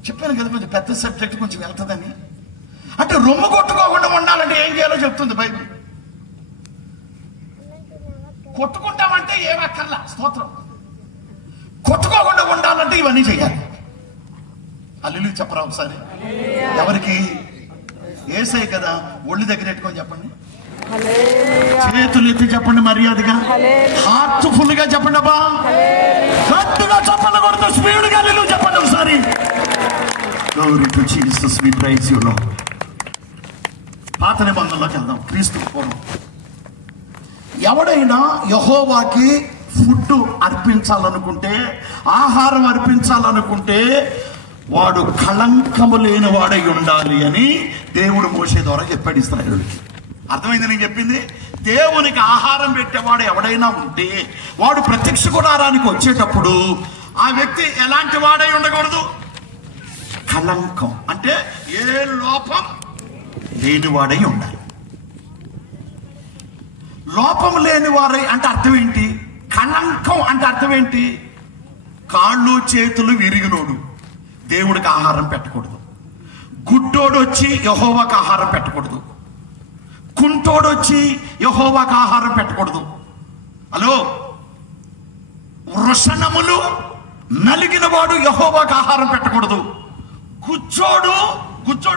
చెప్పాను కదా, కొంచెం పెద్ద సబ్జెక్ట్, కొంచెం వెళ్తుందని. అంటే రొమ్ము కొట్టుకోకుండా ఉండాలంటే ఏం చేయాలో చెప్తుంది బైబిల్. కొట్టుకుంటామంటే ఏమక్కర్లా. స్తోత్రం. కొట్టుకోకుండా ఉండాలంటే ఇవన్నీ చేయాలి. హల్లెలూయా చెప్పరా ఒకసారి. ఎవరికి? యేసయ్య కదా. ఒళ్ళు దగ్గర పెట్టుకొని చెప్పండి, చేతులు ఎత్తి చెప్పండి మర్యాదగా, హార్ట్ ఫుల్ గా చెప్పండి. అబ్బా గట్టిగా చెప్పండి, కొడుతూ స్పీడ్ గా చెప్పండి ఒకసారి. Glory to Jesus, we praise you Lord. పాత నిబంధనలోకి వెళ్దాం. క్రీస్తు పూర్వం ఎవడైనా యెహోవాకి ఫుడ్ అర్పించాలనుకుంటే, ఆహారం అర్పించాలనుకుంటే వాడు కళంకము లేని వాడై ఉండాలి అని దేవుడు మోషే ద్వారా చెప్పాడు ఇశ్రాయేలుకి. అర్థమైంది నేను చెప్పింది? దేవునికి ఆహారం పెట్టేవాడు ఎవడైనా ఉంటే వాడు ప్రత్యక్ష గుడారానికి వచ్చేటప్పుడు ఆ వ్యక్తి ఎలాంటి వాడై ఉండకూడదు? కళంకం అంటే ఏ లోపం లేనివాడై ఉండాలి. లోపం లేని వారై అంటే అర్థం ఏంటి? కళంకం అంటే అర్థం ఏంటి? కాళ్ళు చేతులు విరిగినోడు దేవుడికి ఆహారం పెట్టకూడదు. గుడ్డోడు వచ్చి యెహోవాకు ఆహారం పెట్టకూడదు. కుంటోడు వచ్చి యెహోవాకు ఆహారం పెట్టకూడదు. హలో, వృషణములు నలిగిన వాడు యెహోవాకు ఆహారం పెట్టకూడదు. గుచ్చోడు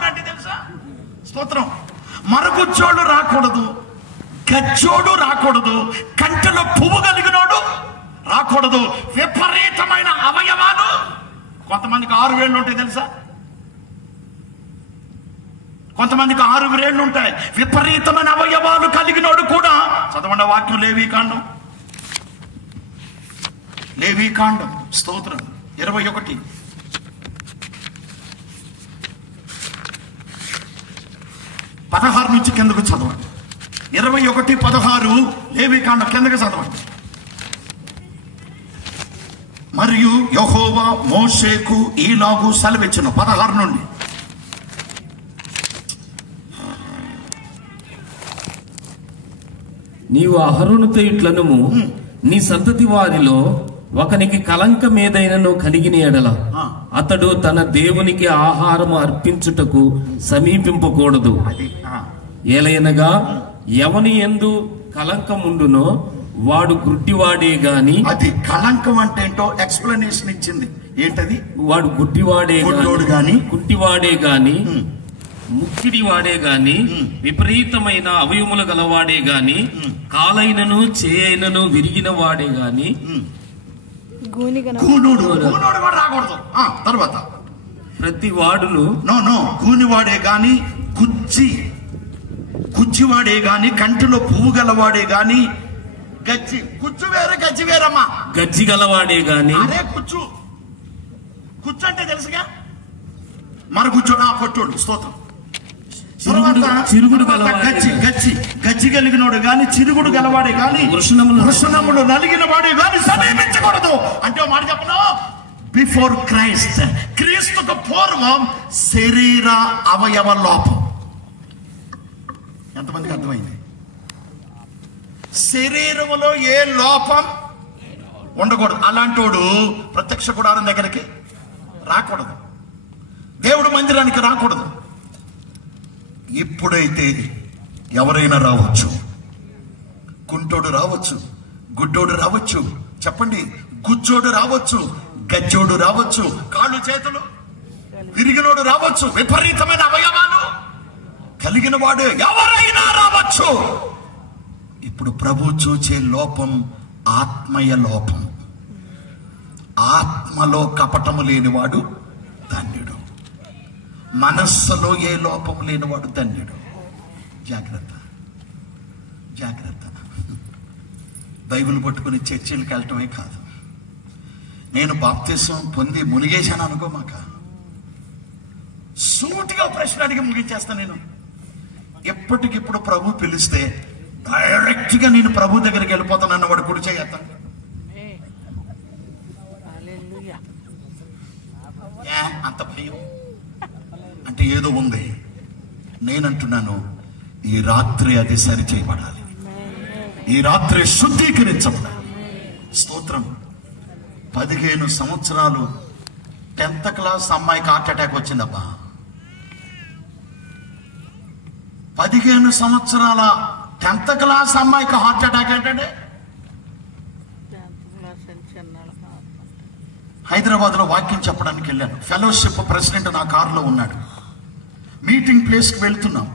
అంటే తెలుసా? స్తోత్రం. మరగుచ్చోడు రాకూడదు, గచ్చోడు రాకూడదు, కంటిలో పువ్వు కలిగినోడు రాకూడదు. విపరీతమైన అవయవాలు, కొంతమందికి 6 వేళ్ళు ఉంటాయి తెలుసా? కొంతమందికి 6 వేళ్ళు ఉంటాయి. విపరీతమైన అవయవాలు కలిగినోడు కూడా. చదవండి వాక్యం, లేవీకాండం స్తోత్రం 21 16 నుంచి కిందకు చదవండి. 21:16 లేవీకాండం కిందకు చదవండి. మరియు యెహోవా మోషేకు ఈలాగు సెలవిచ్చెను. 16 నుండి. నీవు అహరోనుతో ఇట్లనుము, నీ సంతతి వారిలో ఒకనికి కలంకమేదైనను కలిగిన ఎడల అతడు తన దేవునికి ఆహారము అర్పించుటకు సమీపింపకూడదు. ఏలయనగా ఎవని యందు కలంకముండునో వాడు గుడ్డివాడే గాని, అది కళంకం అంటే ఏంటో ఎక్స్ప్లెనేషన్ ఇచ్చింది. ఏంటది? వాడు గుడ్డివాడే గుడ్డోడు గాని, కుంటివాడే గాని, ముక్కిడి వాడే గాని, విపరీతమైన అవయములు గలవాడే గాని, కాలైనను చేయైనను విరిగిన వాడే గాని, కూనోడు కూడా రాకూడదు. తర్వాత ప్రతి వాడును కూనివాడే గాని, కుచ్చివాడే గాని, కంటిలో పువ్వు గలవాడే గాని, కుచ్చు వేరే గజ్జి వేరమ్మా, గజ్జి గలవాడే గాని, అదే కుచ్చు అంటే తెలుసుగా, మన కూర్చోడు కొట్టోడు. స్తోత్రం. చిరుగుడు గజ్జి కలిగినోడు గాని, చిరుగుడు గలవాడే గాని, వృషణములు నలిగిన వాడే గాని సమీపించకూడదు. అంటే మాట చెప్పను, బిఫోర్ క్రైస్ట్, క్రీస్తుకు పూర్వం శరీర అవయవ లోపం. ఎంతమందికి అర్థమైంది? శరీరములో ఏ లోపం ఉండకూడదు. అలాంటోడు ప్రత్యక్ష గుడారం దగ్గరికి రాకూడదు, దేవుడు మందిరానికి రాకూడదు. ఇప్పుడైతే ఎవరైనా రావచ్చు, కుంటోడు రావచ్చు, గుడ్డోడు రావచ్చు, చెప్పండి, గుజ్జోడు రావచ్చు, గజ్జోడు రావచ్చు, కాళ్ళు చేతులు విరిగినోడు రావచ్చు, విపరీతమైన అవయవాలు కలిగిన వాడు ఎవరైనా రావచ్చు. ఇప్పుడు ప్రభు చూచే లోపం ఆత్మయ లోపం. ఆత్మలో కపటము లేనివాడు ధన్యుడు, మనస్సులో ఏ లోపము లేనివాడు ధన్యుడు. జాగ్రత్త జాగ్రత్త. బైబిల్ పట్టుకుని చర్చిలకు వెళ్ళటమే కాదు. నేను బాప్తిసం పొంది మునిగేశాను అనుకోమాక, సూటిగా ప్రశ్న అడిగి ముగించేస్తాను. నేను ఎప్పటికిప్పుడు ప్రభు పిలిస్తే డైరెక్ట్ గా నేను ప్రభు దగ్గరికి వెళ్ళిపోతాను అన్నవాడు కుడి చేయత్తాను. అంత భయం అంటే ఏదో ఉంది. నేనంటున్నాను, ఈ రాత్రి అది సరి చేయబడాలి, ఈ రాత్రి శుద్ధీకరించబడాలి. స్తోత్రం. 15 సంవత్సరాలు 10th క్లాస్ అమ్మాయికి హార్ట్ అటాక్ వచ్చిందబ్బా. 15 సంవత్సరాల 10th క్లాస్ అమ్మాయికి హార్ట్ అటాక్ ఏంటంటే, హైదరాబాద్ లో వాక్యం చెప్పడానికి వెళ్ళాను. ఫెలోషిప్ ప్రెసిడెంట్ నా కారులో ఉన్నాడు. మీటింగ్ ప్లేస్ కి వెళ్తున్నాం.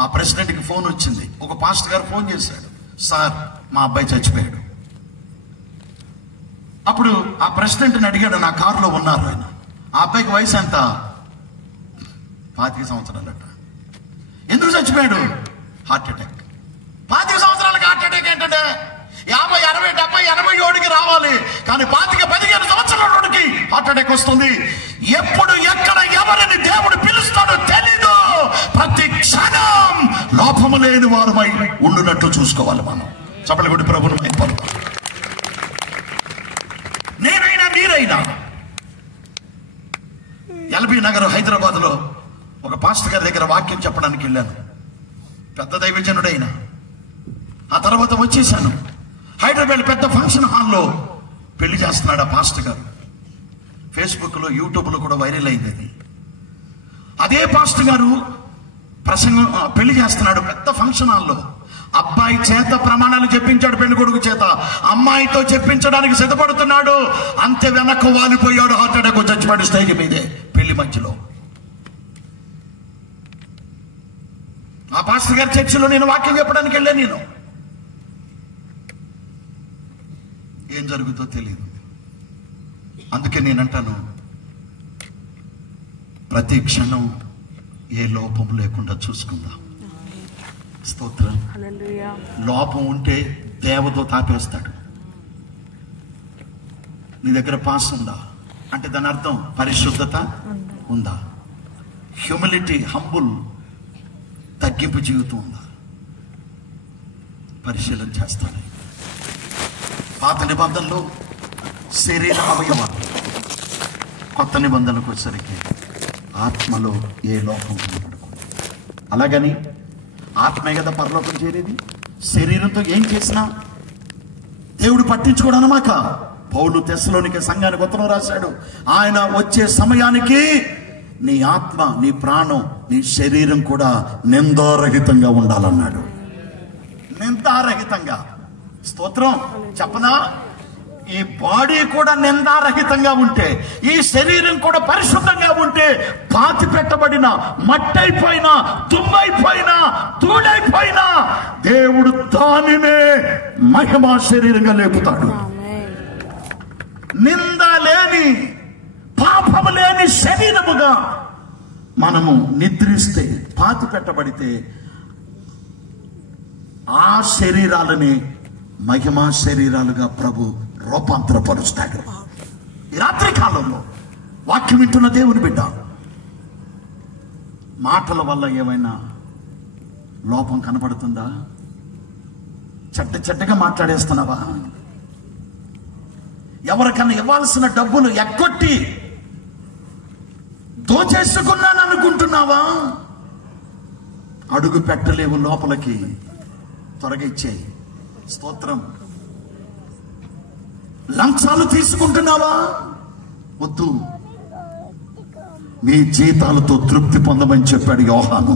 ఆ ప్రెసిడెంట్ కి ఫోన్ వచ్చింది. ఒక పాస్టర్ గారు ఫోన్ చేశాడు, సార్ మా అబ్బాయి చచ్చిపోయాడు. అప్పుడు ఆ ప్రెసిడెంట్ని అడిగాడు, నా కారులో ఉన్నారు ఆయన. ఆ అబ్బాయికి వయసు ఎంత? 25 సంవత్సరాలట. ఎందుకు చచ్చిపోయాడు? Heart attack. 25 సంవత్సరాలకి హార్ట్ అటాక్ ఏంటంటే 50, 60, 70, 80 ఏడుకి రావాలి, కానీ 15 సంవత్సరాలకి హార్ట్ అటాక్ వస్తుంది. ఎప్పుడు ఎక్కడ ఎవరిని దేవుడు పిలుస్తాడో తెలీదు. ప్రతి క్షణం లోపము లేని వారమై ఉండునట్టు చూసుకోవాలి మనం. చప్పట్లు కొట్టి ప్రభువును మహిమపరుద్దాం. నేనైనా మీరైనా ఎల్బీ నగర్ హైదరాబాద్ లో ఒక పాస్టర్ గారి దగ్గర వాక్యం చెప్పడానికి వెళ్ళాను. పెద్ద దైవజనుడైన. ఆ తర్వాత వచ్చేసాను. హైదరాబాద్ పెద్ద ఫంక్షన్ హాల్లో పెళ్లి చేస్తున్నాడు ఆ పాస్టర్ గారు. ఫేస్బుక్ లో, యూట్యూబ్ లో కూడా వైరల్ అయింది అది. అదే పాస్టర్ గారు ప్రసంగం పెళ్లి చేస్తున్నాడు పెద్ద ఫంక్షన్ హాల్లో. అబ్బాయి చేత ప్రమాణాలు చెప్పించాడు, పెళ్లి కొడుకు చేత. అమ్మాయితో చెప్పించడానికి సిద్ధపడుతున్నాడు. అంతే వెనక్కు వాలిపోయాడు. హార్ట్ అటాక్ చచ్చిపోయాడు స్టేజ్ మీదే పెళ్లి మధ్యలో. ఆ పాస్టర్ గారి చర్చిలో నేను వాక్యం చెప్పడానికి వెళ్ళాను. నేను ఏం జరుగుతుందో తెలియదు. అందుకే నేనంటాను, ప్రతి క్షణం ఏ లోపం లేకుండా చూసుకుందాం. స్తోత్రం. లోపం ఉంటే దేవతో తాపేస్తాడు. నీ దగ్గర పాస్ ఉందా అంటే దాని అర్థం పరిశుద్ధత ఉందా? హ్యూమిలిటీ, హంబుల్, తగ్గింపు జీవితం ఉందా? పరిశీలన చేస్తాను. పాత నిబంధనలో శరీర అవయవాలు, కొత్త నిబంధనకు వచ్చేసరికి ఆత్మలో ఏ లోపం కనపడకూడదు. అలాగని ఆత్మే కదా పరలోకం చేరేది. శరీరంతో ఏం చేసినా దేవుడు పట్టించుకోవడం అన్నమాట. పౌలు తెస్సలోనికే సంఘానికి ఉత్తరం రాశాడు, ఆయన వచ్చే సమయానికి నీ ఆత్మ, నీ ప్రాణం, నీ శరీరం కూడా నిందారహితంగా ఉండాలన్నాడు. నిందారహితంగా. స్తోత్రం. చెప్పనా, ఈ బాడీ కూడా నిందారహితంగా ఉంటే, ఈ శరీరం కూడా పరిశుద్ధంగా ఉంటే, పాతి పెట్టబడిన మట్టైపోయినా, దుమ్మైపోయినా, ధూళైపోయినా దేవుడు దానినే మహిమా శరీరంగా లేపుతాడు. నింద లేని, పాపము లేని శరీరముగా మనము నిద్రిస్తే, పాతి పెట్టబడితే, ఆ శరీరాలని మహిమా శరీరాలుగా ప్రభు రూపాంతరపరుస్తాడు. ఈ రాత్రి కాలంలో వాక్యం వింటున్న దేవుని బిడ్డ, మాటల వల్ల ఏమైనా లోపం కనపడుతుందా? చెడ్డగా మాట్లాడేస్తున్నావా? ఎవరికన్నా ఇవ్వాల్సిన డబ్బులు ఎగ్గొట్టి దోచేసుకున్నాను అనుకుంటున్నావా? అడుగు పెట్టలేవు లోపలికి, త్వరగా ఇచ్చేయి. స్తోత్రం. లంచాలు తీసుకుంటున్నావా? వద్దు. మీ జీతాలతో తృప్తి పొందమని చెప్పాడు యోహాను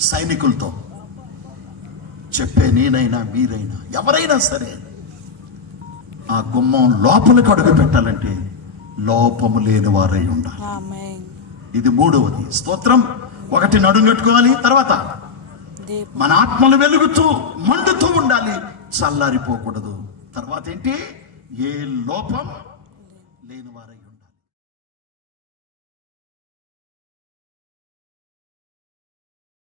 సైనికులతో. చెప్పే నేనైనా మీరైనా ఎవరైనా సరే ఆ గుమ్మం లోపలికి అడుగు పెట్టాలంటే లోపము లేని వారై ఉండాలి. ఇది మూడవది. స్తోత్రం. ఒకటి నడుం కట్టుకోవాలి, తర్వాత మన ఆత్మలు వెలుగుతూ మండుతూ ఉండాలి, చల్లారిపోకూడదు. తర్వాత ఏంటి? ఏ లోపం లేని వారై ఉండాలి.